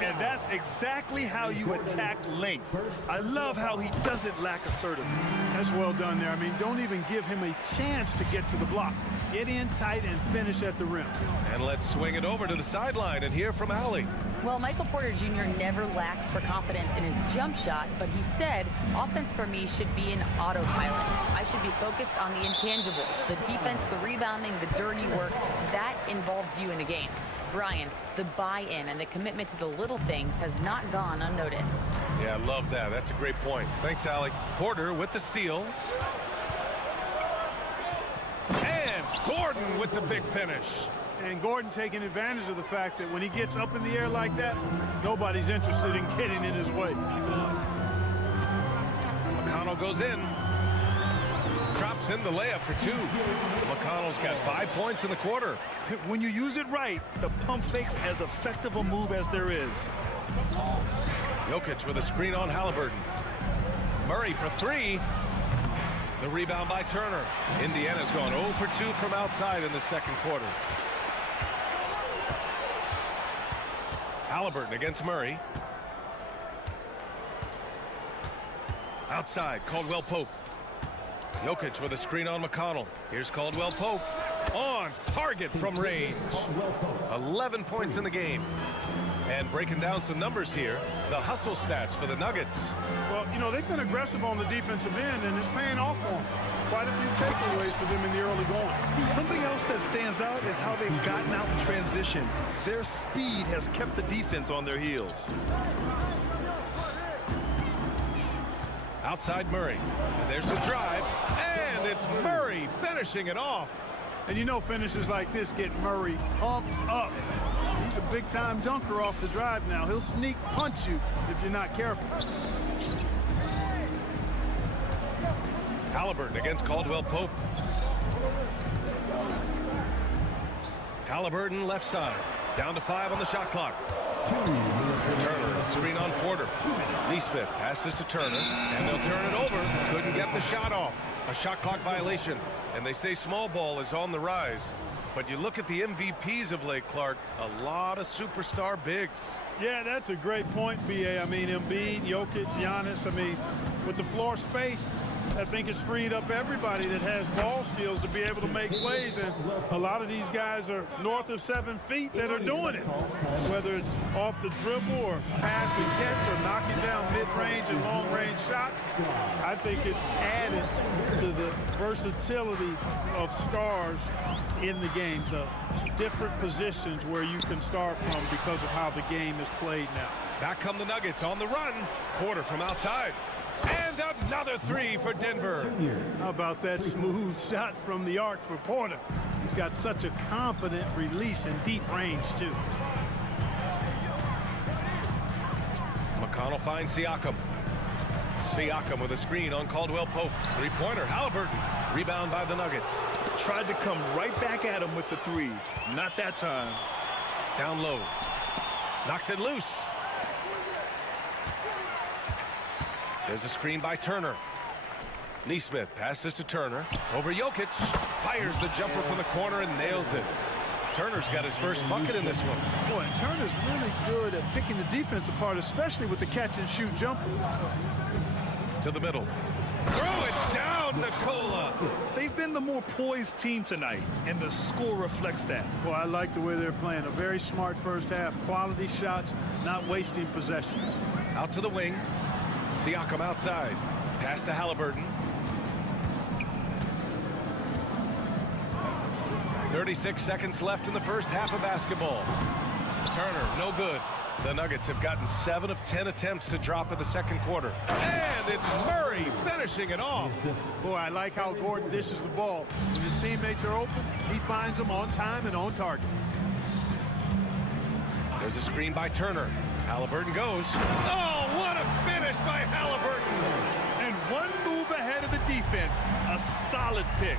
And that's exactly how you attack length. I love how he doesn't lack assertiveness. That's well done there. I mean, don't even give him a chance to get to the block. Get in tight and finish at the rim. And let's swing it over to the sideline and hear from Allie. Well, Michael Porter Jr. never lacks for confidence in his jump shot, but he said, offense for me should be an autopilot. I should be focused on the intangibles, the defense, the rebounding, the dirty work. That involves you in a game. Brian, the buy-in and the commitment to the little things has not gone unnoticed. Yeah, I love that. That's a great point. Thanks, Allie. Porter with the steal. Gordon with the big finish. And Gordon taking advantage of the fact that when he gets up in the air like that, nobody's interested in getting in his way. McConnell goes in. Drops in the layup for 2. McConnell's got 5 points in the quarter. When you use it right, the pump fake's as effective a move as there is. Jokic with a screen on Halliburton. Murray for 3. The rebound by Turner. Indiana's gone 0 for 2 from outside in the second quarter. Halliburton against Murray. Outside, Caldwell Pope. Jokic with a screen on McConnell. Here's Caldwell Pope. On target from range. 11 points in the game. And breaking down some numbers here, the hustle stats for the Nuggets. Well, you know, they've been aggressive on the defensive end, and it's paying off for them. Quite a few takeaways for them in the early going. Something else that stands out is how they've gotten out in transition. Their speed has kept the defense on their heels. Outside Murray. And there's the drive. And it's Murray finishing it off. And you know finishes like this get Murray pumped up. He's a big-time dunker off the drive now. He'll sneak punch you if you're not careful. Halliburton against Caldwell Pope. Halliburton left side. Down to 5 on the shot clock. Turner, a screen on Porter. Neesmith passes to Turner, and they'll turn it over. Couldn't get the shot off. A shot clock violation. And they say small ball is on the rise. But you look at the MVPs of late, Clark, a lot of superstar bigs. Yeah, that's a great point, B.A. I mean, Embiid, Jokic, Giannis. I mean, with the floor spaced, I think it's freed up everybody that has ball skills to be able to make plays. And a lot of these guys are north of 7 feet that are doing it. Whether it's off the dribble or pass and catch or knocking down mid-range and long-range shots, I think it's added to the versatility of stars in the game, the different positions where you can start from because of how the game is played now. Back come the Nuggets on the run. Porter from outside. And another 3 for Denver. How about that smooth shot from the arc for Porter? He's got such a confident release in deep range, too. McConnell finds Siakam. Siakam with a screen on Caldwell Pope. 3-pointer, Halliburton. Rebound by the Nuggets. Tried to come right back at him with the 3. Not that time. Down low. Knocks it loose. There's a screen by Turner. Neesmith passes to Turner. Over Jokic. Fires the jumper from the corner and nails it. Turner's got his first bucket in this one. Boy, Turner's really good at picking the defense apart, especially with the catch-and-shoot jumper. To the middle. Throw it down, Nikola. They've been the more poised team tonight, and the score reflects that. Boy, I like the way they're playing. A very smart first half. Quality shots, not wasting possessions. Out to the wing. Siakam outside. Pass to Halliburton. 36 seconds left in the first half of basketball. Turner, no good. The Nuggets have gotten 7 of 10 attempts to drop in the second quarter. And it's Murray finishing it off. Boy, I like how Gordon dishes the ball. When his teammates are open, he finds them on time and on target. There's a screen by Turner. Halliburton goes. Oh, what a finish by Halliburton. And one move ahead of the defense. A solid pick.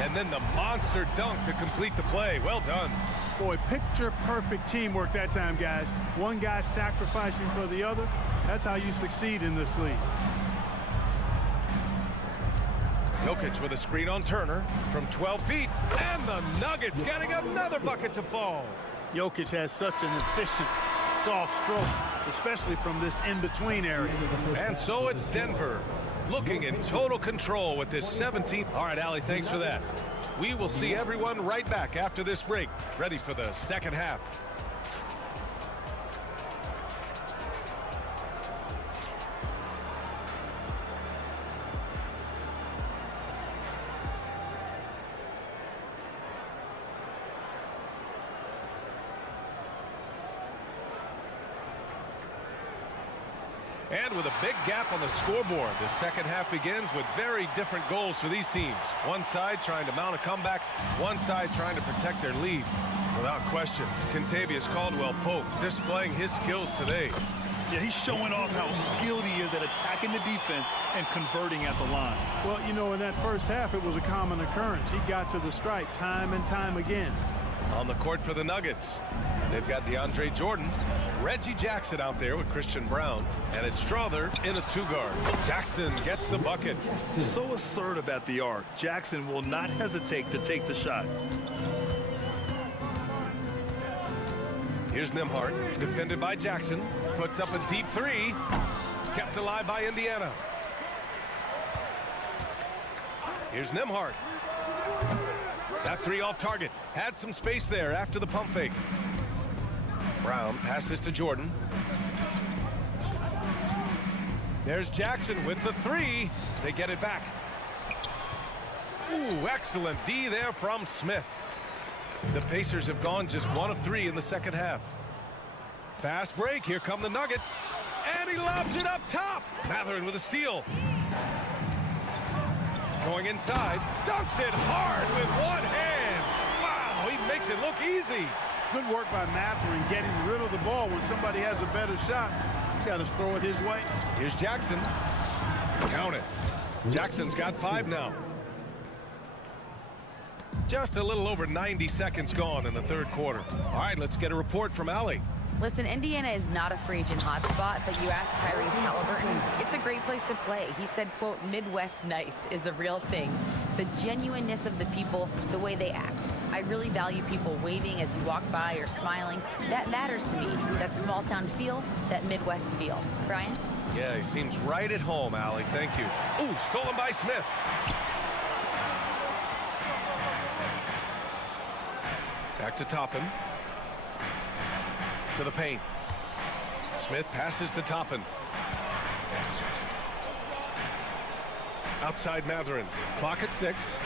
And then the monster dunk to complete the play. Well done. Boy, picture-perfect teamwork that time, guys. One guy sacrificing for the other. That's how you succeed in this league. Jokic with a screen on Turner from 12 feet. And the Nuggets getting another bucket to fall. Jokic has such an efficient, soft stroke, especially from this in-between area. And so it's Denver looking in total control with this 17th. All right, Allie, thanks for that. We will see everyone right back after this break, ready for the second half. And with a big gap on the scoreboard, the second half begins with very different goals for these teams. One side trying to mount a comeback, one side trying to protect their lead. Without question, Kentavious Caldwell-Pope displaying his skills today. Yeah, he's showing off how skilled he is at attacking the defense and converting at the line. Well, you know, in that first half, it was a common occurrence. He got to the stripe time and time again. On the court for the Nuggets, they've got DeAndre Jordan, Reggie Jackson out there with Christian Brown, and it's Strother in a two-guard. Jackson gets the bucket. So assertive at the arc. Jackson will not hesitate to take the shot. Here's Nembhard, defended by Jackson, puts up a deep three, kept alive by Indiana. Here's Nembhard. That three off target, had some space there after the pump fake. Brown passes to Jordan. There's Jackson with the three. They get it back. Ooh, excellent D there from Smith. The Pacers have gone just 1 of 3 in the second half. Fast break. Here come the Nuggets. And he lobs it up top. Matherin with a steal. Going inside. Dunks it hard with one hand. Wow, he makes it look easy. Good work by Matherin getting rid of the ball when somebody has a better shot. You got to throw it his way. Here's Jackson. Count it. Jackson's got 5 now. Just a little over 90 seconds gone in the third quarter. All right, let's get a report from Allie. Listen, Indiana is not a free agent hotspot, but you asked Tyrese Halliburton, it's a great place to play. He said, quote, Midwest nice is a real thing. The genuineness of the people, the way they act. I really value people waving as you walk by or smiling. That matters to me. That small town feel, that Midwest feel. Brian? Yeah, he seems right at home, Allie. Thank you. Ooh, stolen by Smith. Back to Toppin. To the paint. Smith passes to Toppin. Outside Matherin. Clock at 6.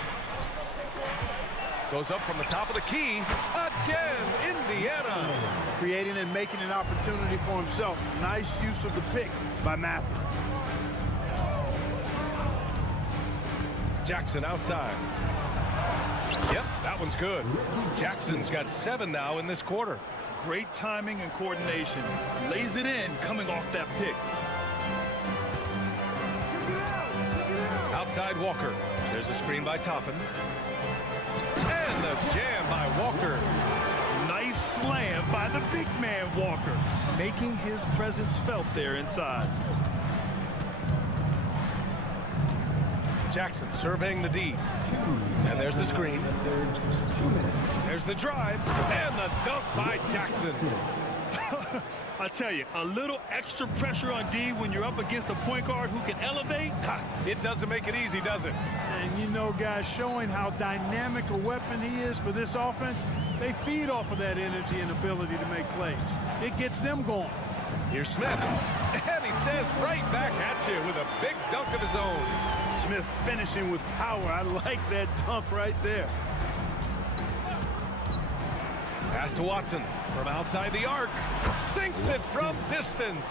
Goes up from the top of the key. Again, Indiana. Creating and making an opportunity for himself. Nice use of the pick by Matherin. Jackson outside. Yep, that one's good. Jackson's got 7 now in this quarter. Great timing and coordination. Lays it in coming off that pick. Outside Walker. There's a screen by Toppin. And the jam by Walker. Nice slam by the big man Walker. Making his presence felt there inside. Jackson surveying the D. And there's the screen. There's the drive. And the dunk by Jackson. I tell you, a little extra pressure on D when you're up against a point guard who can elevate. It doesn't make it easy, does it? And you know, guys, showing how dynamic a weapon he is for this offense, they feed off of that energy and ability to make plays. It gets them going. Here's Smith. And he says right back at you with a big dunk of his own. Smith finishing with power. I like that dunk right there. Pass to Watson from outside the arc. Sinks it from distance.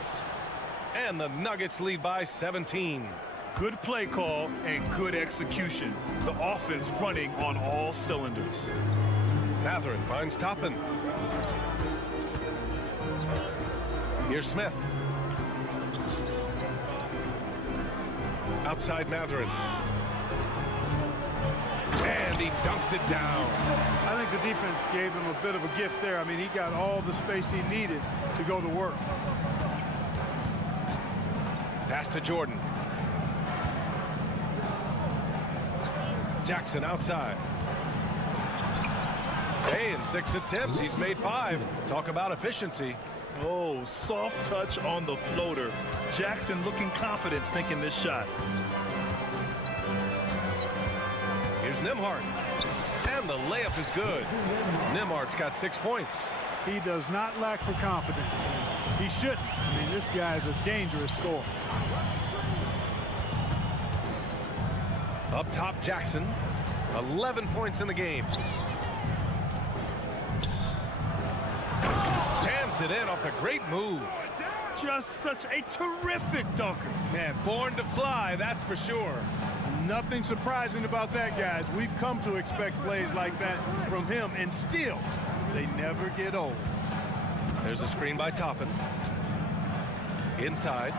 And the Nuggets lead by 17. Good play call and good execution. The offense running on all cylinders. Matherin finds Toppin. Here's Smith. Outside Matherin. And he dunks it down. I think the defense gave him a bit of a gift there. I mean, he got all the space he needed to go to work. Pass to Jordan. Jackson outside. Hey, in 6 attempts, he's made 5. Talk about efficiency. Oh, soft touch on the floater. Jackson looking confident sinking this shot. Here's Nembhard. And the layup is good. Nembhard's got 6 points. He does not lack for confidence. He shouldn't. I mean, this guy's a dangerous scorer. Up top, Jackson. 11 points in the game. Jams it in off the great move. Just such a terrific dunker. Man, born to fly, that's for sure. Nothing surprising about that, guys. We've come to expect plays like that from him, and still, they never get old. There's a screen by Toppin. Inside.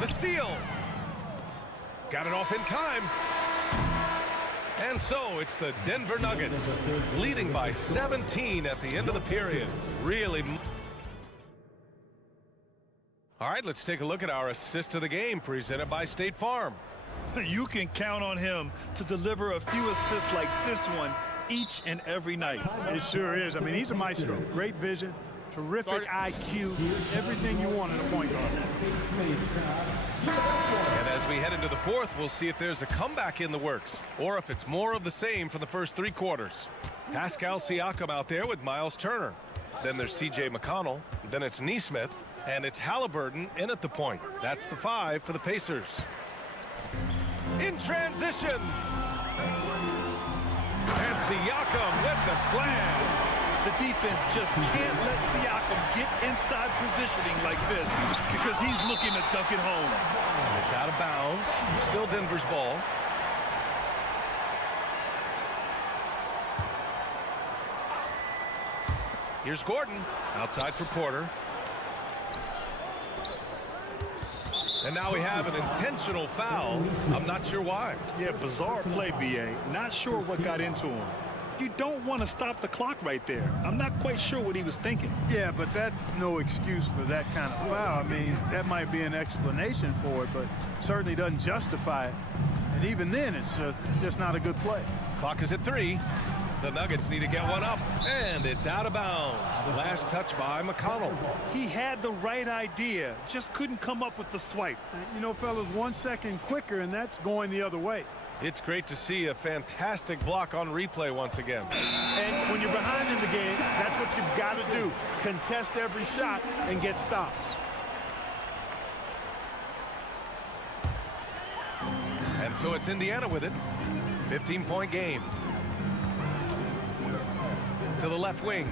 The steal. Got it off in time. And so it's the Denver Nuggets leading by 17 at the end of the period. Really. All right, let's take a look at our assist of the game presented by State Farm. You can count on him to deliver a few assists like this one each and every night. It sure is. I mean, he's a maestro. Great vision, terrific IQ, everything you want in a point guard. And as we head into the fourth, we'll see if there's a comeback in the works or if it's more of the same from the first three quarters. Pascal Siakam out there with Miles Turner. Then there's TJ McConnell. Then it's Nesmith. And it's Halliburton in at the point. That's the 5 for the Pacers. In transition. And Siakam with the slam. The defense just can't let Siakam get inside positioning like this because he's looking to dunk it home. It's out of bounds. Still Denver's ball. Here's Gordon. Outside for Porter. And now we have an intentional foul. I'm not sure why. Yeah, bizarre play, BA. Not sure what got into him. You don't want to stop the clock right there. I'm not quite sure what he was thinking. Yeah, but that's no excuse for that kind of foul. I mean, that might be an explanation for it, but certainly doesn't justify it. And even then, it's just not a good play. Clock is at 3. The Nuggets need to get one up, and it's out of bounds. Last touch by McConnell. He had the right idea, just couldn't come up with the swipe. You know, fellas, 1 second quicker, and that's going the other way. It's great to see a fantastic block on replay once again. And when you're behind in the game, that's what you've got to do. Contest every shot and get stops. And so it's Indiana with it. 15-point game. To the left wing.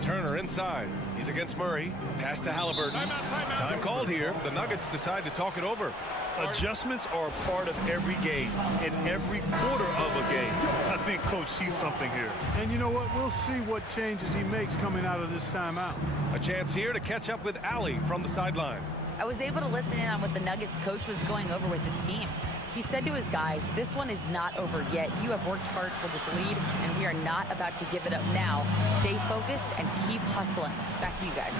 Turner inside. He's against Murray. Pass to Halliburton. Time called here. The Nuggets decide to talk it over. Adjustments are a part of every game, in every quarter of a game. I think Coach sees something here. And you know what? We'll see what changes he makes coming out of this timeout. A chance here to catch up with Allie from the sideline. I was able to listen in on what the Nuggets coach was going over with his team. He said to his guys, this one is not over yet. You have worked hard for this lead, and we are not about to give it up now. Stay focused and keep hustling. Back to you guys.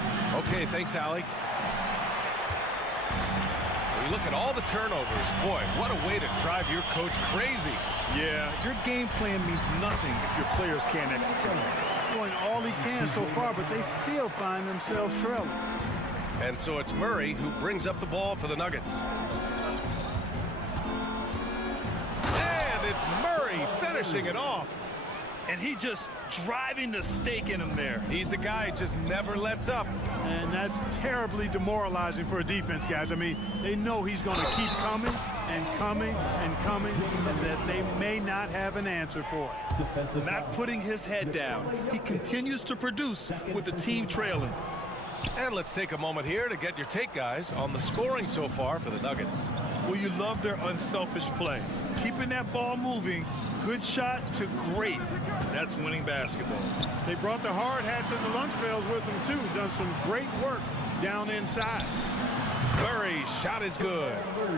Okay, thanks, Allie. We look at all the turnovers. Boy, what a way to drive your coach crazy. Yeah, your game plan means nothing if your players can't execute. Doing all he can so far, but they still find themselves trailing. And so it's Murray who brings up the ball for the Nuggets. It's Murray finishing it off. And he just driving the stake in him there. He's a guy who just never lets up. And that's terribly demoralizing for a defense, guys. I mean, they know he's going to keep coming and coming and coming, and that they may not have an answer for it. Not putting his head down. He continues to produce with the team trailing. And let's take a moment here to get your take, guys, on the scoring so far for the Nuggets. Well, you love their unselfish play. Keeping that ball moving, good shot to great. That's winning basketball. They brought the hard hats and the lunch pails with them, too. Done some great work down inside. Murray's shot is good.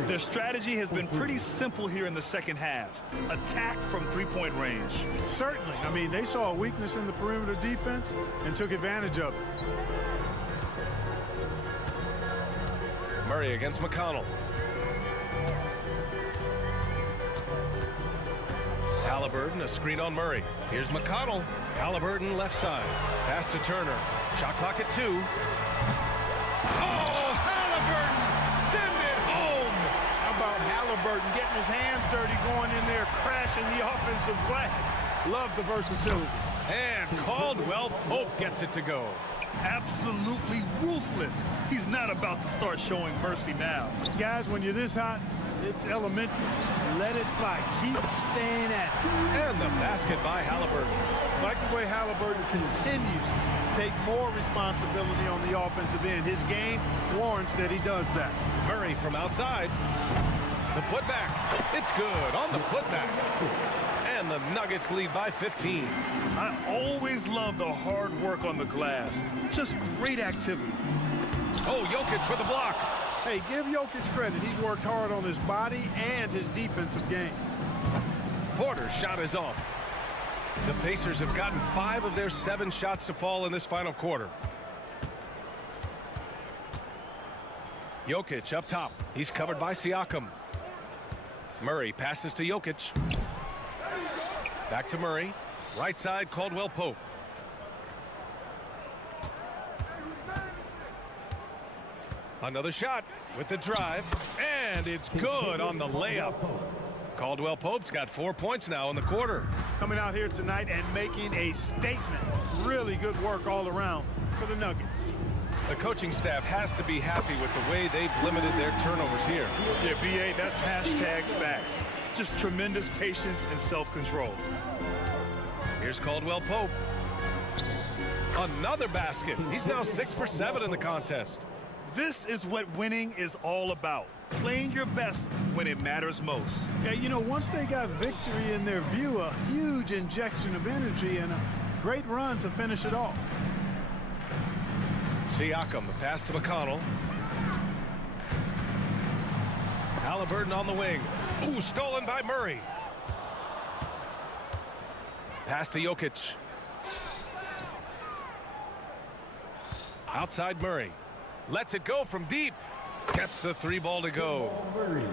Their strategy has been pretty simple here in the second half. Attack from three-point range. Certainly. I mean, they saw a weakness in the perimeter defense and took advantage of it. Murray against McConnell. Halliburton, a screen on Murray. Here's McConnell. Halliburton left side. Pass to Turner. Shot clock at 2. Oh, Halliburton! Send it home! How about Halliburton getting his hands dirty, going in there, crashing the offensive glass. Love the versatility. And Caldwell Pope gets it to go. Absolutely ruthless. He's not about to start showing mercy now. Guys, when you're this hot, It's elementary. Let it fly. Keep staying at it. And the basket by Halliburton. Like the way Halliburton continues to take more responsibility on the offensive end. His game warrants that he does that. Murray from outside. The putback. It's good on the putback. And the Nuggets lead by 15. I always love the hard work on the glass. Just great activity. Oh, Jokic for the block. Hey, give Jokic credit. He's worked hard on his body and his defensive game. Porter's shot is off. The Pacers have gotten 5 of their 7 shots to fall in this final quarter. Jokic up top. He's covered by Siakam. Murray passes to Jokic. Back to Murray. Right side, Caldwell Pope. Another shot with the drive, and it's good on the layup. Caldwell Pope's got 4 points now in the quarter. Coming out here tonight and making a statement. Really good work all around for the Nuggets. The coaching staff has to be happy with the way they've limited their turnovers here. Yeah, BA, that's hashtag facts. Just tremendous patience and self-control. Here's Caldwell Pope. Another basket. He's now 6 for 7 in the contest. This is what winning is all about. Playing your best when it matters most. Yeah, you know, once they got victory in their view, a huge injection of energy and a great run to finish it off. Siakam, the pass to McConnell. Halliburton on the wing. Ooh, stolen by Murray. Pass to Jokic. Outside Murray. Lets it go from deep. Gets the 3 ball to go.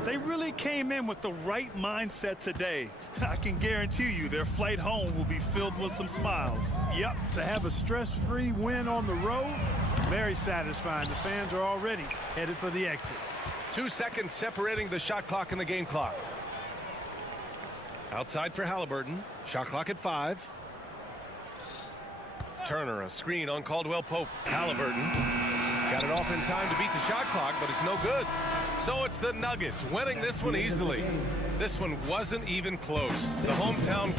They really came in with the right mindset today. I can guarantee you their flight home will be filled with some smiles. Yep, to have a stress-free win on the road, very satisfying. The fans are already headed for the exits. 2 seconds separating the shot clock and the game clock. Outside for Halliburton. Shot clock at 5. Turner, a screen on Caldwell Pope. Halliburton got it off in time to beat the shot clock, but it's no good. So it's the Nuggets winning this one easily. This one wasn't even close. The hometown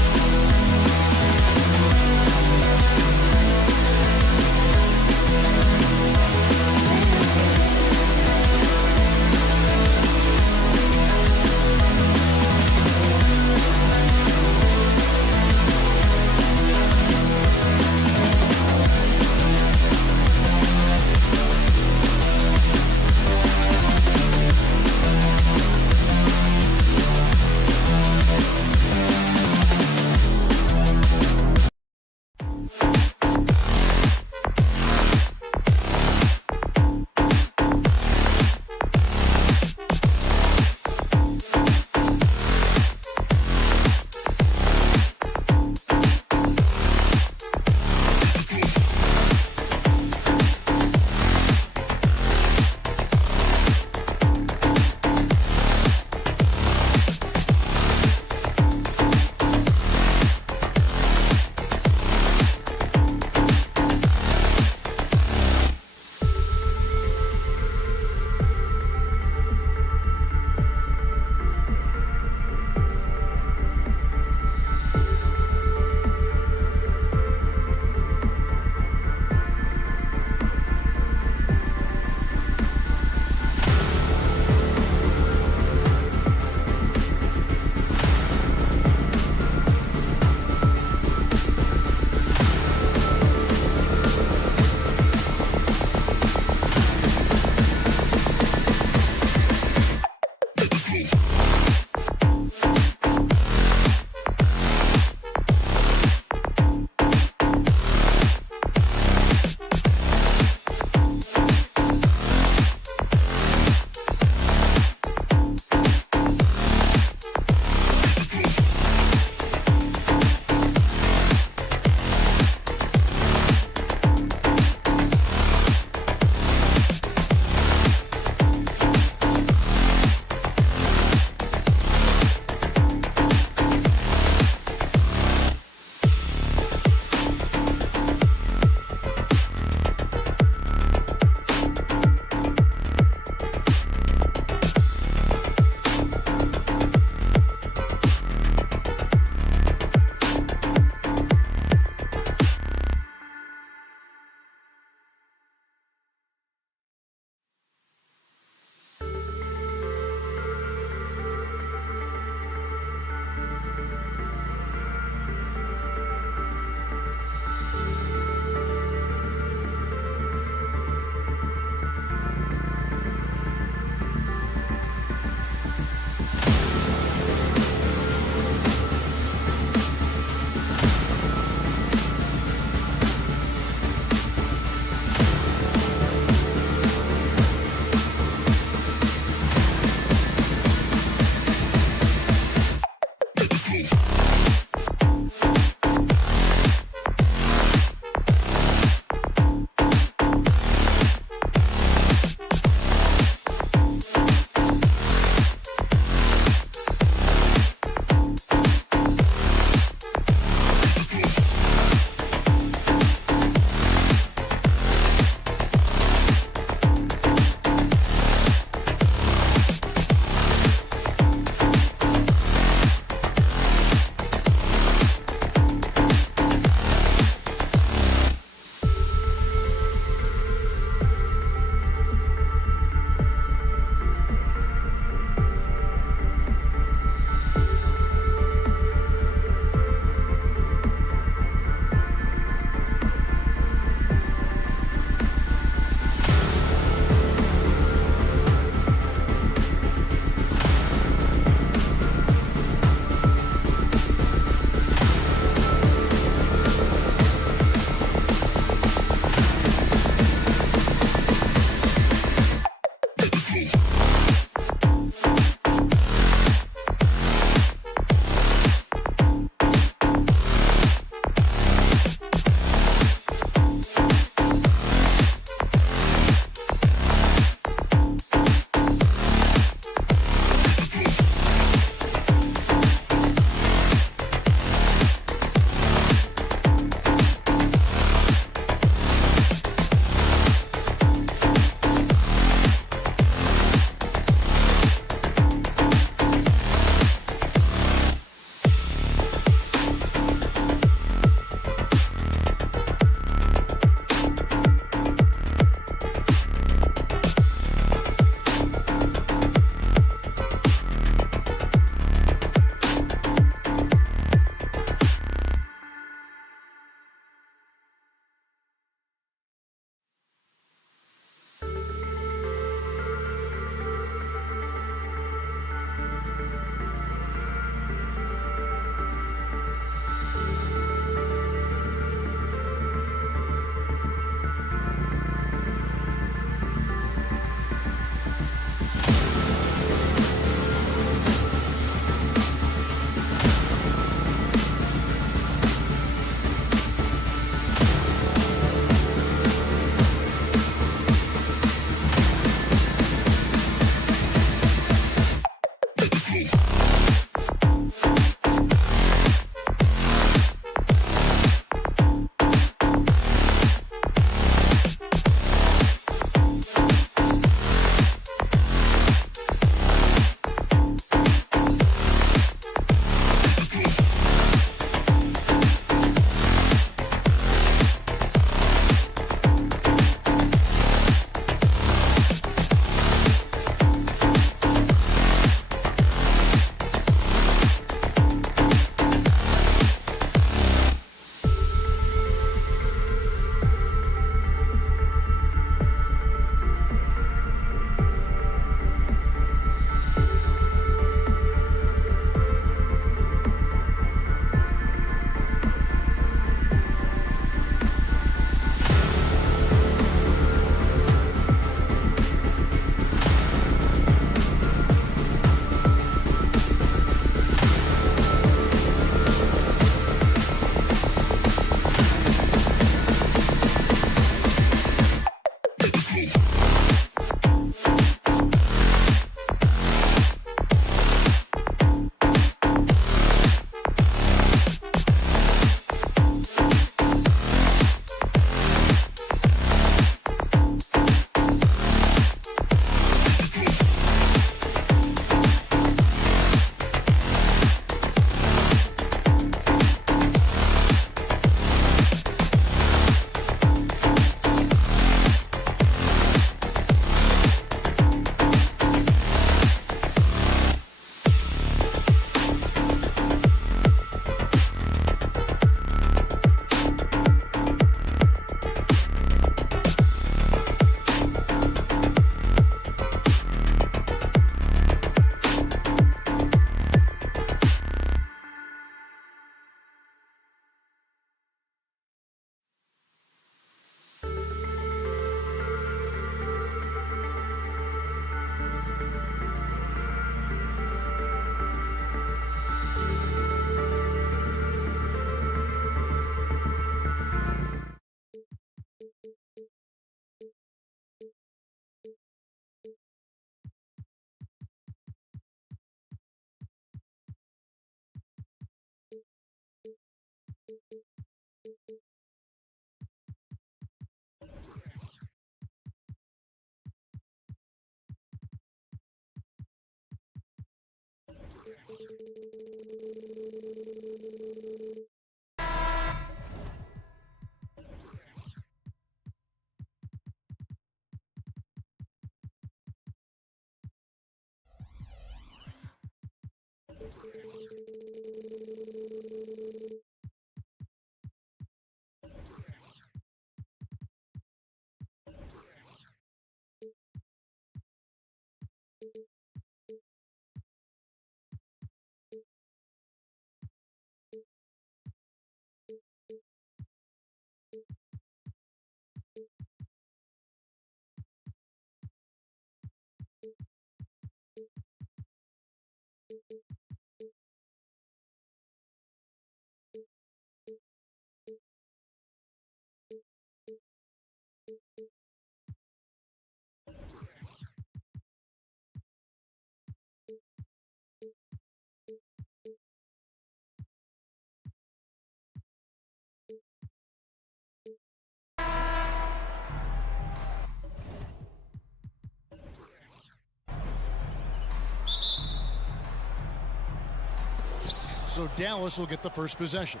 So Dallas will get the first possession.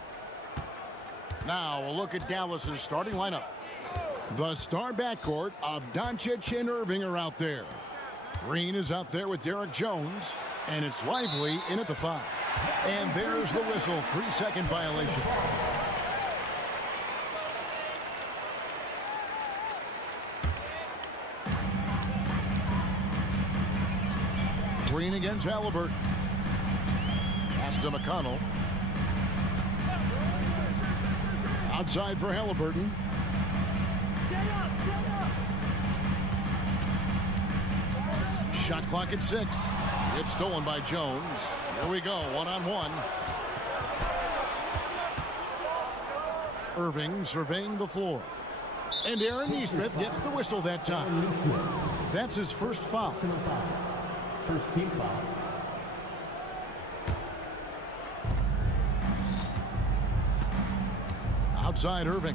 Now a look at Dallas's starting lineup. The star backcourt of Doncic and Irving are out there. Green is out there with Derek Jones, and it's Lively in at the 5. And there's the whistle, 3-second violation. Green against Halliburton. Pass to McConnell. Outside for Halliburton. Shot clock at 6. It's stolen by Jones. Here we go, one-on-one. Irving surveying the floor. And Aaron Nesmith gets the whistle that time. That's his first foul. First team foul. Outside Irving.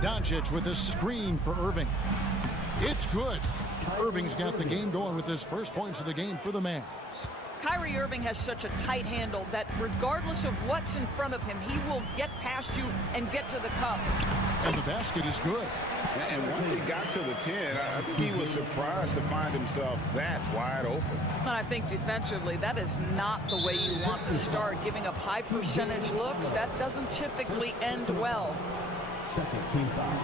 Doncic with a screen for Irving. It's good. Irving's got the game going with his first points of the game for the Mavs. Kyrie Irving has such a tight handle that regardless of what's in front of him, he will get past you and get to the cup. And the basket is good. And once he got to the 10, I think he was surprised to find himself that wide open. And I think defensively, that is not the way you want to start. Giving up high percentage looks, that doesn't typically end well. Second team foul.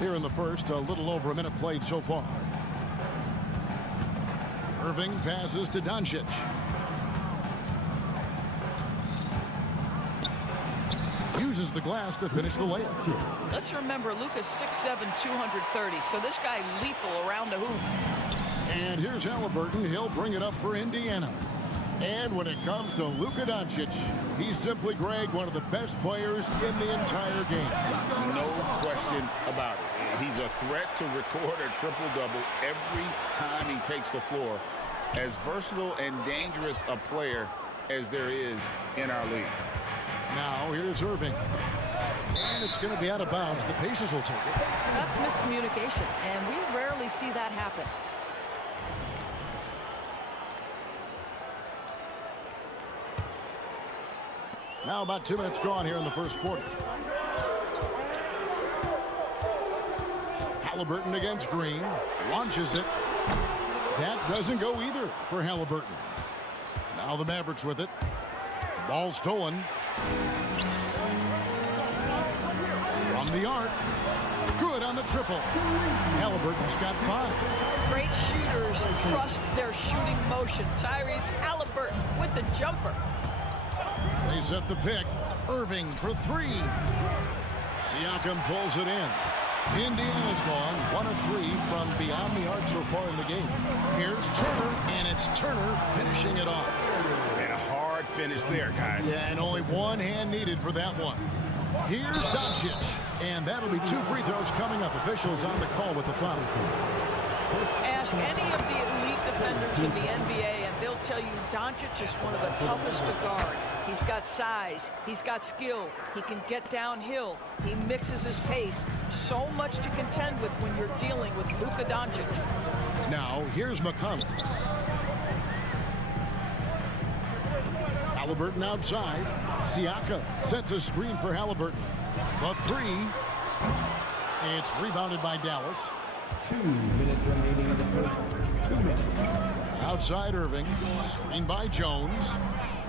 Here in the first, a little over a minute played so far. Irving passes to Doncic. Uses the glass to finish the layup. Let's remember, Luka's 6'7", 230, so this guy lethal around the hoop. And here's Halliburton. He'll bring it up for Indiana. And when it comes to Luka Doncic, he's simply, Greg, one of the best players in the entire game. No question about it. He's a threat to record a triple-double every time he takes the floor. As versatile and dangerous a player as there is in our league. Now here's Irving. And it's going to be out of bounds. The Pacers will take it. That's miscommunication, and we rarely see that happen. Now about 2 minutes gone here in the first quarter. Halliburton against Green. Launches it. That doesn't go either for Halliburton. Now the Mavericks with it. Ball stolen. From the arc. Good on the triple. Halliburton's got 5. Great shooters trust their shooting motion. Tyrese Halliburton with the jumper. They set the pick. Irving for 3. Siakam pulls it in. Indiana's gone 1 of 3 from beyond the arc so far in the game. Here's Turner, and it's Turner finishing it off. And a hard finish there, guys. Yeah, and only one hand needed for that one. Here's Doncic, and that'll be 2 free throws coming up. Officials on the call with the foul. Ask any of the elite defenders in the NBA, and they'll tell you Doncic is one of the toughest to guard. He's got size. He's got skill. He can get downhill. He mixes his pace. So much to contend with when you're dealing with Luka Doncic. Now, here's McConnell. Halliburton outside. Siakam sets a screen for Halliburton. The 3. It's rebounded by Dallas. 2 minutes remaining in the first. 2 minutes. Outside Irving. Screened by Jones.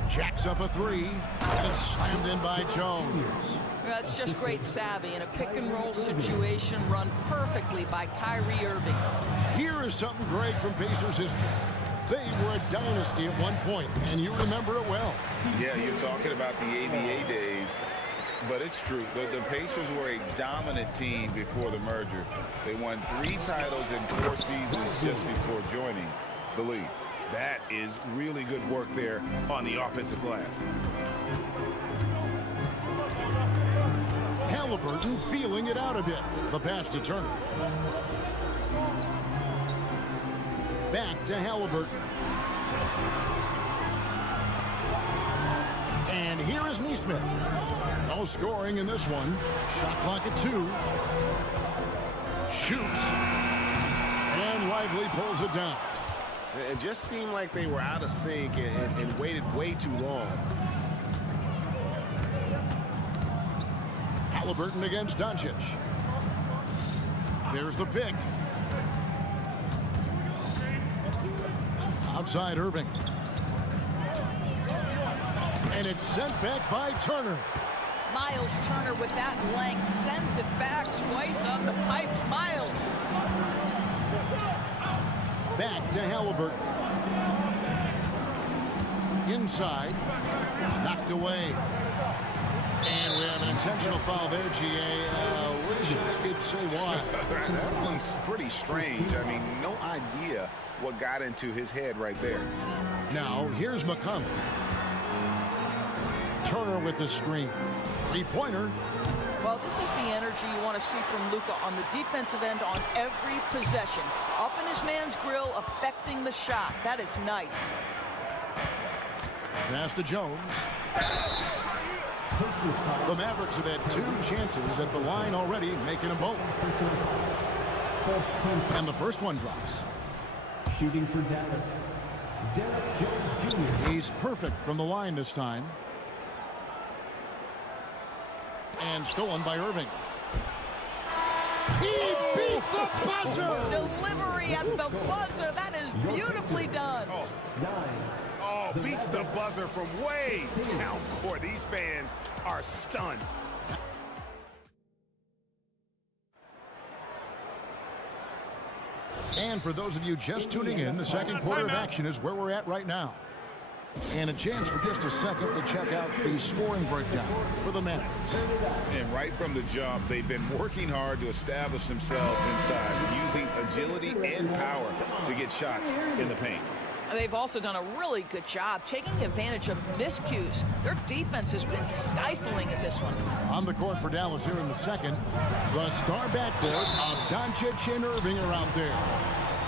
Jacks up a three. And it's slammed in by Jones. That's just great savvy in a pick-and-roll situation run perfectly by Kyrie Irving. Here is something great from Pacers history. They were a dynasty at one point, and you remember it well. Yeah, you're talking about the ABA days, but it's true. The Pacers were a dominant team before the merger. They won 3 titles in 4 seasons just before joining the league. That is really good work there on the offensive glass. Halliburton feeling it out a bit. The pass to Turner. Back to Halliburton. And here is Neesmith. No scoring in this one. Shot clock at 2. Shoots. And Lively pulls it down. It just seemed like they were out of sync and waited way too long. Halliburton against Doncic. There's the pick. Outside Irving. And it's sent back by Turner. Miles Turner with that length sends it back twice on the pipes. Miles. Back to Halliburton. Inside. Knocked away. And we have an intentional foul there, GA. Wish I could say why. That one's pretty strange. I mean, no idea what got into his head right there. Now, here's McConnell. Turner with the screen. 3-pointer. Well, this is the energy you want to see from Luka on the defensive end on every possession. Up in his man's grill, affecting the shot. That is nice. Pass to Jones. The Mavericks have had 2 chances at the line already, making them both. And the first one drops. Shooting for Dallas, Derek Jones Jr. He's perfect from the line this time. And stolen by Irving. He beat the buzzer! Delivery at the buzzer. That is beautifully done. Oh, beats the buzzer from way down court. These fans are stunned. And for those of you just tuning in, the second quarter of action is where we're at right now. And a chance for just a second to check out the scoring breakdown for the Mavericks. And right from the jump, they've been working hard to establish themselves inside, using agility and power to get shots in the paint. They've also done a really good job taking advantage of miscues. Their defense has been stifling in this one. On the court for Dallas here in the second, the star backcourt of Doncic and Irving are out there.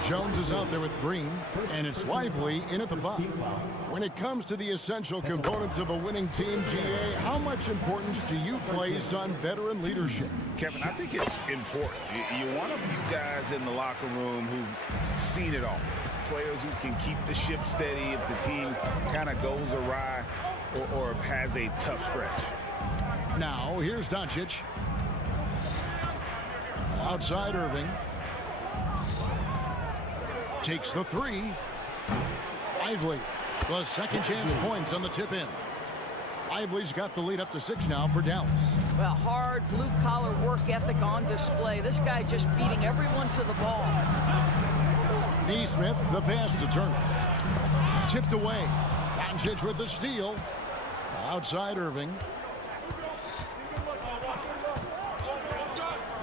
Jones is out there with Green, and it's Lively in at the 5. When it comes to the essential components of a winning team, GA, how much importance do you place on veteran leadership? Kevin, I think it's important. You want a few guys in the locker room who've seen it all. Players who can keep the ship steady if the team kind of goes awry or has a tough stretch. Now, here's Doncic. Outside Irving. Takes the 3. Lively, the second chance points on the tip in. Lively's got the lead up to 6 now for Dallas. Well, hard blue-collar work ethic on display. This guy just beating everyone to the ball. Neesmith, the pass to Turner. Tipped away. Doncic with the steal. Outside Irving.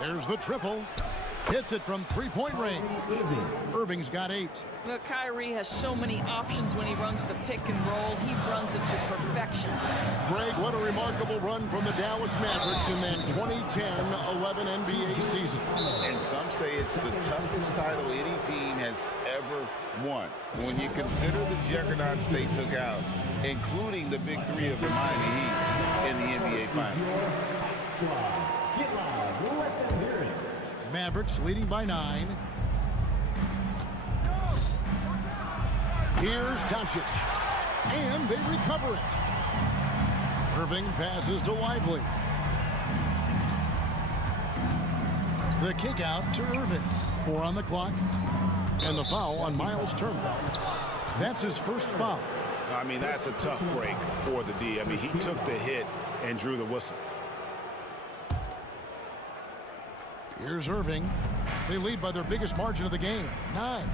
There's the triple. Hits it from 3-point range. Irving's got 8. Well, Kyrie has so many options when he runs the pick and roll. He runs it to perfection. Greg, what a remarkable run from the Dallas Mavericks in that 2010-11 NBA season. And some say it's the toughest title any team has ever won. When you consider the juggernauts they took out, including the big 3 of the Miami Heat in the NBA Finals. Get loud. We'll let them hear it. Mavericks leading by 9. Here's Doncic. And they recover it. Irving passes to Lively. The kick out to Irving. 4 on the clock. And the foul on Miles Turner. That's his first foul. I mean, that's a tough break for the D. I mean, he took the hit and drew the whistle. Here's Irving. They lead by their biggest margin of the game, 9.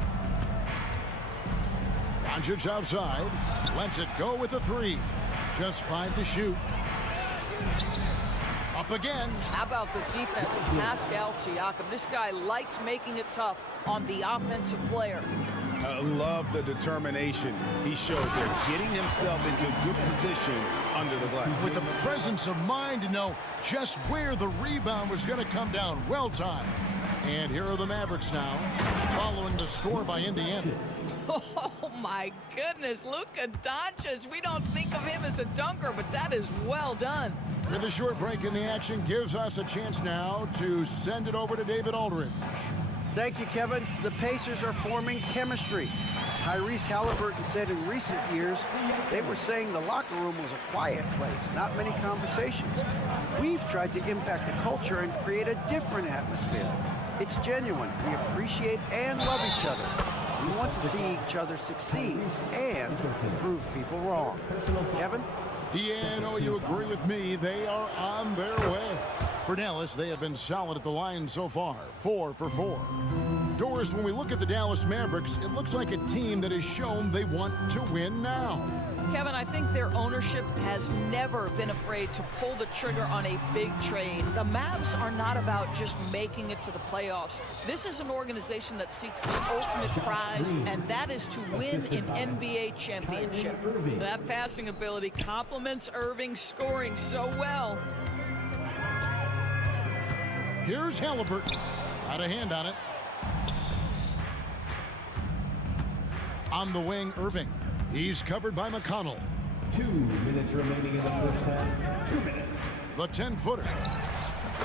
Doncic outside. Lets it go with a 3. Just 5 to shoot. Up again. How about the defense of Pascal Siakam? This guy likes making it tough on the offensive player. I love the determination he showed there, getting himself into good position under the glass. With the presence of mind to know just where the rebound was going to come down. Well timed. And here are the Mavericks now, following the score by Indiana. Oh, my goodness. Luka Doncic. We don't think of him as a dunker, but that is well done. With a short break in the action, gives us a chance now to send it over to David Aldridge. Thank you, Kevin. The Pacers are forming chemistry. Tyrese Halliburton said in recent years, they were saying the locker room was a quiet place, not many conversations. We've tried to impact the culture and create a different atmosphere. It's genuine. We appreciate and love each other. We want to see each other succeed and prove people wrong. Kevin? Yeah, I know you agree with me. They are on their way. For Dallas, they have been solid at the line so far, 4 for 4. Doris, when we look at the Dallas Mavericks, it looks like a team that has shown they want to win now. Kevin, I think their ownership has never been afraid to pull the trigger on a big trade. The Mavs are not about just making it to the playoffs. This is an organization that seeks the ultimate prize, and that is to win an NBA championship. That passing ability complements Irving scoring so well. Here's Halliburton. Got a hand on it. On the wing, Irving. He's covered by McConnell. 2 minutes remaining in the first half. 2 minutes. The 10-footer.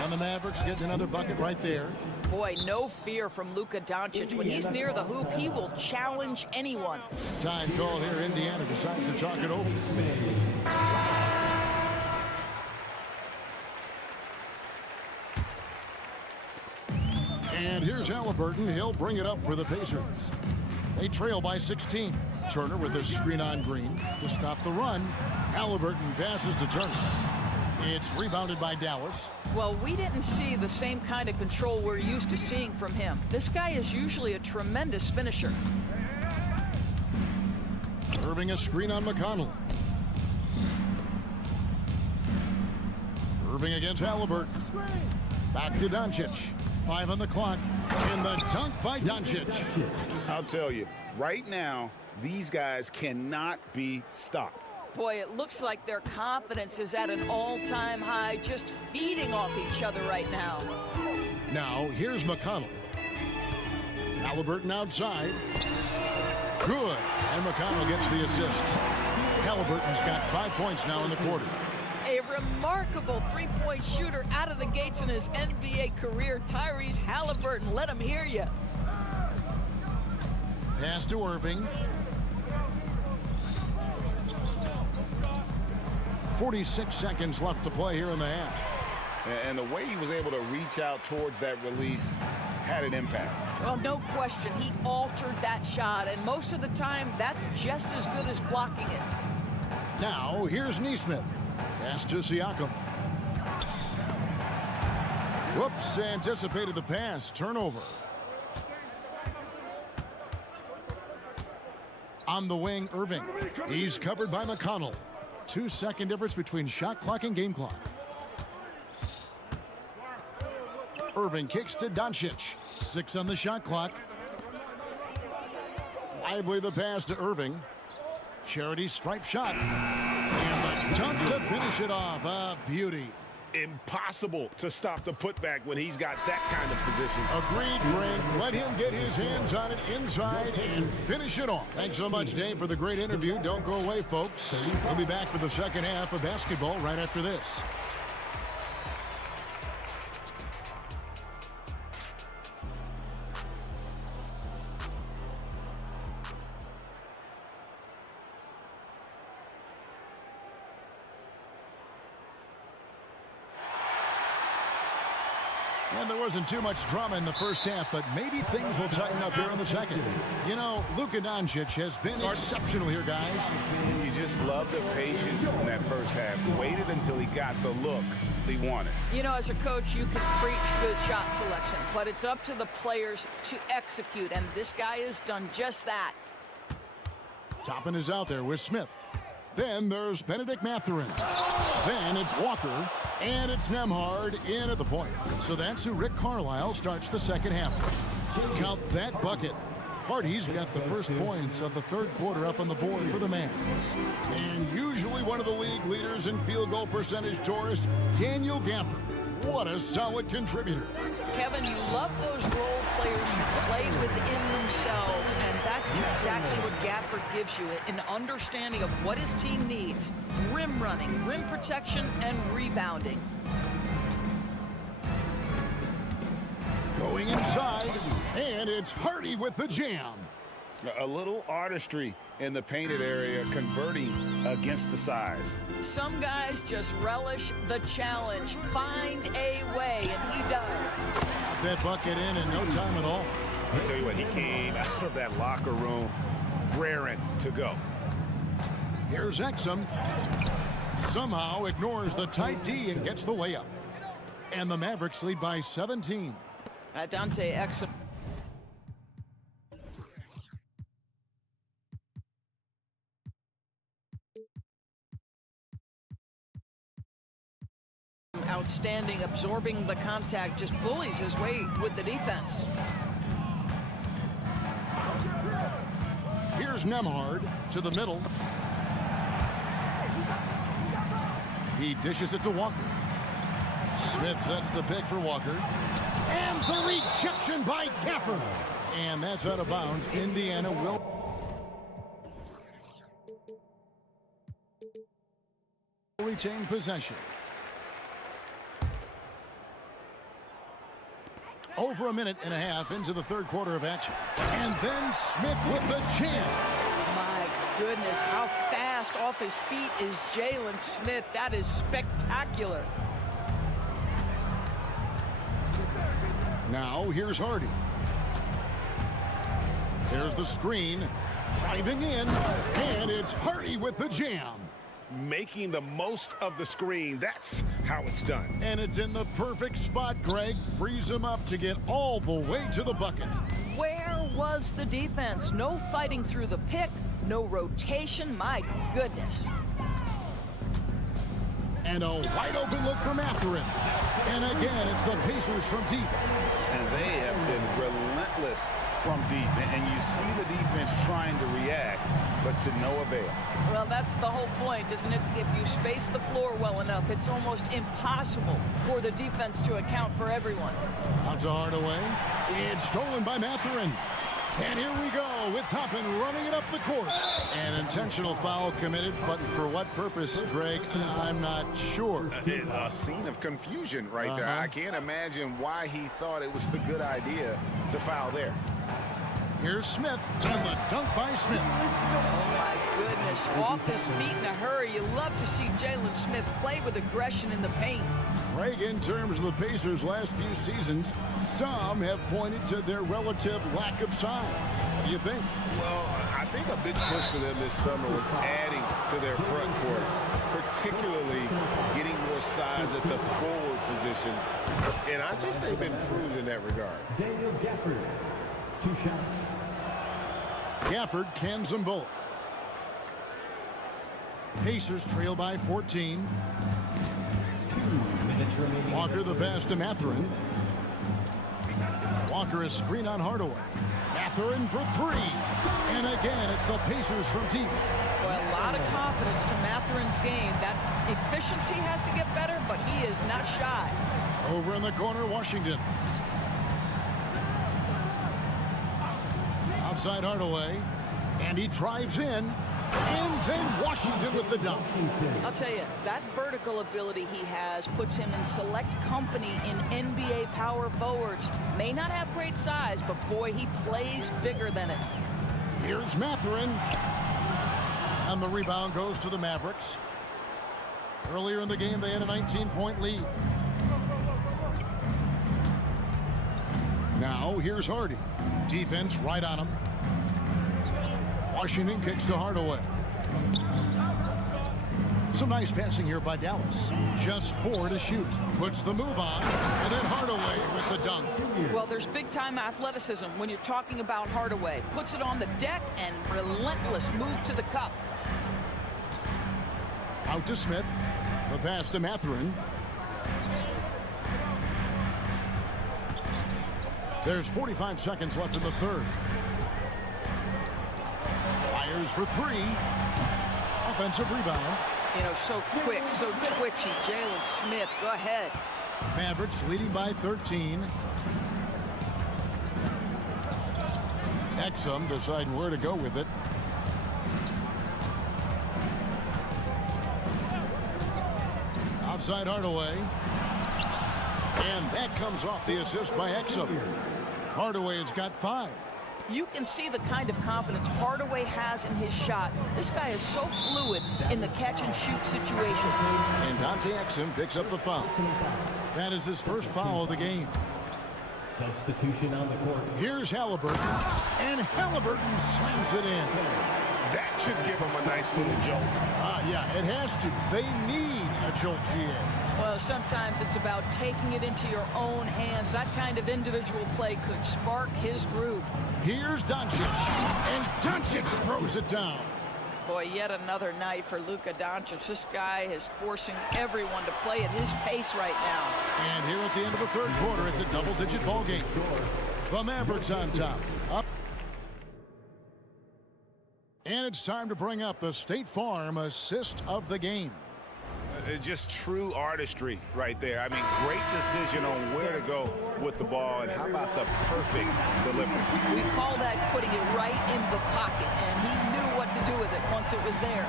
And the Mavericks getting another bucket right there. Boy, no fear from Luka Doncic. When he's near the hoop, he will challenge anyone. Time call here. Indiana decides to talk it over. And here's Halliburton. He'll bring it up for the Pacers. They trail by 16. Turner with a screen on Green to stop the run. Halliburton passes to Turner. It's rebounded by Dallas. Well, we didn't see the same kind of control we're used to seeing from him. This guy is usually a tremendous finisher. Irving a screen on McConnell. Irving against Halliburton. Back to Doncic. 5 on the clock. And the dunk by Doncic. I'll tell you, right now, these guys cannot be stopped. Boy, it looks like their confidence is at an all-time high, just feeding off each other right now. Now, here's McConnell. Halliburton outside. Good. And McConnell gets the assist. Halliburton's got 5 points now in the quarter. A remarkable three-point shooter out of the gates in his NBA career, Tyrese Halliburton. Let him hear you. Pass to Irving. 46 seconds left to play here in the half. And the way he was able to reach out towards that release had an impact. Well, no question. He altered that shot, and most of the time, that's just as good as blocking it. Now, here's Neesmith. Pass to Siakam. Whoops, anticipated the pass. Turnover. On the wing, Irving. He's covered by McConnell. 2-second difference between shot clock and game clock. Irving kicks to Doncic. 6 on the shot clock. Lively the pass to Irving. Charity stripe shot. And the dunk to finish it off. A beauty. Impossible to stop the putback when he's got that kind of position. Agreed, Greg. Let him get his hands on it inside and finish it off. Thanks so much, Dave, for the great interview. Don't go away, folks. We'll be back for the second half of basketball right after this. And there wasn't too much drama in the first half, but maybe things will tighten up here in the second. You know, Luka Doncic has been exceptional here, guys. You just love the patience in that first half. Waited until he got the look he wanted. You know, as a coach, you can preach good shot selection, but it's up to the players to execute, and this guy has done just that. Toppin is out there with Smith. Then there's Benedict Mathurin. Then it's Walker. And it's Nembhard in at the point. So that's who Rick Carlisle starts the second half. Count that bucket. Hardy's got the first points of the third quarter up on the board for the Mavs. And usually one of the league leaders in field goal percentage, Taurus, Daniel Gafford. What a solid contributor. Kevin, you love those role players who play within themselves, and that's exactly what Gafford gives you, an understanding of what his team needs. Rim running, rim protection, and rebounding. Going inside, and it's Hardy with the jam. A little artistry in the painted area, converting against the size. Some guys just relish the challenge. Find a way, and he does. Got that bucket in no time at all. I'll tell you what, he came out of that locker room raring to go. Here's Exum. Somehow ignores the tight D and gets the layup. And the Mavericks lead by 17. Dante Exum. Outstanding, absorbing the contact, just bullies his way with the defense. Here's Nembhard to the middle. He dishes it to Walker. Smith sets the pick for Walker. And the rejection by Gafford. And that's out of bounds. Indiana will retain possession. Over a minute and a half into the third quarter of action. And then Smith with the jam. My goodness, how fast off his feet is Jalen Smith. That is spectacular. Now here's Hardy. There's the screen. Driving in. And it's Hardy with the jam. Making the most of the screen. That's how it's done. And it's in the perfect spot, Greg. Frees him up to get all the way to the bucket. Where was the defense? No fighting through the pick, no rotation. My goodness. And a wide open look for Mathurin. And again, it's the Pacers from deep. And they have been relentless from deep. And you see the defense trying to react, but to no avail. Well, that's the whole point, isn't it? If you space the floor well enough, it's almost impossible for the defense to account for everyone. Out to Hardaway. It's stolen by Mathurin. And here we go with Toppin running it up the court. An intentional foul committed, but for what purpose, Greg? I'm not sure. A scene of confusion right there. I can't imagine why he thought it was a good idea to foul there. Here's Smith, and the dunk by Smith. Oh, my goodness. Off his feet in a hurry. You love to see Jalen Smith play with aggression in the paint. Greg, in terms of the Pacers' last few seasons, some have pointed to their relative lack of size. What do you think? Well, I think a big push for them this summer was adding to their front court, particularly getting more size at the forward positions. And I think they've improved in that regard. Daniel Gafford, 2 shots. Gafford cans them both. Pacers trail by 14. 2 minutes remaining. Walker the pass to Mathurin. Walker is screen on Hardaway. Mathurin for 3. And again, it's the Pacers from deep. Well, a lot of confidence to Mathurin's game. That efficiency has to get better, but he is not shy. Over in the corner, Washington. Outside Hardaway. And he drives in. And then Washington with the dunk. I'll tell you, that vertical ability he has puts him in select company in NBA power forwards. May not have great size, but boy, he plays bigger than it. Here's Mathurin. And the rebound goes to the Mavericks. Earlier in the game, they had a 19-point lead. Now here's Hardy. Defense right on him. Washington kicks to Hardaway. Some nice passing here by Dallas. Just 4 to shoot. Puts the move on, and then Hardaway with the dunk. Well, there's big-time athleticism when you're talking about Hardaway. Puts it on the deck and relentless move to the cup. Out to Smith. The pass to Mathurin. There's 45 seconds left in the third. Fires for 3. Offensive rebound. You know, so quick, so twitchy. Jalen Smith, go ahead. Mavericks leading by 13. Exum deciding where to go with it. Outside Hardaway. And that comes off the assist by Exum. Hardaway has got 5. You can see the kind of confidence Hardaway has in his shot. This guy is so fluid in the catch-and-shoot situation. And Dante Exum picks up the foul. That is his first foul of the game. Substitution on the court. Here's Halliburton. And Halliburton slams it in. That should give him a nice little jolt. Yeah, it has to. They need a jolt, GA. Well, sometimes it's about taking it into your own hands. That kind of individual play could spark his groove. Here's Doncic. And Doncic throws it down. Boy, yet another night for Luka Doncic. This guy is forcing everyone to play at his pace right now. And here at the end of the third quarter, it's a double-digit ball game. The Mavericks on top. Up. And it's time to bring up the State Farm assist of the game. Just true artistry right there. I mean, great decision on where to go with the ball, and how about the perfect delivery? We call that putting it right in the pocket, and he knew what to do with it once it was there.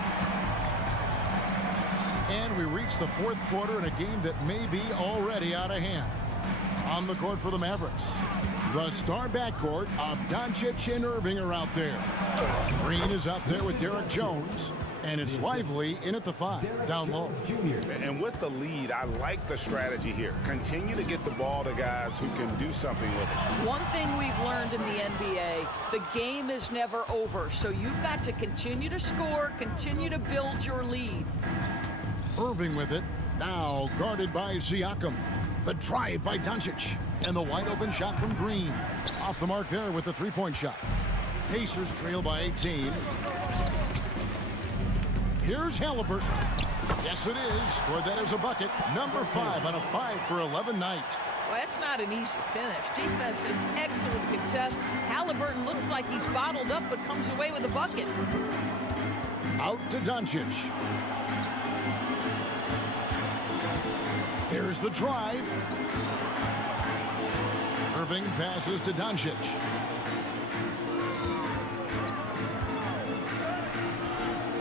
And we reach the fourth quarter in a game that may be already out of hand. On the court for the Mavericks, the star backcourt of Doncic and Irving are out there. Green is out there with Derek Jones. And it's Lively in at the 5, down low. And with the lead, I like the strategy here. Continue to get the ball to guys who can do something with it. One thing we've learned in the NBA, the game is never over. So you've got to continue to score, continue to build your lead. Irving with it, now guarded by Siakam. The drive by Doncic. And the wide open shot from Green. Off the mark there with the three-point shot. Pacers trail by 18. Here's Halliburton. Yes, it is. Scored that as a bucket. Number 5 on a 5 for 11 night. Well, that's not an easy finish. Defense, an excellent contest. Halliburton looks like he's bottled up, but comes away with a bucket. Out to Doncic. There's the drive. Irving passes to Doncic.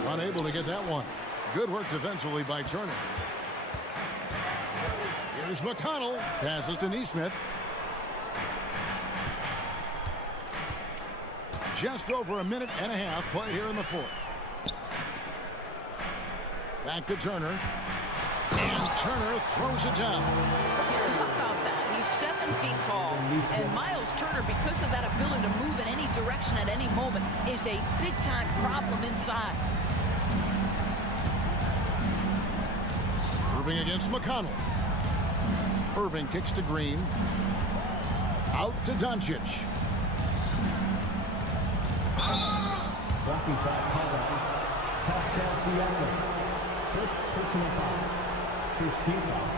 Unable to get that one. Good work defensively by Turner. Here's McConnell. Passes to Neesmith. Just over a minute and a half play here in the fourth. Back to Turner. And Turner throws it down. How about that? He's 7 feet tall. And Miles Turner, because of that ability to move in any direction at any moment, is a big-time problem inside. Irving against McConnell. Irving kicks to Green. Out to Doncic. Blocking foul called on Pascal Siakam. First personal foul. First team foul.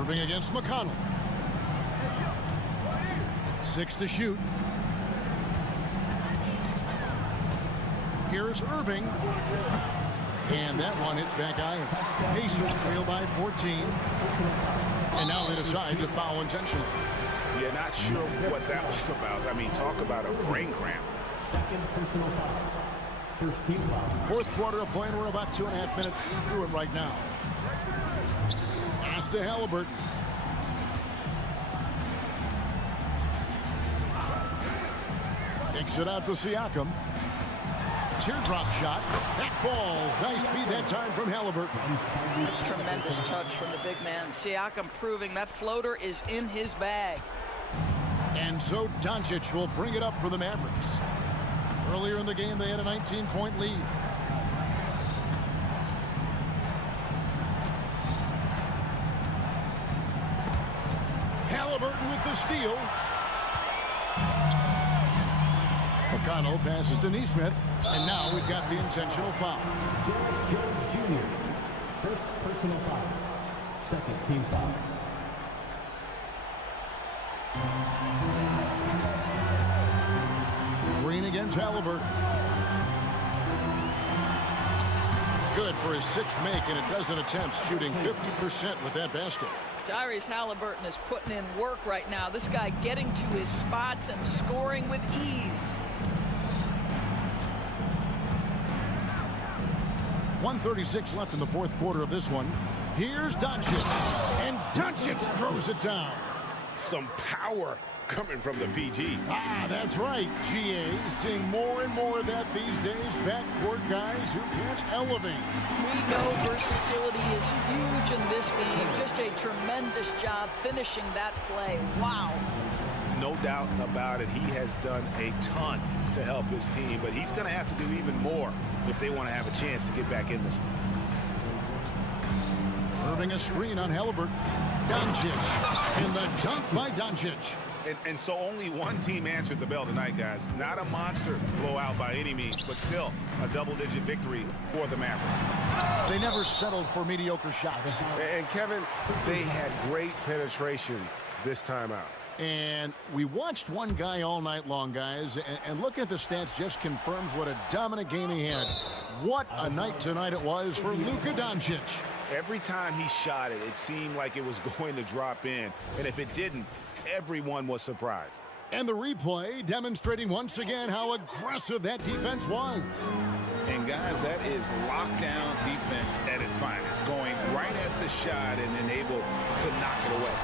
Irving against McConnell. 6 to shoot. Here's Irving. And that one hits back iron. Pacers trail by 14. And now they decide to foul intentionally. Yeah, not sure what that was about. I mean, talk about a brain cramp. Second personal foul. First team foul. Fourth quarter of play, and we're about 2.5 minutes through it right now. Pass to Halliburton. Kicks it out to Siakam. teardrop shot. That falls. Nice speed that time from Halliburton. That's tremendous touch from the big man. Siakam proving that floater is in his bag. And so Doncic will bring it up for the Mavericks. Earlier in the game, they had a 19-point lead. Halliburton with the steal. McConnell passes to Neesmith, and now we've got the intentional foul. Derek Jones Jr. First personal foul. Second team foul. Green against Halliburton. Good for his sixth make in a dozen attempts, shooting 50% with that basket. Tyrese Halliburton is putting in work right now. This guy getting to his spots and scoring with ease. 1:36 left in the fourth quarter of this one. Here's Doncic, and Doncic throws it down. Some power coming from the PG. Ah, that's right, GA. Seeing more and more of that these days. Backcourt guys who can elevate. We know versatility is huge in this game. Just a tremendous job finishing that play. Wow. No doubt about it. He has done a ton to help his team, but he's going to have to do even more if they want to have a chance to get back in this one. Serving a screen on Halliburton. Doncic, and the dunk by Doncic. And so only one team answered the bell tonight, guys. Not a monster blowout by any means, but still a double-digit victory for the Mavericks. They never settled for mediocre shots. And Kevin, they had great penetration this time out. And we watched one guy all night long, guys, and looking at the stats just confirms what a dominant game he had. What a night tonight it was for Luka Doncic. Every time he shot it, it seemed like it was going to drop in. And if it didn't, everyone was surprised. And the replay demonstrating once again how aggressive that defense was. And guys, that is lockdown defense at its finest, going right at the shot and then able to knock it away.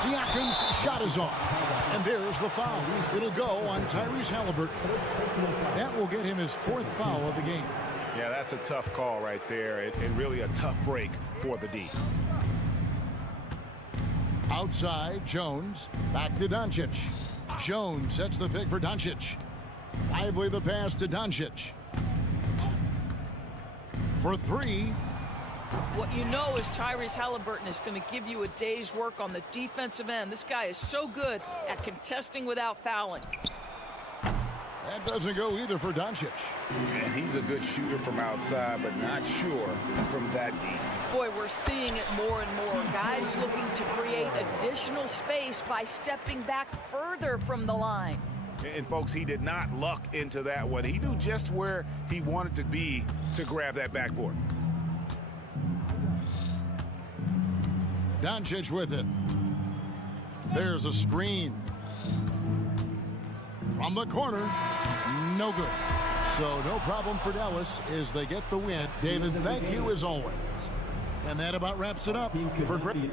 Siakam's shot is off, and there's the foul. It'll go on Tyrese Halliburton. That will get him his fourth foul of the game. Yeah, that's a tough call right there, and really a tough break for the D. Outside, Jones, back to Doncic. Jones sets the pick for Doncic. Lively the pass to Doncic. For three. What you know is Tyrese Halliburton is going to give you a day's work on the defensive end. This guy is so good at contesting without fouling. That doesn't go either for Doncic. And he's a good shooter from outside, but not sure from that deep. Boy, we're seeing it more and more. Guys looking to create additional space by stepping back further from the line. And folks, he did not luck into that one. He knew just where he wanted to be to grab that backboard. Doncic with it. There's a screen. From the corner, no good. So no problem for Dallas as they get the win. David, thank you as always. And that about wraps it up for Greg.